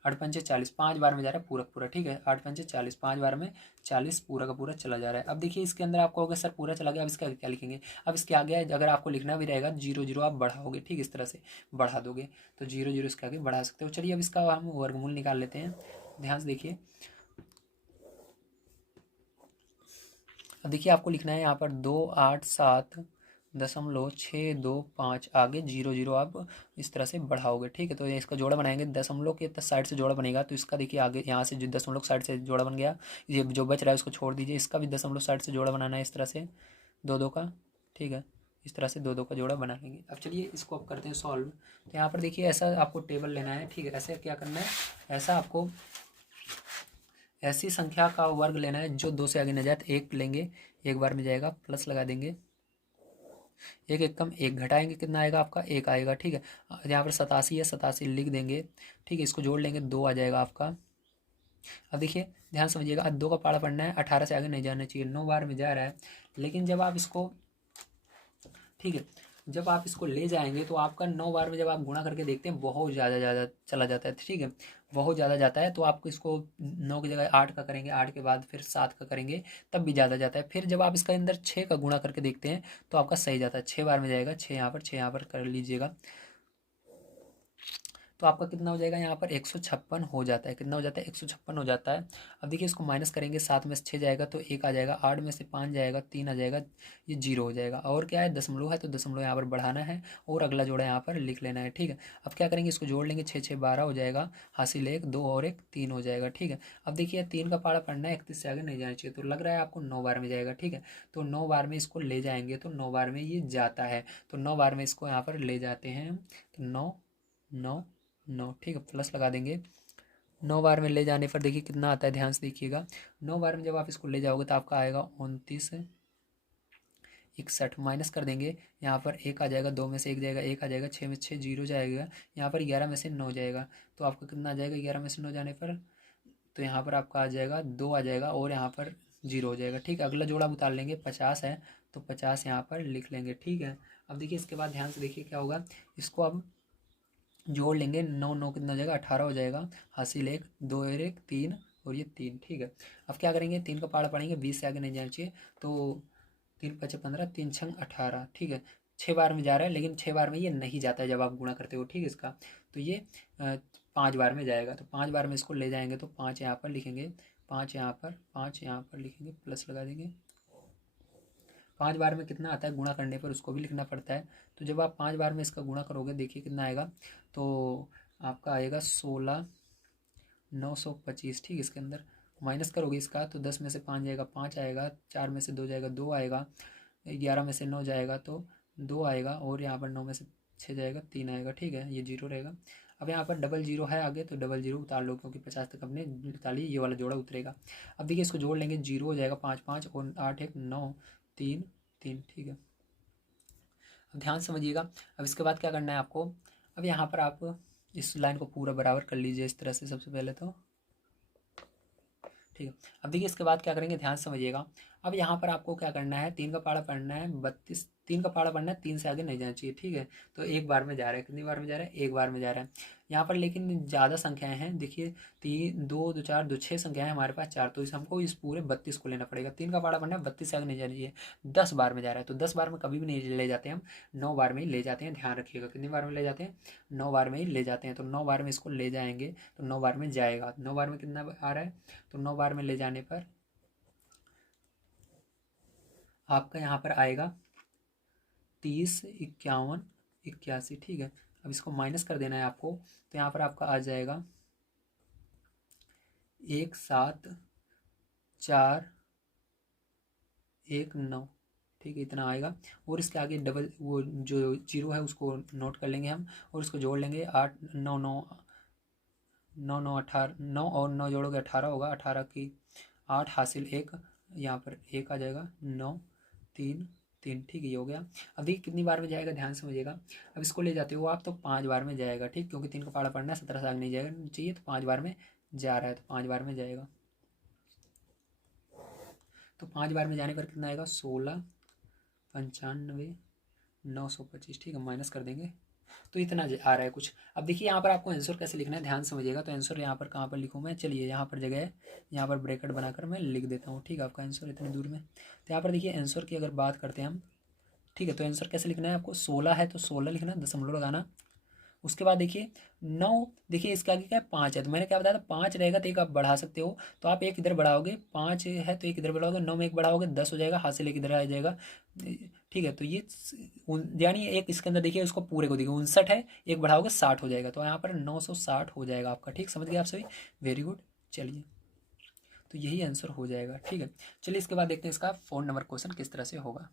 8 पंचे 40, 5 बार में जा रहा है पूरा पूरा। ठीक है, 8 पंचे 40, 5 बार में 40 पूरा का पूरा चला जा रहा है। अब देखिए इसके अंदर आपको होगा सर पूरा चला गया, अब इसका क्या लिखेंगे, अब इसके आगे अगर आपको लिखना भी रहेगा जीरो जीरो आप बढ़ाओगे, ठीक इस तरह से बढ़ा दोगे तो जीरो जीरो इसके आगे बढ़ा सकते हो। चलिए अब इसका हम वर्गमूल निकाल लेते हैं, ध्यान से देखिए। अब देखिए आपको लिखना है यहाँ पर 287.625 आगे जीरो जीरो आप इस तरह से बढ़ाओगे। ठीक है, तो इसका जोड़ा बनाएंगे, दशमलव के साइड से जोड़ा बनेगा तो इसका देखिए आगे यहाँ से जो दशमलव साइड से जोड़ा बन गया, ये जो बच रहा है उसको छोड़ दीजिए, इसका भी दशमलव साइड से जोड़ा बनाना है इस तरह से दो दो का। ठीक है, इस तरह से दो दो का जोड़ा बना लेंगे। अब चलिए इसको अब करते हैं सॉल्व। तो यहाँ पर देखिए ऐसा आपको टेबल लेना है। ठीक है, ऐसे क्या करना है, ऐसा आपको ऐसी संख्या का वर्ग लेना है जो 2 से आगे न जाए, तो 1 लेंगे, एक बार में जाएगा, प्लस लगा देंगे, एक एक कम एक घटाएंगे, कितना आएगा आपका 1 आएगा। ठीक है, यहाँ पर 87 है, 87 लिख देंगे। ठीक है, इसको जोड़ लेंगे, 2 आ जाएगा आपका। अब देखिए ध्यान समझिएगा, अब 2 का पाड़ा पढ़ना है, 18 से आगे नहीं जाना चाहिए, 9 बार में जा रहा है, लेकिन जब आप इसको, ठीक है, जब आप इसको ले जाएंगे तो आपका 9 बार में जब आप गुणा करके देखते हैं बहुत ज़्यादा ज़्यादा चला जाता है। ठीक है, बहुत ज़्यादा जाता है, तो आपको इसको 9 की जगह 8 का करेंगे, 8 के बाद फिर 7 का करेंगे, तब भी ज़्यादा जाता है। फिर जब आप इसका अंदर 6 का गुणा करके देखते हैं तो आपका सही जाता है, 6 बार में जाएगा, 6 यहाँ पर, 6 यहाँ पर कर लीजिएगा, तो आपका कितना हो जाएगा यहाँ पर 156 हो जाता है। कितना हो जाता है 156 हो जाता है। अब देखिए इसको माइनस करेंगे, 7 में से 6 जाएगा तो 1 आ जाएगा, 8 में से 5 जाएगा 3 आ जाएगा, ये जीरो हो जाएगा। और क्या है दशमलव है तो दशमलव यहाँ पर बढ़ाना है और अगला जोड़ा यहाँ पर लिख लेना है। ठीक है, अब क्या करेंगे इसको जोड़ लेंगे, 6 6 12 हो जाएगा, हासिल 1 2 और 1 3 हो जाएगा। ठीक है, अब देखिए 3 का पाड़ा पढ़ना है, 31 से आगे नहीं जाना चाहिए, तो लग रहा है आपको 9 बार में जाएगा। ठीक है, तो 9 बार में इसको ले जाएंगे तो 9 बार में ये जाता है, तो 9 बार में इसको यहाँ पर ले जाते हैं, तो 9 9 9। ठीक है, प्लस लगा देंगे, 9 बार में ले जाने पर देखिए कितना आता है, ध्यान से देखिएगा। 9 बार में जब आप इसको ले जाओगे तो आपका आएगा 29 61, माइनस कर देंगे, यहाँ पर 1 आ जाएगा, 2 में से 1 जाएगा, 1 आ जाएगा, 6 में 6 जीरो जाएगा, यहाँ पर 11 में से 9 जाएगा, तो आपका कितना आ जाएगा 11 में से 9 जाने पर, तो यहाँ पर आपका आ जाएगा 2 आ जाएगा और यहाँ पर जीरो हो जाएगा। ठीक है, अगला जोड़ा आप उतार लेंगे, 50 है तो 50 यहाँ पर लिख लेंगे। ठीक है, अब देखिए इसके बाद ध्यान से देखिए क्या होगा, इसको अब जोड़ लेंगे, 9 9 कितना हो जाएगा 18 हो जाएगा, हासिल 1 2 और 1 3 और ये 3। ठीक है, अब क्या करेंगे 3 का पाड़ा पढ़ेंगे, 20 से आगे नहीं जाना चाहिए, तो 3 5 15, 3 छंग 18। ठीक है, 6 बार में जा रहा है, लेकिन 6 बार में ये नहीं जाता है जब आप गुणा करते हो। ठीक है, इसका तो ये 5 बार में जाएगा, तो 5 बार में इसको ले जाएंगे तो 5 यहाँ पर लिखेंगे, 5 यहाँ पर, 5 यहाँ पर लिखेंगे, प्लस लगा देंगे। 5 बार में कितना आता है गुणा करने पर उसको भी लिखना पड़ता है, तो जब आप 5 बार में इसका गुणा करोगे देखिए कितना आएगा, तो आपका आएगा 16,925। ठीक, इसके अंदर माइनस करोगे इसका तो 10 में से 5 जाएगा 5 आएगा, 4 में से 2 जाएगा 2 आएगा, 11 में से 9 जाएगा तो 2 आएगा, और यहाँ पर 9 में से 6 जाएगा 3 आएगा। ठीक है, ये जीरो रहेगा। अब यहाँ पर डबल जीरो है आगे, तो डबल जीरो उतार लो क्योंकि 50 तक अपने उतार लिए, ये वाला जोड़ा उतरेगा। अब देखिए इसको जोड़ लेंगे, जीरो हो जाएगा, 5 5 और 8 1 9 3 3। ठीक है, अब ध्यान समझिएगा। अब इसके बाद क्या करना है आपको, अब यहाँ पर आप इस लाइन को पूरा बराबर कर लीजिए इस तरह से सबसे पहले तो। ठीक है, अब देखिए इसके बाद क्या करेंगे, ध्यान समझिएगा। अब यहाँ पर आपको क्या करना है, 3 का पाड़ा पढ़ना है, 32, 3 का पाड़ा पढ़ना है, 3 से आगे नहीं जाना चाहिए। ठीक है, तो एक बार में जा रहा है, कितनी बार में जा रहा है, एक बार में जा रहा है यहाँ पर, लेकिन ज़्यादा संख्याएं हैं, देखिए 3 2 2 4 2 6 संख्याएं हमारे पास 4, तो इस हमको इस पूरे 32 को लेना पड़ेगा। 3 का पाड़ा पढ़ना है, 32 से आगे नहीं जाना चाहिए, 10 बार में जा रहा है, तो 10 बार में कभी भी नहीं ले जाते हम, 9 बार में ही ले जाते हैं। ध्यान रखिएगा कितनी बार में ले जाते हैं, 9 बार में ही ले जाते हैं, तो 9 बार में इसको ले जाएंगे तो 9 बार में जाएगा। 9 बार में कितना आ रहा है, तो 9 बार में ले जाने पर आपका यहाँ पर आएगा 30 51 81। ठीक है, अब इसको माइनस कर देना है आपको, तो यहाँ पर आपका आ जाएगा 1 7 4 1 9। ठीक है, इतना आएगा, और इसके आगे डबल वो जो जीरो है उसको नोट कर लेंगे हम, और इसको जोड़ लेंगे, 8 9 9 9 9 18, 9 और 9 जोड़ोगे 18 होगा, 18 की 8 हासिल 1, यहाँ पर 1 आ जाएगा, 9 3 3, ठीक है, ये हो गया। अब देखिए कितनी बार में जाएगा, ध्यान समझिएगा। अब इसको ले जाते हो आप तो 5 बार में जाएगा, ठीक, क्योंकि 3 का पहाड़ा पढ़ना है, 17 से आगे नहीं जाएगा चाहिए, तो 5 बार में जा रहा है, तो 5 बार में जाएगा। तो 5 बार में जाने पर कितना आएगा, 16 95 925, ठीक है, माइनस कर देंगे तो इतना आ रहा है कुछ। अब देखिए यहाँ पर आपको आंसर कैसे लिखना है, ध्यान समझिएगा। तो आंसर यहाँ पर कहाँ पर लिखूँ मैं, चलिए यहाँ पर जगह है, यहाँ पर ब्रैकेट बनाकर मैं लिख देता हूँ, ठीक है, आपका आंसर इतनी दूर में। तो यहाँ पर देखिए आंसर की अगर बात करते हैं हम, ठीक है, तो आंसर कैसे लिखना है आपको, 16 है तो 16 लिखना, दशमलव लगाना। उसके बाद देखिए 9, देखिए इसके आगे क्या है, 5 है, तो मैंने क्या बताया था, 5 रहेगा तो एक आप बढ़ा सकते हो, तो आप एक इधर बढ़ाओगे, 5 है तो एक इधर बढ़ाओगे, 9 में एक बढ़ाओगे 10 हो जाएगा, हाथ से लेके इधर आ जाएगा, ठीक है। तो ये यानी एक इसके अंदर देखिए, उसको पूरे को देखिए 59 है, एक बढ़ाओगे 60 हो जाएगा, तो यहाँ पर 960 हो जाएगा आपका, ठीक, समझ गए आप सभी, वेरी गुड। चलिए, तो यही आंसर हो जाएगा, ठीक है। चलिए इसके बाद देखते हैं इसका 4 नंबर क्वेश्चन किस तरह से होगा।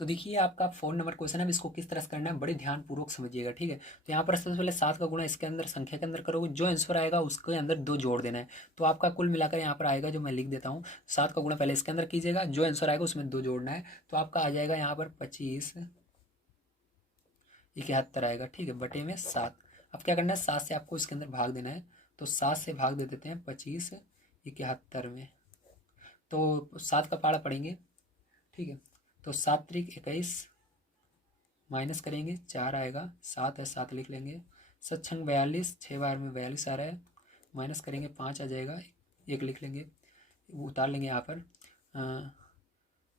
तो देखिए आपका 4 नंबर क्वेश्चन है, इसको किस तरह से करना है बड़े ध्यानपूर्वक समझिएगा, ठीक है। तो यहाँ पर सबसे पहले 7 का गुणा इसके अंदर संख्या के अंदर करोगे, जो आंसर आएगा उसके अंदर 2 जोड़ देना है, तो आपका कुल मिलाकर यहाँ पर आएगा, जो मैं लिख देता हूँ, 7 का गुणा पहले इसके अंदर कीजिएगा, जो आंसर आएगा उसमें 2 जोड़ना है, तो आपका आ जाएगा यहाँ पर 25 71 आएगा, ठीक है, बटे में 7। अब क्या करना है, 7 से आपको इसके अंदर भाग देना है, तो 7 से भाग दे देते हैं 25 71 में, तो 7 का पाड़ा पढ़ेंगे, ठीक है। तो 7 त्रिक 21, माइनस करेंगे 4 आएगा, 7 है 7 लिख लेंगे, 7 छंग 42, 6 बार में 42 आ रहा है, माइनस करेंगे 5 आ जाएगा, 1 लिख लेंगे, उतार लेंगे यहाँ पर,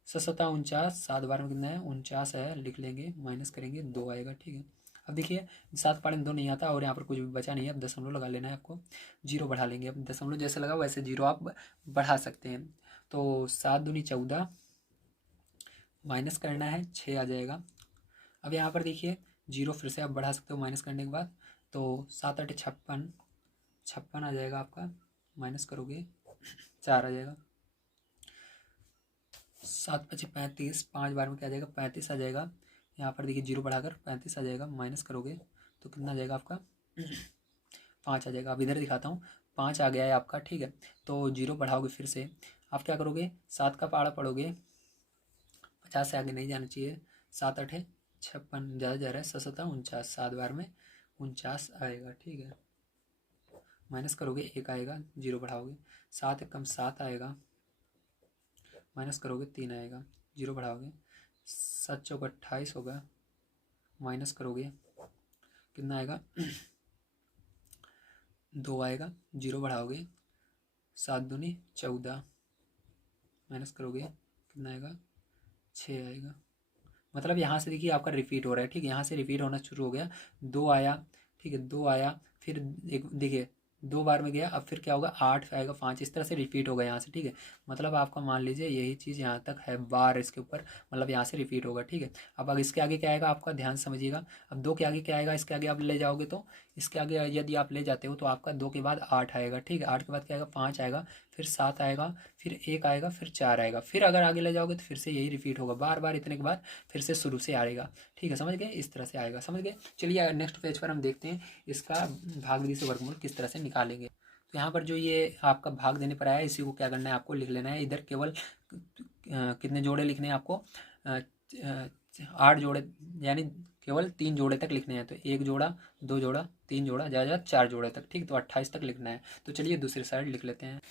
7 49, 7 बार में कितना है 49 है, लिख लेंगे, माइनस करेंगे 2 आएगा, ठीक है। अब देखिए 7 पाड़े में 2 नहीं आता, और यहाँ पर कुछ भी बचा नहीं है, अब दशमलव लगा लेना है आपको, जीरो बढ़ा लेंगे, अब दशमलव जैसे लगा वैसे जीरो आप बढ़ा सकते हैं। तो 7 दूनी 14, माइनस करना है 6 आ जाएगा। अब यहाँ पर देखिए जीरो फिर से आप बढ़ा सकते हो माइनस करने के बाद, तो 7 8 56, 56 आ जाएगा आपका, माइनस करोगे 4 आ जाएगा, 7 5 35, 5 बार में क्या आ जाएगा 35 आ जाएगा, यहाँ पर देखिए जीरो बढ़ाकर 35 आ जाएगा, माइनस करोगे तो कितना आ जाएगा आपका 5 आ जाएगा। अब इधर दिखाता हूँ, 5 आ गया है आपका, ठीक है। तो जीरो बढ़ाओगे फिर से, आप क्या करोगे, 7 का पाड़ा पढ़ोगे, 50 से आगे नहीं जाना चाहिए, 7 8 56, ज़्यादा जा रहा है, 7 49, 7 बार में 49 आएगा, ठीक है, माइनस करोगे 1 आएगा, जीरो बढ़ाओगे, 7 एक कम 7 आएगा, माइनस करोगे 3 आएगा, जीरो बढ़ाओगे, 7 चौक 28 होगा, माइनस करोगे कितना आएगा 2 आएगा, जीरो बढ़ाओगे, 7 दूनी 14, माइनस करोगे कितना आएगा 6 आएगा। मतलब यहाँ से देखिए आपका रिपीट हो रहा है, ठीक है, यहाँ से रिपीट होना शुरू हो गया, 2 आया, ठीक है, 2 आया, फिर एक देखिए 2 बार में गया, अब फिर क्या होगा 8 आएगा, 5, इस तरह से रिपीट होगा यहाँ से, ठीक है। मतलब आपका मान लीजिए यही चीज़ यहाँ तक है, बार इसके ऊपर, मतलब यहाँ से रिपीट होगा, ठीक है। अब इसके आगे क्या आएगा आपका, ध्यान समझिएगा। अब 2 के आगे क्या आएगा, इसके आगे आप ले जाओगे तो, इसके आगे यदि आप ले जाते हो तो आपका 2 के बाद 8 आएगा, ठीक है, 8 के बाद क्या आएगा 5 आएगा, फिर 7 आएगा, फिर 1 आएगा, फिर 4 आएगा, फिर अगर आगे ले जाओगे तो फिर से यही रिपीट होगा, बार बार इतने के बाद फिर से शुरू से आएगा, ठीक है, समझ गए, इस तरह से आएगा, समझ गए। चलिए नेक्स्ट पेज पर हम देखते हैं इसका भाग विधि से वर्गमूल किस तरह से निकालेंगे। तो यहाँ पर जो ये आपका भाग देने पर आया है, इसी को क्या करना है आपको लिख लेना है, इधर केवल कितने जोड़े लिखने हैं आपको, 8 जोड़े, यानी केवल 3 जोड़े तक लिखने हैं, तो 1 जोड़ा 2 जोड़ा 3 जोड़ा ज़्यादा ज़्यादा 4 जोड़े तक, ठीक, तो 28 तक लिखना है। तो चलिए दूसरी साइड लिख लेते हैं।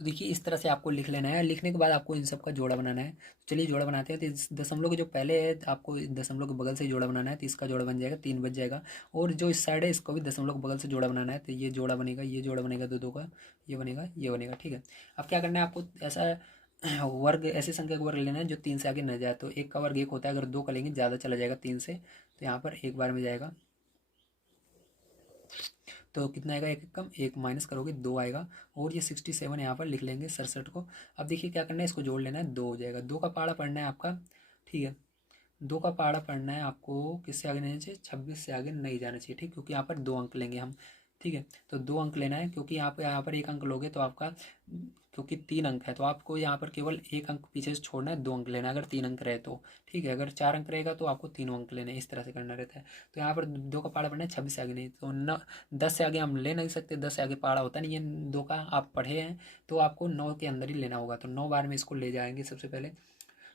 तो देखिए इस तरह से आपको लिख लेना है, लिखने के बाद आपको इन सब का जोड़ा बनाना है। तो चलिए जोड़ा बनाते हैं। तो इस दशमलव के जो पहले है आपको दशमलव के बगल से जोड़ा बनाना है, तो इसका जोड़ा बन जाएगा 3 बच जाएगा, और जो इस साइड है इसको भी दशमलव के बगल से जोड़ा बनाना है, तो ये जोड़ा बनेगा, ये जोड़ा बनेगा, दो का ये बनेगा, ये बनेगा, ठीक है। अब क्या करना है आपको, ऐसा वर्ग, ऐसी संख्या का वर्ग लेना है जो 3 से आगे न जाए, तो 1 का वर्ग 1 होता है, अगर 2 का लेंगे ज़्यादा चला जाएगा 3 से, तो यहाँ पर 1 बार में जाएगा, तो कितना आएगा, 1 कम 1, माइनस करोगे 2 आएगा, और ये 67 यहाँ पर लिख लेंगे 67 को। अब देखिए क्या करना है, इसको जोड़ लेना है, 2 हो जाएगा, 2 का पहाड़ा पढ़ना है आपका, ठीक है, 2 का पहाड़ा पढ़ना है आपको, किससे आगे नहीं जाना चाहिए, 26 से आगे नहीं जाना चाहिए, ठीक, क्योंकि यहाँ पर 2 अंक लेंगे हम, ठीक है। तो 2 अंक लेना है, क्योंकि यहाँ पर 1 अंक लोगे तो आपका, क्योंकि 3 अंक है तो आपको यहाँ पर केवल 1 अंक पीछे से छोड़ना है, 2 अंक लेना है अगर 3 अंक रहे तो। ठीक है, अगर 4 अंक रहेगा तो आपको तीनों अंक लेने, इस तरह से करना रहता है। तो यहाँ पर 2 का पहाड़ा पढ़ना है, 26 से आगे नहीं, तो 10 से आगे हम ले नहीं सकते, 10 से आगे पहाड़ा होता नहीं है 2 का, आप पढ़े हैं तो आपको 9 के अंदर ही लेना होगा। तो 9 बार में इसको ले जाएंगे सबसे पहले।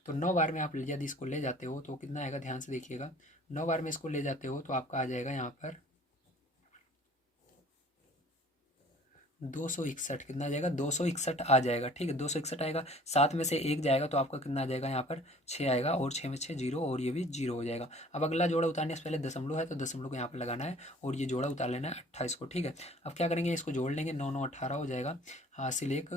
तो 9 बार में आप यदि इसको ले जाते हो तो कितना आएगा, ध्यान से देखिएगा। 9 बार में इसको ले जाते हो तो आपका आ जाएगा यहाँ पर 261। कितना आ जाएगा, 261 आ जाएगा। ठीक है, 261 आएगा। 7 में से 1 जाएगा तो आपका कितना आ जाएगा, यहाँ पर 6 आएगा, और 6 में 6 जीरो, और ये भी जीरो हो जाएगा। अब अगला जोड़ा उतारने से पहले दशमलव है तो दशमलव को यहाँ पर लगाना है और ये जोड़ा उतार लेना है 28 को। ठीक है, अब क्या करेंगे, इसको जोड़ लेंगे, 9 9 18 हो जाएगा, हासिल 1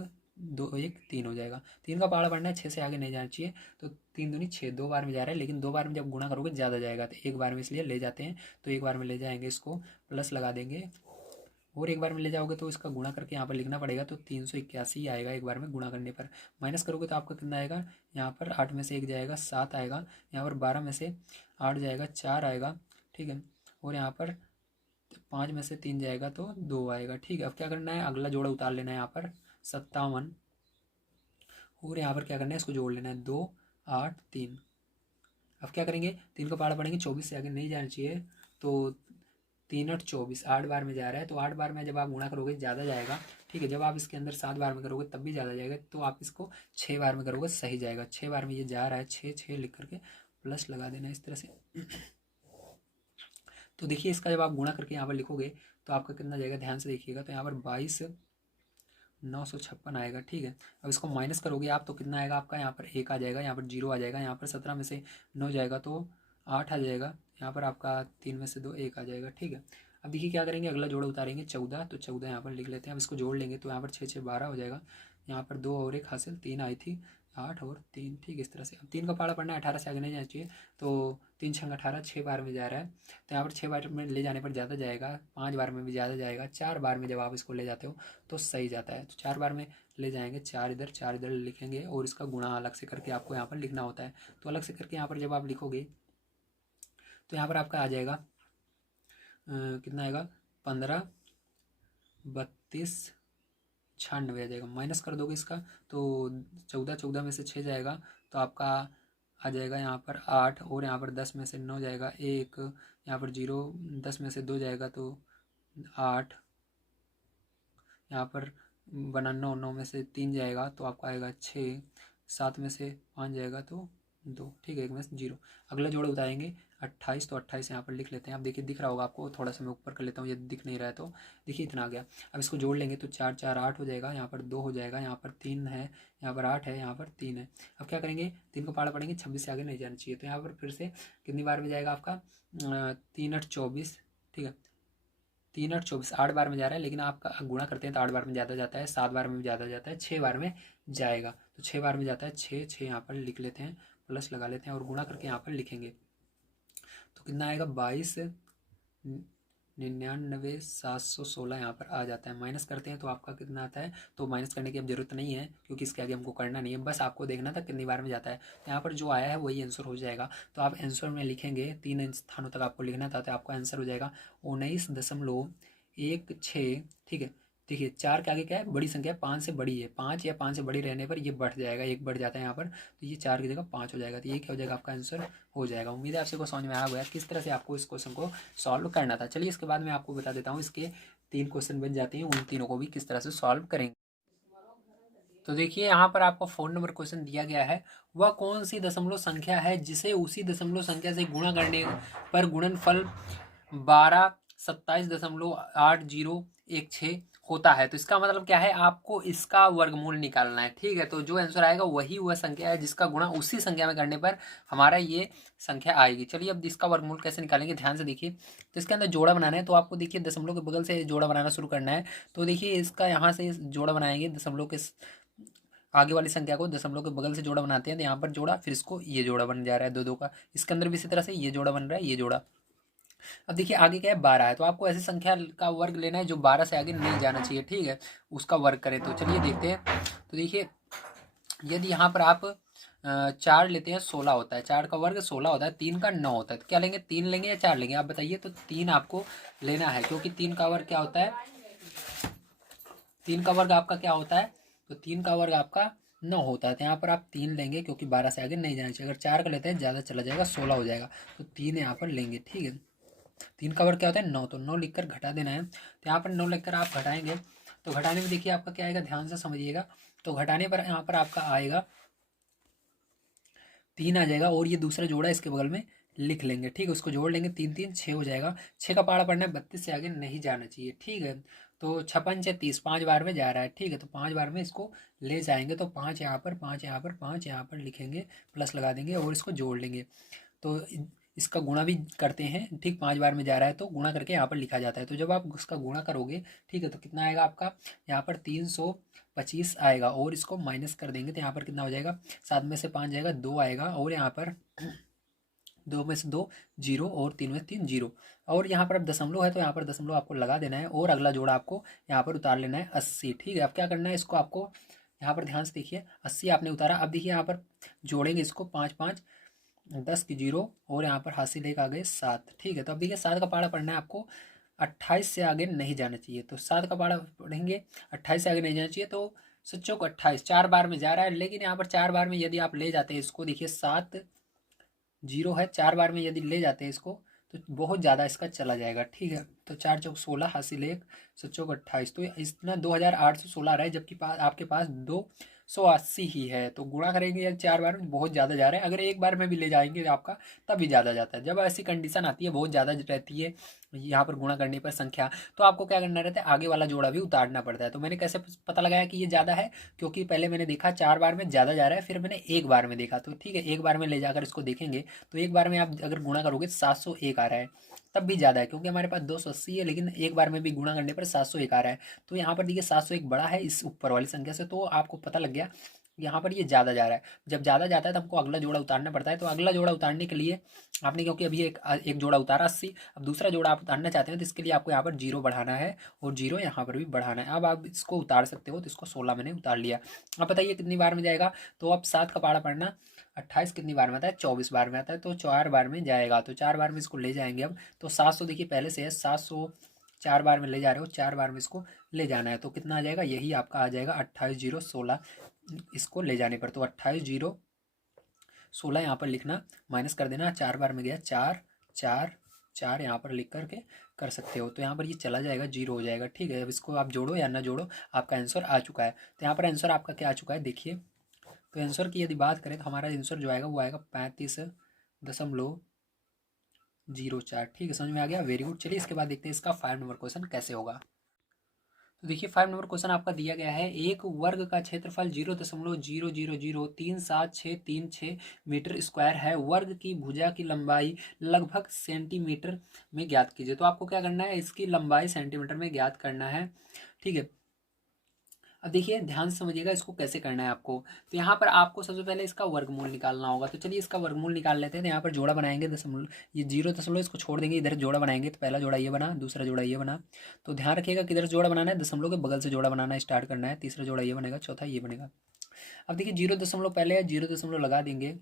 2 1 3 हो जाएगा। 3 का पहाड़ा पढ़ना है, 6 से आगे नहीं जाना चाहिए। तो 3 दूनी 6, 2 बार में जा रहा है, लेकिन 2 बार में जब गुणा करोगे ज़्यादा जाएगा, तो 1 बार में इसलिए ले जाते हैं। तो 1 बार में ले जाएंगे, इसको प्लस लगा देंगे, और 1 बार में ले जाओगे तो इसका गुणा करके यहाँ पर लिखना पड़ेगा। तो 381 आएगा 1 बार में गुणा करने पर। माइनस करोगे तो आपका कितना आएगा, यहाँ पर 8 में से 1 जाएगा 7 आएगा, यहाँ पर 12 में से 8 जाएगा 4 आएगा। ठीक है, और यहाँ पर 5 में से 3 जाएगा तो 2 आएगा। ठीक है, अब क्या करना है, अगला जोड़ा उतार लेना है, यहाँ पर 57, और यहाँ पर क्या करना है, इसको जोड़ लेना है, 2 8 3। अब क्या करेंगे, 3 का पहाड़ा पढ़ेंगे, 24 से आगे नहीं जाना चाहिए। तो 3 8 24, 8 बार में जा रहा है, तो 8 बार में जब आप गुणा करोगे ज़्यादा जाएगा। ठीक है, जब आप इसके अंदर 7 बार में करोगे तब भी ज़्यादा जाएगा, तो आप इसको 6 बार में करोगे सही जाएगा। 6 बार में ये जा रहा है, 6 6 लिख करके प्लस लगा देना इस तरह से। तो देखिए, इसका जब आप गुणा करके यहाँ पर लिखोगे तो आपका कितना जाएगा, ध्यान से देखिएगा। तो यहाँ पर 22 956 आएगा। ठीक है, अब इसको माइनस करोगे आप तो कितना आएगा आपका, यहाँ पर 1 आ जाएगा, यहाँ पर 0 आ जाएगा, यहाँ पर 17 में से 9 जाएगा तो 8 आ जाएगा, यहाँ पर आपका 3 में से 2 1 आ जाएगा। ठीक है, अब देखिए क्या करेंगे, अगला जोड़ा उतारेंगे 14, तो 14 यहाँ पर लिख लेते हैं। अब इसको जोड़ लेंगे तो यहाँ पर 6 6 12 हो जाएगा, यहाँ पर 2 और 1 हासिल 3 आई थी, 8 और 3। ठीक, इस तरह से। अब 3 का पहाड़ा पढ़ना है, 18 से आगे नहीं जाना चाहिए। तो 3 छंग 18, 6 बार में जा रहा है, तो यहाँ पर 6 बार में ले जाने पर ज़्यादा जाएगा, 5 बार में भी ज़्यादा जाएगा, 4 बार में जब आप इसको ले जाते हो तो सही जाता है। तो 4 बार में ले जाएंगे, 4 इधर 4 इधर लिखेंगे, और इसका गुणा अलग से करके आपको यहाँ पर लिखना होता है। तो अलग से करके यहाँ पर जब आप लिखोगे तो यहाँ पर आपका आ जाएगा कितना आएगा, 15 32 96 आ जाएगा। माइनस कर दोगे इसका तो 14 14 में से 6 जाएगा तो आपका आ जाएगा यहाँ पर 8, और यहाँ पर 10 में से 9 जाएगा 1, यहाँ पर 0, 10 में से 2 जाएगा तो 8, यहाँ पर बना 9, 9 में से 3 जाएगा तो आपका आएगा 6, 7 में से 5 जाएगा तो 2। ठीक है, 1 में से 0। अगला जोड़ा उतारेंगे 28, तो 28 यहाँ पर लिख लेते हैं। अब देखिए दिख रहा होगा आपको, थोड़ा सा मैं ऊपर कर लेता हूँ, ये दिख नहीं रहा है तो देखिए इतना आ गया। अब इसको जोड़ लेंगे तो 4 4 8 हो जाएगा, यहाँ पर 2 हो जाएगा, यहाँ पर 3 है, यहाँ पर 8 है, यहाँ पर 3 है। अब क्या करेंगे, 3 को पहाड़ा पढ़ेंगे, 26 से आगे नहीं जाना चाहिए। तो यहाँ पर फिर से कितनी बार में जाएगा आपका, 3 8 24। ठीक है, 3 8 24, 8 बार में जा रहा है, लेकिन आपका गुणा करते हैं तो 8 बार में ज़्यादा जाता है, 7 बार में भी ज़्यादा जाता है, 6 बार में जाएगा। तो 6 बार में जाता है, 6 6 यहाँ पर लिख लेते हैं, प्लस लगा लेते हैं, और गुणा करके यहाँ पर लिखेंगे तो कितना आएगा, 22 99 716 यहाँ पर आ जाता है। माइनस करते हैं तो आपका कितना आता है, तो माइनस करने की अब जरूरत नहीं है क्योंकि इसके आगे हमको करना नहीं है, बस आपको देखना था कितनी बार में जाता है। तो यहाँ पर जो आया है वही आंसर हो जाएगा। तो आप आंसर में लिखेंगे, 3 स्थानों तक आपको लिखना था, तो आपका आंसर हो जाएगा 19.16। ठीक है, देखिए 4 के आगे क्या है, बड़ी संख्या 5 से बड़ी है, 5 या 5 से बड़ी रहने पर ये बढ़ जाएगा, 1 बढ़ जाता है यहाँ पर, तो ये 4 की जगह 5 हो जाएगा। तो ये क्या हो जाएगा, आपका आंसर हो जाएगा। उम्मीद है आप सबको समझ में आ गया किस तरह से आपको इस क्वेश्चन को सॉल्व करना था। चलिए इसके बाद मैं आपको बता देता हूँ, इसके 3 क्वेश्चन बन जाते हैं, उन तीनों को भी किस तरह से सॉल्व करेंगे। तो देखिए यहाँ पर आपको 4 नंबर क्वेश्चन दिया गया है, वह कौन सी दशमलव संख्या है जिसे उसी दशमलव संख्या से गुणा करने पर गुणनफल 12 27.8016 होता है। तो इसका मतलब क्या है, आपको इसका वर्गमूल निकालना है। ठीक है, तो जो आंसर आएगा वही वह संख्या है जिसका गुणा उसी संख्या में करने पर हमारा ये संख्या आएगी। चलिए अब इसका वर्गमूल कैसे निकालेंगे, ध्यान से देखिए। तो इसके अंदर जोड़ा बनाना है, तो आपको देखिए दशमलव के बगल से जोड़ा बनाना शुरू करना है। तो देखिए इसका यहाँ से जोड़ा बनाएंगे, दशमलव के आगे वाली संख्या को दशमलव के बगल से जोड़ा बनाते हैं, तो यहाँ पर जोड़ा, फिर इसको ये जोड़ा बन जा रहा है 2 2 का। इसके अंदर भी इसी तरह से ये जोड़ा बन रहा है, ये जोड़ा। अब देखिए आगे क्या है, 12 है, तो आपको ऐसी संख्या का वर्ग लेना है जो 12 से आगे नहीं जाना चाहिए। ठीक है, उसका वर्ग करें। तो चलिए देखते हैं। तो देखिए यदि यहाँ पर आप चार लेते हैं 16 होता है, 4 का वर्ग 16 होता है, 3 का 9 होता है। तो क्या लेंगे, 3 लेंगे या 4 लेंगे आप बताइए। तो 3 आपको लेना है, क्योंकि 3 का वर्ग क्या होता है, 3 का वर्ग आपका क्या होता है, तो 3 का वर्ग आपका 9 होता है। तो यहाँ पर आप 3 लेंगे, क्योंकि 12 से आगे नहीं जाना चाहिए। अगर 4 का लेते हैं ज़्यादा चला जाएगा, 16 हो जाएगा। तो 3 यहाँ पर लेंगे, ठीक है। 3 का वर्ग क्या होता है, 9, तो 9 लिखकर घटा देना है। तो यहाँ पर 9 लिखकर आप घटाएंगे, तो घटाने में देखिए आपका क्या आएगा, ध्यान से समझिएगा। तो घटाने पर यहाँ पर आपका आएगा 3 आ जाएगा, और ये दूसरा जोड़ा इसके बगल में लिख लेंगे, ठीक है। उसको जोड़ लेंगे, 3 3 6 हो जाएगा। 6 का पहाड़ा पढ़ना है, 32 से आगे नहीं जाना चाहिए, ठीक है। तो 56 6 30, 5 बार में जा रहा है, ठीक है। तो 5 बार में इसको ले जाएंगे, तो 5 यहाँ पर, 5 यहाँ पर, 5 यहाँ पर लिखेंगे, प्लस लगा देंगे और इसको जोड़ लेंगे। तो इसका गुणा भी करते हैं, ठीक। 5 बार में जा रहा है तो गुणा करके यहाँ पर लिखा जाता है। तो जब आप उसका गुणा करोगे, ठीक है, तो कितना आएगा आपका, यहाँ पर 325 आएगा, और इसको माइनस कर देंगे तो यहाँ पर कितना हो जाएगा, 7 में से 5 जाएगा, 2 आएगा, और यहाँ पर 2 में से 2 जीरो, और 3 में 3 जीरो। और यहाँ पर अब दशमलव है, तो यहाँ पर दशमलव आपको लगा देना है, और अगला जोड़ा आपको यहाँ पर उतार लेना है 80, ठीक है। अब क्या करना है, इसको आपको यहाँ पर ध्यान से देखिए, 80 आपने उतारा। अब देखिए यहाँ पर जोड़ेंगे इसको, 5 5 10 की जीरो, और यहाँ पर हासिल एक आ गए 7, ठीक है। तो अब देखिए 7 का पहाड़ा पढ़ना है आपको, 28 से आगे नहीं जाना चाहिए। तो 7 का पहाड़ा पढ़ेंगे, 28 से आगे नहीं जाना चाहिए। तो सच्चों को 28 4 बार में जा रहा है, लेकिन यहाँ पर 4 बार में यदि आप ले जाते हैं इसको, देखिए 7 जीरो है, 4 बार में यदि ले जाते हैं इसको, तो बहुत ज़्यादा इसका चला जाएगा, ठीक है। तो 4 चौक 16, हासिल एक, सच्चों को 28, तो इतना 2816 आ रहा है, जबकि आपके पास 280 ही है। तो गुणा करेंगे या 4 बार में, बहुत ज़्यादा जा रहा है। अगर एक बार में भी ले जाएंगे तो आपका तब भी ज़्यादा जाता है। जब ऐसी कंडीशन आती है, बहुत ज़्यादा रहती है यहाँ पर गुणा करने पर संख्या, तो आपको क्या करना रहता है, आगे वाला जोड़ा भी उतारना पड़ता है। तो मैंने कैसे पता लगाया कि ये ज़्यादा है, क्योंकि पहले मैंने देखा 4 बार में ज़्यादा जा रहा है, फिर मैंने एक बार में देखा। तो ठीक है, एक बार में ले जाकर इसको देखेंगे, तो एक बार में आप अगर गुणा करोगे तो 701 आ रहा है, तब भी ज़्यादा है, क्योंकि हमारे पास 280 है, लेकिन एक बार में भी गुणा करने पर 701 आ रहा है। तो यहाँ पर देखिए 701 बड़ा है इस ऊपर वाली संख्या से, तो आपको पता लग गया यहाँ पर ये ज़्यादा जा रहा है। जब ज़्यादा जाता है तो हमको अगला जोड़ा उतारना पड़ता है। तो अगला जोड़ा उतारने के लिए आपने, क्योंकि अभी एक जोड़ा उतारा 80, अब दूसरा जोड़ा आप उतारना चाहते हैं, तो इसके लिए आपको यहाँ पर जीरो बढ़ाना है, और जीरो यहाँ पर भी बढ़ाना है। अब आप इसको उतार सकते हो, तो इसको 16 मैंने उतार लिया। अब बताइए कितनी बार में जाएगा। तो अब 7 का पहाड़ा पढ़ना, 28 कितनी बार में आता है, 24 बार में आता है, तो 4 बार में जाएगा। तो 4 बार में इसको ले जाएंगे अब। तो 700 देखिए पहले से है, 700 4 बार में ले जा रहे हो, 4 बार में इसको ले जाना है। तो कितना आ जाएगा, यही आपका आ जाएगा 28 जीरो 16 इसको ले जाने पर। तो 28 जीरो 16 यहाँ पर लिखना, माइनस कर देना, 4 बार में गया 4 4 4, यहाँ पर लिख करके कर सकते हो। तो यहाँ पर ये चला जाएगा, जीरो हो जाएगा, ठीक है। अब इसको आप जोड़ो या ना जोड़ो, आपका आंसर आ चुका है। तो यहाँ पर आंसर आपका क्या आ चुका है, देखिए। तो आंसर की यदि बात करें, तो हमारा आंसर जो आएगा वो आएगा 35.04, ठीक है। समझ में आ गया, वेरी गुड। चलिए इसके बाद देखते हैं इसका 5 नंबर क्वेश्चन कैसे होगा। तो देखिए 5 नंबर क्वेश्चन आपका दिया गया है, एक वर्ग का क्षेत्रफल 0.000373636 मीटर स्क्वायर है, वर्ग की भुजा की लंबाई लगभग सेंटीमीटर में ज्ञात कीजिए। तो आपको क्या करना है, इसकी लंबाई सेंटीमीटर में ज्ञात करना है, ठीक है। अब देखिए ध्यान से समझिएगा इसको कैसे करना है आपको। तो यहाँ पर आपको सबसे पहले इसका वर्गमूल निकालना होगा। तो चलिए इसका वर्गमूल निकाल लेते हैं। तो यहाँ पर जोड़ा बनाएंगे दशमलव, ये 0., इसको छोड़ देंगे, इधर जोड़ा बनाएंगे। तो पहला जोड़ा ये बना, दूसरा जोड़ा ये बना। तो ध्यान रखिएगा किधर जोड़ा बनाना है, दशमलव के बगल से जोड़ा बनाना स्टार्ट करना है। तीसरा जोड़ा ये बनेगा, चौथा ये बनेगा। अब देखिए 0 दशमलव पहले है, 0 दशमलव लगा देंगे,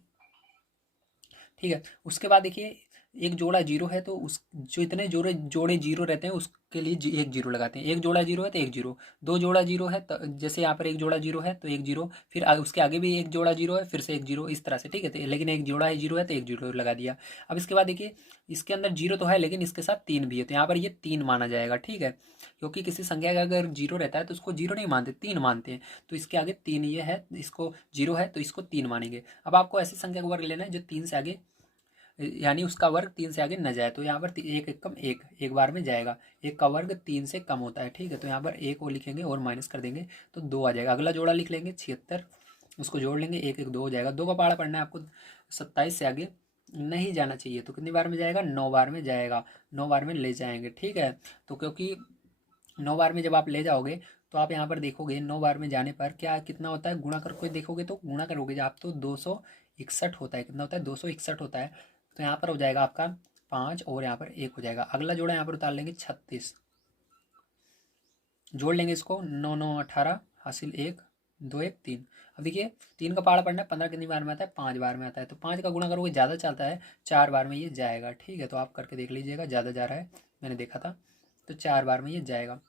ठीक है। उसके बाद देखिए एक जोड़ा जीरो है, तो उस जो इतने जोड़े जोड़े जीरो रहते हैं उसके लिए एक जीरो लगाते हैं। एक जोड़ा जीरो है तो एक जीरो, दो जोड़ा जीरो है तो जैसे यहाँ पर एक जोड़ा जीरो है तो एक जीरो, फिर उसके आगे भी एक जोड़ा जीरो है, फिर से एक जीरो, इस तरह से, ठीक है। तो लेकिन एक जोड़ा है जीरो है तो एक जीरो लगा दिया। अब इसके बाद देखिए इसके अंदर जीरो तो है, लेकिन इसके साथ 3 भी है, तो यहाँ पर ये 3 माना जाएगा, ठीक है। क्योंकि किसी संख्या का अगर जीरो रहता है तो उसको जीरो नहीं मानते, 3 मानते हैं। तो इसके आगे 3 ये है, इसको जीरो है तो इसको 3 मानेंगे। अब आपको ऐसी संख्या का वर्ग लेना है जो 3 से आगे, यानी उसका वर्ग 3 से आगे न जाए। तो यहाँ पर एक एक कम एक, एक बार में जाएगा। एक का वर्ग 3 से कम होता है, ठीक है। तो यहाँ पर एक वो लिखेंगे और माइनस कर देंगे तो 2 आ जाएगा। अगला जोड़ा लिख लेंगे 76, उसको जोड़ लेंगे, एक एक 2 हो जाएगा। 2 का पहाड़ा पढ़ना है आपको, 27 से आगे नहीं जाना चाहिए। तो कितनी बार में जाएगा, 9 बार में जाएगा, 9 बार में ले जाएंगे, ठीक है। तो क्योंकि 9 बार में जब आप ले जाओगे तो आप यहाँ पर देखोगे 9 बार में जाने पर क्या कितना होता है, गुणा करके देखोगे तो गुणा करोगे आप तो 261 होता है। कितना होता है, 261 होता है। तो यहाँ पर हो जाएगा आपका 5, और यहाँ पर 1 हो जाएगा। अगला जोड़ा यहाँ पर उतार लेंगे 36, जोड़ लेंगे इसको, 9 9 18, हासिल 1, दो एक तीन। अब देखिए 3 का पहाड़ा पढ़ना है, 15 कितनी बार में आता है, 5 बार में आता है। तो 5 का गुणा करोगे ज़्यादा चलता है, 4 बार में ये जाएगा। ठीक है, तो आप करके देख लीजिएगा, ज़्यादा जा रहा है, मैंने देखा था। तो 4 बार में ये जाएगा।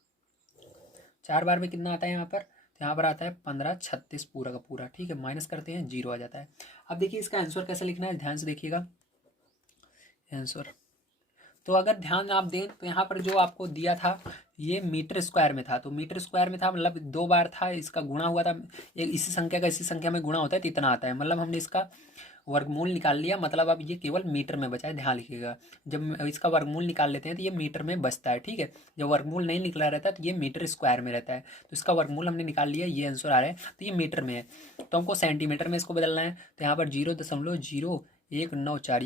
4 बार में कितना आता है यहाँ पर, तो यहाँ पर आता है 15 36 पूरा का पूरा। ठीक है, माइनस करते हैं, जीरो आ जाता है। अब देखिए इसका आंसर कैसे लिखना है, ध्यान से देखिएगा आंसर। तो अगर ध्यान आप दें तो यहाँ पर जो आपको दिया था ये मीटर स्क्वायर में था, तो मीटर स्क्वायर में था मतलब 2 बार था, इसका गुणा हुआ था। एक इसी संख्या का इसी संख्या में गुणा होता है तो इतना आता है, मतलब हमने इसका वर्गमूल निकाल लिया। मतलब अब ये केवल मीटर में बचा है, ध्यान लिखिएगा। जब इसका वर्गमूल निकाल लेते हैं तो ये मीटर में बचता है। ठीक है, जब वर्गमूल नहीं निकला रहता है तो ये मीटर स्क्वायर में रहता है। तो इसका वर्गमूल हमने निकाल लिया, ये आंसर आ रहा है, तो ये मीटर में है। तो हमको सेंटीमीटर में इसको बदलना है, तो यहाँ पर 0.019 ये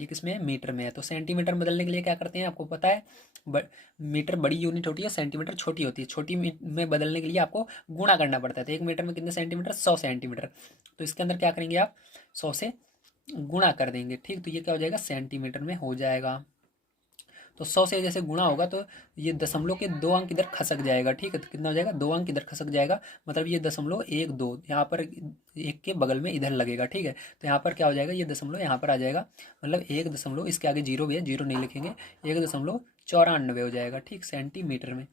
किसमें है, मीटर में है। तो सेंटीमीटर में बदलने के लिए क्या करते हैं, आपको पता है मीटर बड़ी यूनिट होती है, सेंटीमीटर छोटी होती है। छोटी में बदलने के लिए आपको गुणा करना पड़ता है। तो 1 मीटर में कितने सेंटीमीटर, 100 सेंटीमीटर। तो इसके अंदर क्या करेंगे आप, 100 से गुणा कर देंगे। ठीक, तो ये क्या हो जाएगा, सेंटीमीटर में हो जाएगा। तो 100 से जैसे गुणा होगा तो ये दशमलव के 2 अंक इधर खसक जाएगा। ठीक है, तो कितना हो जाएगा, 2 अंक इधर खसक जाएगा, मतलब ये 0.12 यहाँ पर एक के बगल में इधर लगेगा। ठीक है, तो यहाँ पर क्या हो जाएगा, ये दशमलव यहाँ पर आ जाएगा, मतलब 1 दशमलव, इसके आगे जीरो भी है, जीरो नहीं लिखेंगे, 1.94 हो जाएगा। ठीक, सेंटीमीटर में।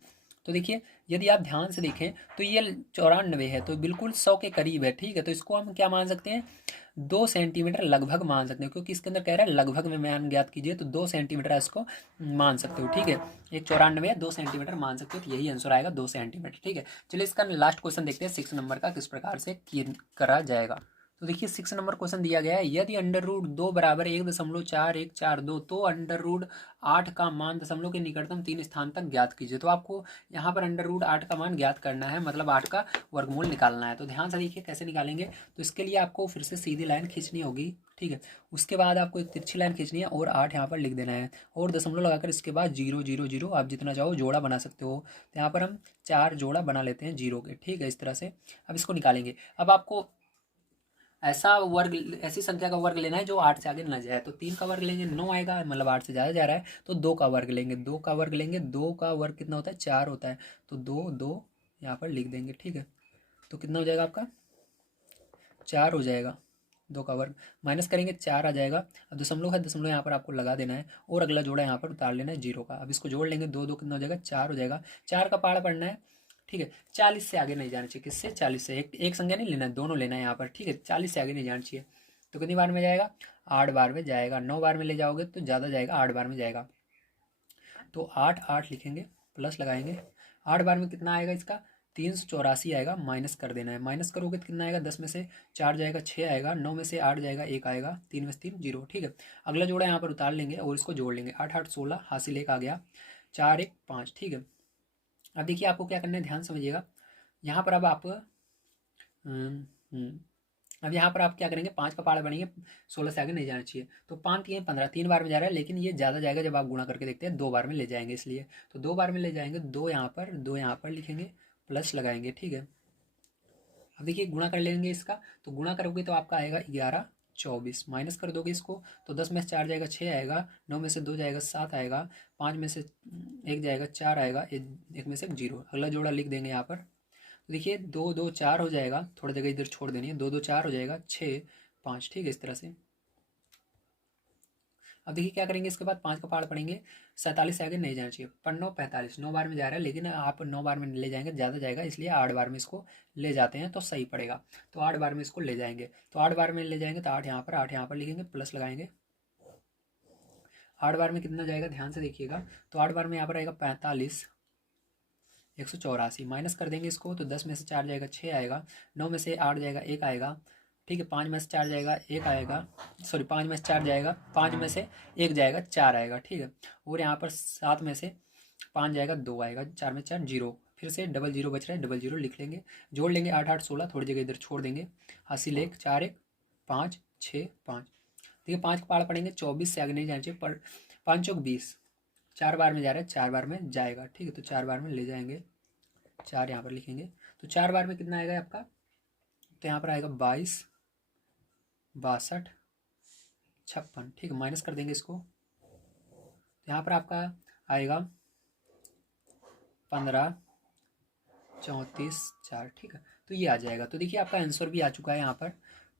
तो देखिए यदि आप ध्यान से देखें तो ये 94 है, तो बिल्कुल 100 के करीब है। ठीक है, तो इसको हम क्या मान सकते हैं, 2 सेंटीमीटर लगभग मान सकते हो, क्योंकि इसके अंदर कह रहा है लगभग में मान ज्ञात कीजिए, तो 2 सेंटीमीटर इसको मान सकते हो। ठीक है, 194 है, 2 सेंटीमीटर मान सकते हो, तो यही आंसर आएगा, 2 सेंटीमीटर। ठीक है, चलिए इसका लास्ट क्वेश्चन देखते हैं 6 नंबर का, किस प्रकार से करा जाएगा। तो देखिए 6 नंबर क्वेश्चन दिया गया है, यदि √2 बराबर 1.4142, तो √8 का मान दशमलव के निकटतम 3 स्थान तक ज्ञात कीजिए। तो आपको यहाँ पर √8 का मान ज्ञात करना है, मतलब 8 का वर्गमूल निकालना है। तो ध्यान से देखिए कैसे निकालेंगे, तो इसके लिए आपको फिर से सीधी लाइन खींचनी होगी। ठीक है, उसके बाद आपको एक तिरछी लाइन खींचनी है और 8 यहाँ पर लिख देना है, और दशमलव लगाकर इसके बाद 0 0 0 आप जितना चाहो जोड़ा बना सकते हो। तो यहाँ पर हम 4 जोड़ा बना लेते हैं जीरो के। ठीक है, इस तरह से अब इसको निकालेंगे। अब आपको ऐसा वर्ग, ऐसी संख्या का वर्ग लेना है जो 8 से आगे न जाए। तो 3 का वर्ग लेंगे 9 आएगा, मतलब 8 से ज़्यादा जा रहा है, तो 2 का वर्ग लेंगे, 2 का वर्ग लेंगे, 2 का वर्ग कितना होता है, 4 होता है। तो 2 2 यहाँ पर लिख देंगे। ठीक है, तो कितना हो जाएगा आपका, 4 हो जाएगा। 2 का वर्ग माइनस करेंगे, 4 आ जाएगा। अब दशमलव है, दशमलव यहाँ पर आपको लगा देना है, और अगला जोड़ा यहाँ पर उतार लेना है जीरो का। अब इसको जोड़ लेंगे, 2 2 कितना हो जाएगा, 4 हो जाएगा। 4 का पहाड़ा पढ़ना है। ठीक है, 40 से आगे नहीं जाना चाहिए, किससे, 40 से, एक संख्या नहीं लेना है, दोनों लेना है यहाँ पर। ठीक है, 40 से आगे नहीं जाना चाहिए। तो कितनी बार में जाएगा, 8 बार में जाएगा। 9 बार में ले जाओगे तो ज़्यादा जाएगा, 8 बार में जाएगा। तो 8 8 लिखेंगे, प्लस लगाएंगे। 8 बार में कितना आएगा इसका, 384 आएगा, माइनस कर देना है। माइनस करोगे तो कितना आएगा, 10 में से 4 जाएगा 6 आएगा, 9 में से 8 जाएगा 1 आएगा, 3 में से 3 0। ठीक है, अगला जोड़ा यहाँ पर उतार लेंगे और इसको जोड़ लेंगे। 8 8 16, हासिल 1 आ गया, 4 1 5। ठीक है, अब देखिए आपको क्या करना है, ध्यान समझिएगा। यहाँ पर अब आप अब यहाँ पर आप क्या करेंगे, 5 का पहाड़ा बढ़ेंगे, 16 से आगे नहीं जाना चाहिए। तो 5 3 15, 3 बार में जा रहा है, लेकिन ये ज़्यादा जाएगा जब आप गुणा करके देखते हैं, 2 बार में ले जाएंगे इसलिए। तो 2 बार में ले जाएंगे, 2 यहाँ पर 2 यहाँ पर लिखेंगे, प्लस लगाएंगे। ठीक है, अब देखिए गुणा कर लेंगे इसका, तो गुणा करोगे तो आपका आएगा 11 24, माइनस कर दोगे इसको तो 10 में से 4 जाएगा 6 आएगा, 9 में से 2 जाएगा 7 आएगा, 5 में से 1 जाएगा 4 आएगा, एक में से 0। अगला जोड़ा लिख देंगे यहाँ पर। तो देखिए 2 2 4 हो जाएगा, थोड़ा जगह इधर छोड़ देनी है, 2 2 4 हो जाएगा, 6 5। ठीक है, इस तरह से। अब देखिए क्या करेंगे, इसके बाद 5 का पहाड़ पढ़ेंगे, 47 से आगे नहीं जाना चाहिए। पर 9 45, 9 बार में जा रहा है, लेकिन आप 9 बार में ले जाएंगे ज़्यादा जाएगा, इसलिए 8 बार में इसको ले जाते हैं तो सही पड़ेगा। तो 8 बार में इसको ले जाएंगे, तो 8 बार में ले जाएंगे तो 8 यहाँ पर लिखेंगे, प्लस लगाएंगे। 8 बार में कितना जाएगा, ध्यान से देखिएगा। तो 8 बार में यहाँ पर आएगा 45 184, माइनस कर देंगे इसको, तो 10 में से 4 जाएगा 6 आएगा, 9 में से 8 जाएगा 1 आएगा। ठीक है, 5 में से 4 जाएगा 1 आएगा, सॉरी 5 में से 4 जाएगा, 5 में से 1 जाएगा 4 आएगा। ठीक है, और यहाँ पर 7 में से 5 जाएगा 2 आएगा, 4 में 4 0, फिर से डबल जीरो बच रहा है, डबल जीरो लिख लेंगे। जोड़ लेंगे 8 8 16, थोड़ी जगह इधर छोड़ देंगे, हासिल 1 4 1 5 6 5। देखिए 5 का पहाड़ पड़ेंगे, 24 से आगे नहीं जाना चाहिए, पर 5 चौक 20, 4 बार में जा रहा है, 4 बार में जाएगा। ठीक है, तो 4 बार में ले जाएंगे, 4 यहाँ पर लिखेंगे। तो 4 बार में कितना आएगा आपका, तो यहाँ पर आएगा 22 62 56। ठीक है, माइनस कर देंगे इसको, तो यहाँ पर आपका आएगा 15 34 4, ठीक है। तो ये आ जाएगा। तो देखिए आपका आंसर भी आ चुका है यहाँ पर।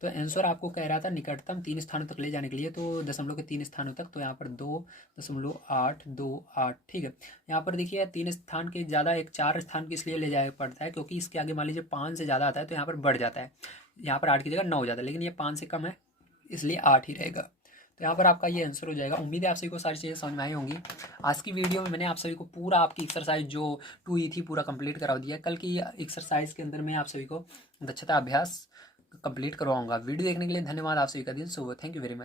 तो आंसर आपको कह रहा था निकटतम 3 स्थानों तक ले जाने के लिए, तो दशमलव के 3 स्थानों तक, तो यहाँ पर 2.828, ठीक है। यहाँ पर देखिए 3 स्थान के ज़्यादा, एक 4 स्थान की इसलिए ले जाया पड़ता है क्योंकि इसके आगे मान लीजिए 5 से ज़्यादा आता है तो यहाँ पर बढ़ जाता है। यहाँ पर 8 की जगह 9 हो जाता है, लेकिन ये 5 से कम है इसलिए 8 ही रहेगा। तो यहाँ पर आपका ये आंसर हो जाएगा। उम्मीद है आप सभी को सारी चीज़ें समझ में आई होंगी। आज की वीडियो में मैंने आप सभी को पूरा आपकी एक्सरसाइज जो 2 थी पूरा कंप्लीट करा दिया है। कल की एक्सरसाइज के अंदर मैं आप सभी को दक्षता अभ्यास कंप्लीट करवाऊंगा। वीडियो देखने के लिए धन्यवाद। आप सभी का दिन शुभ हो। Thank you very much.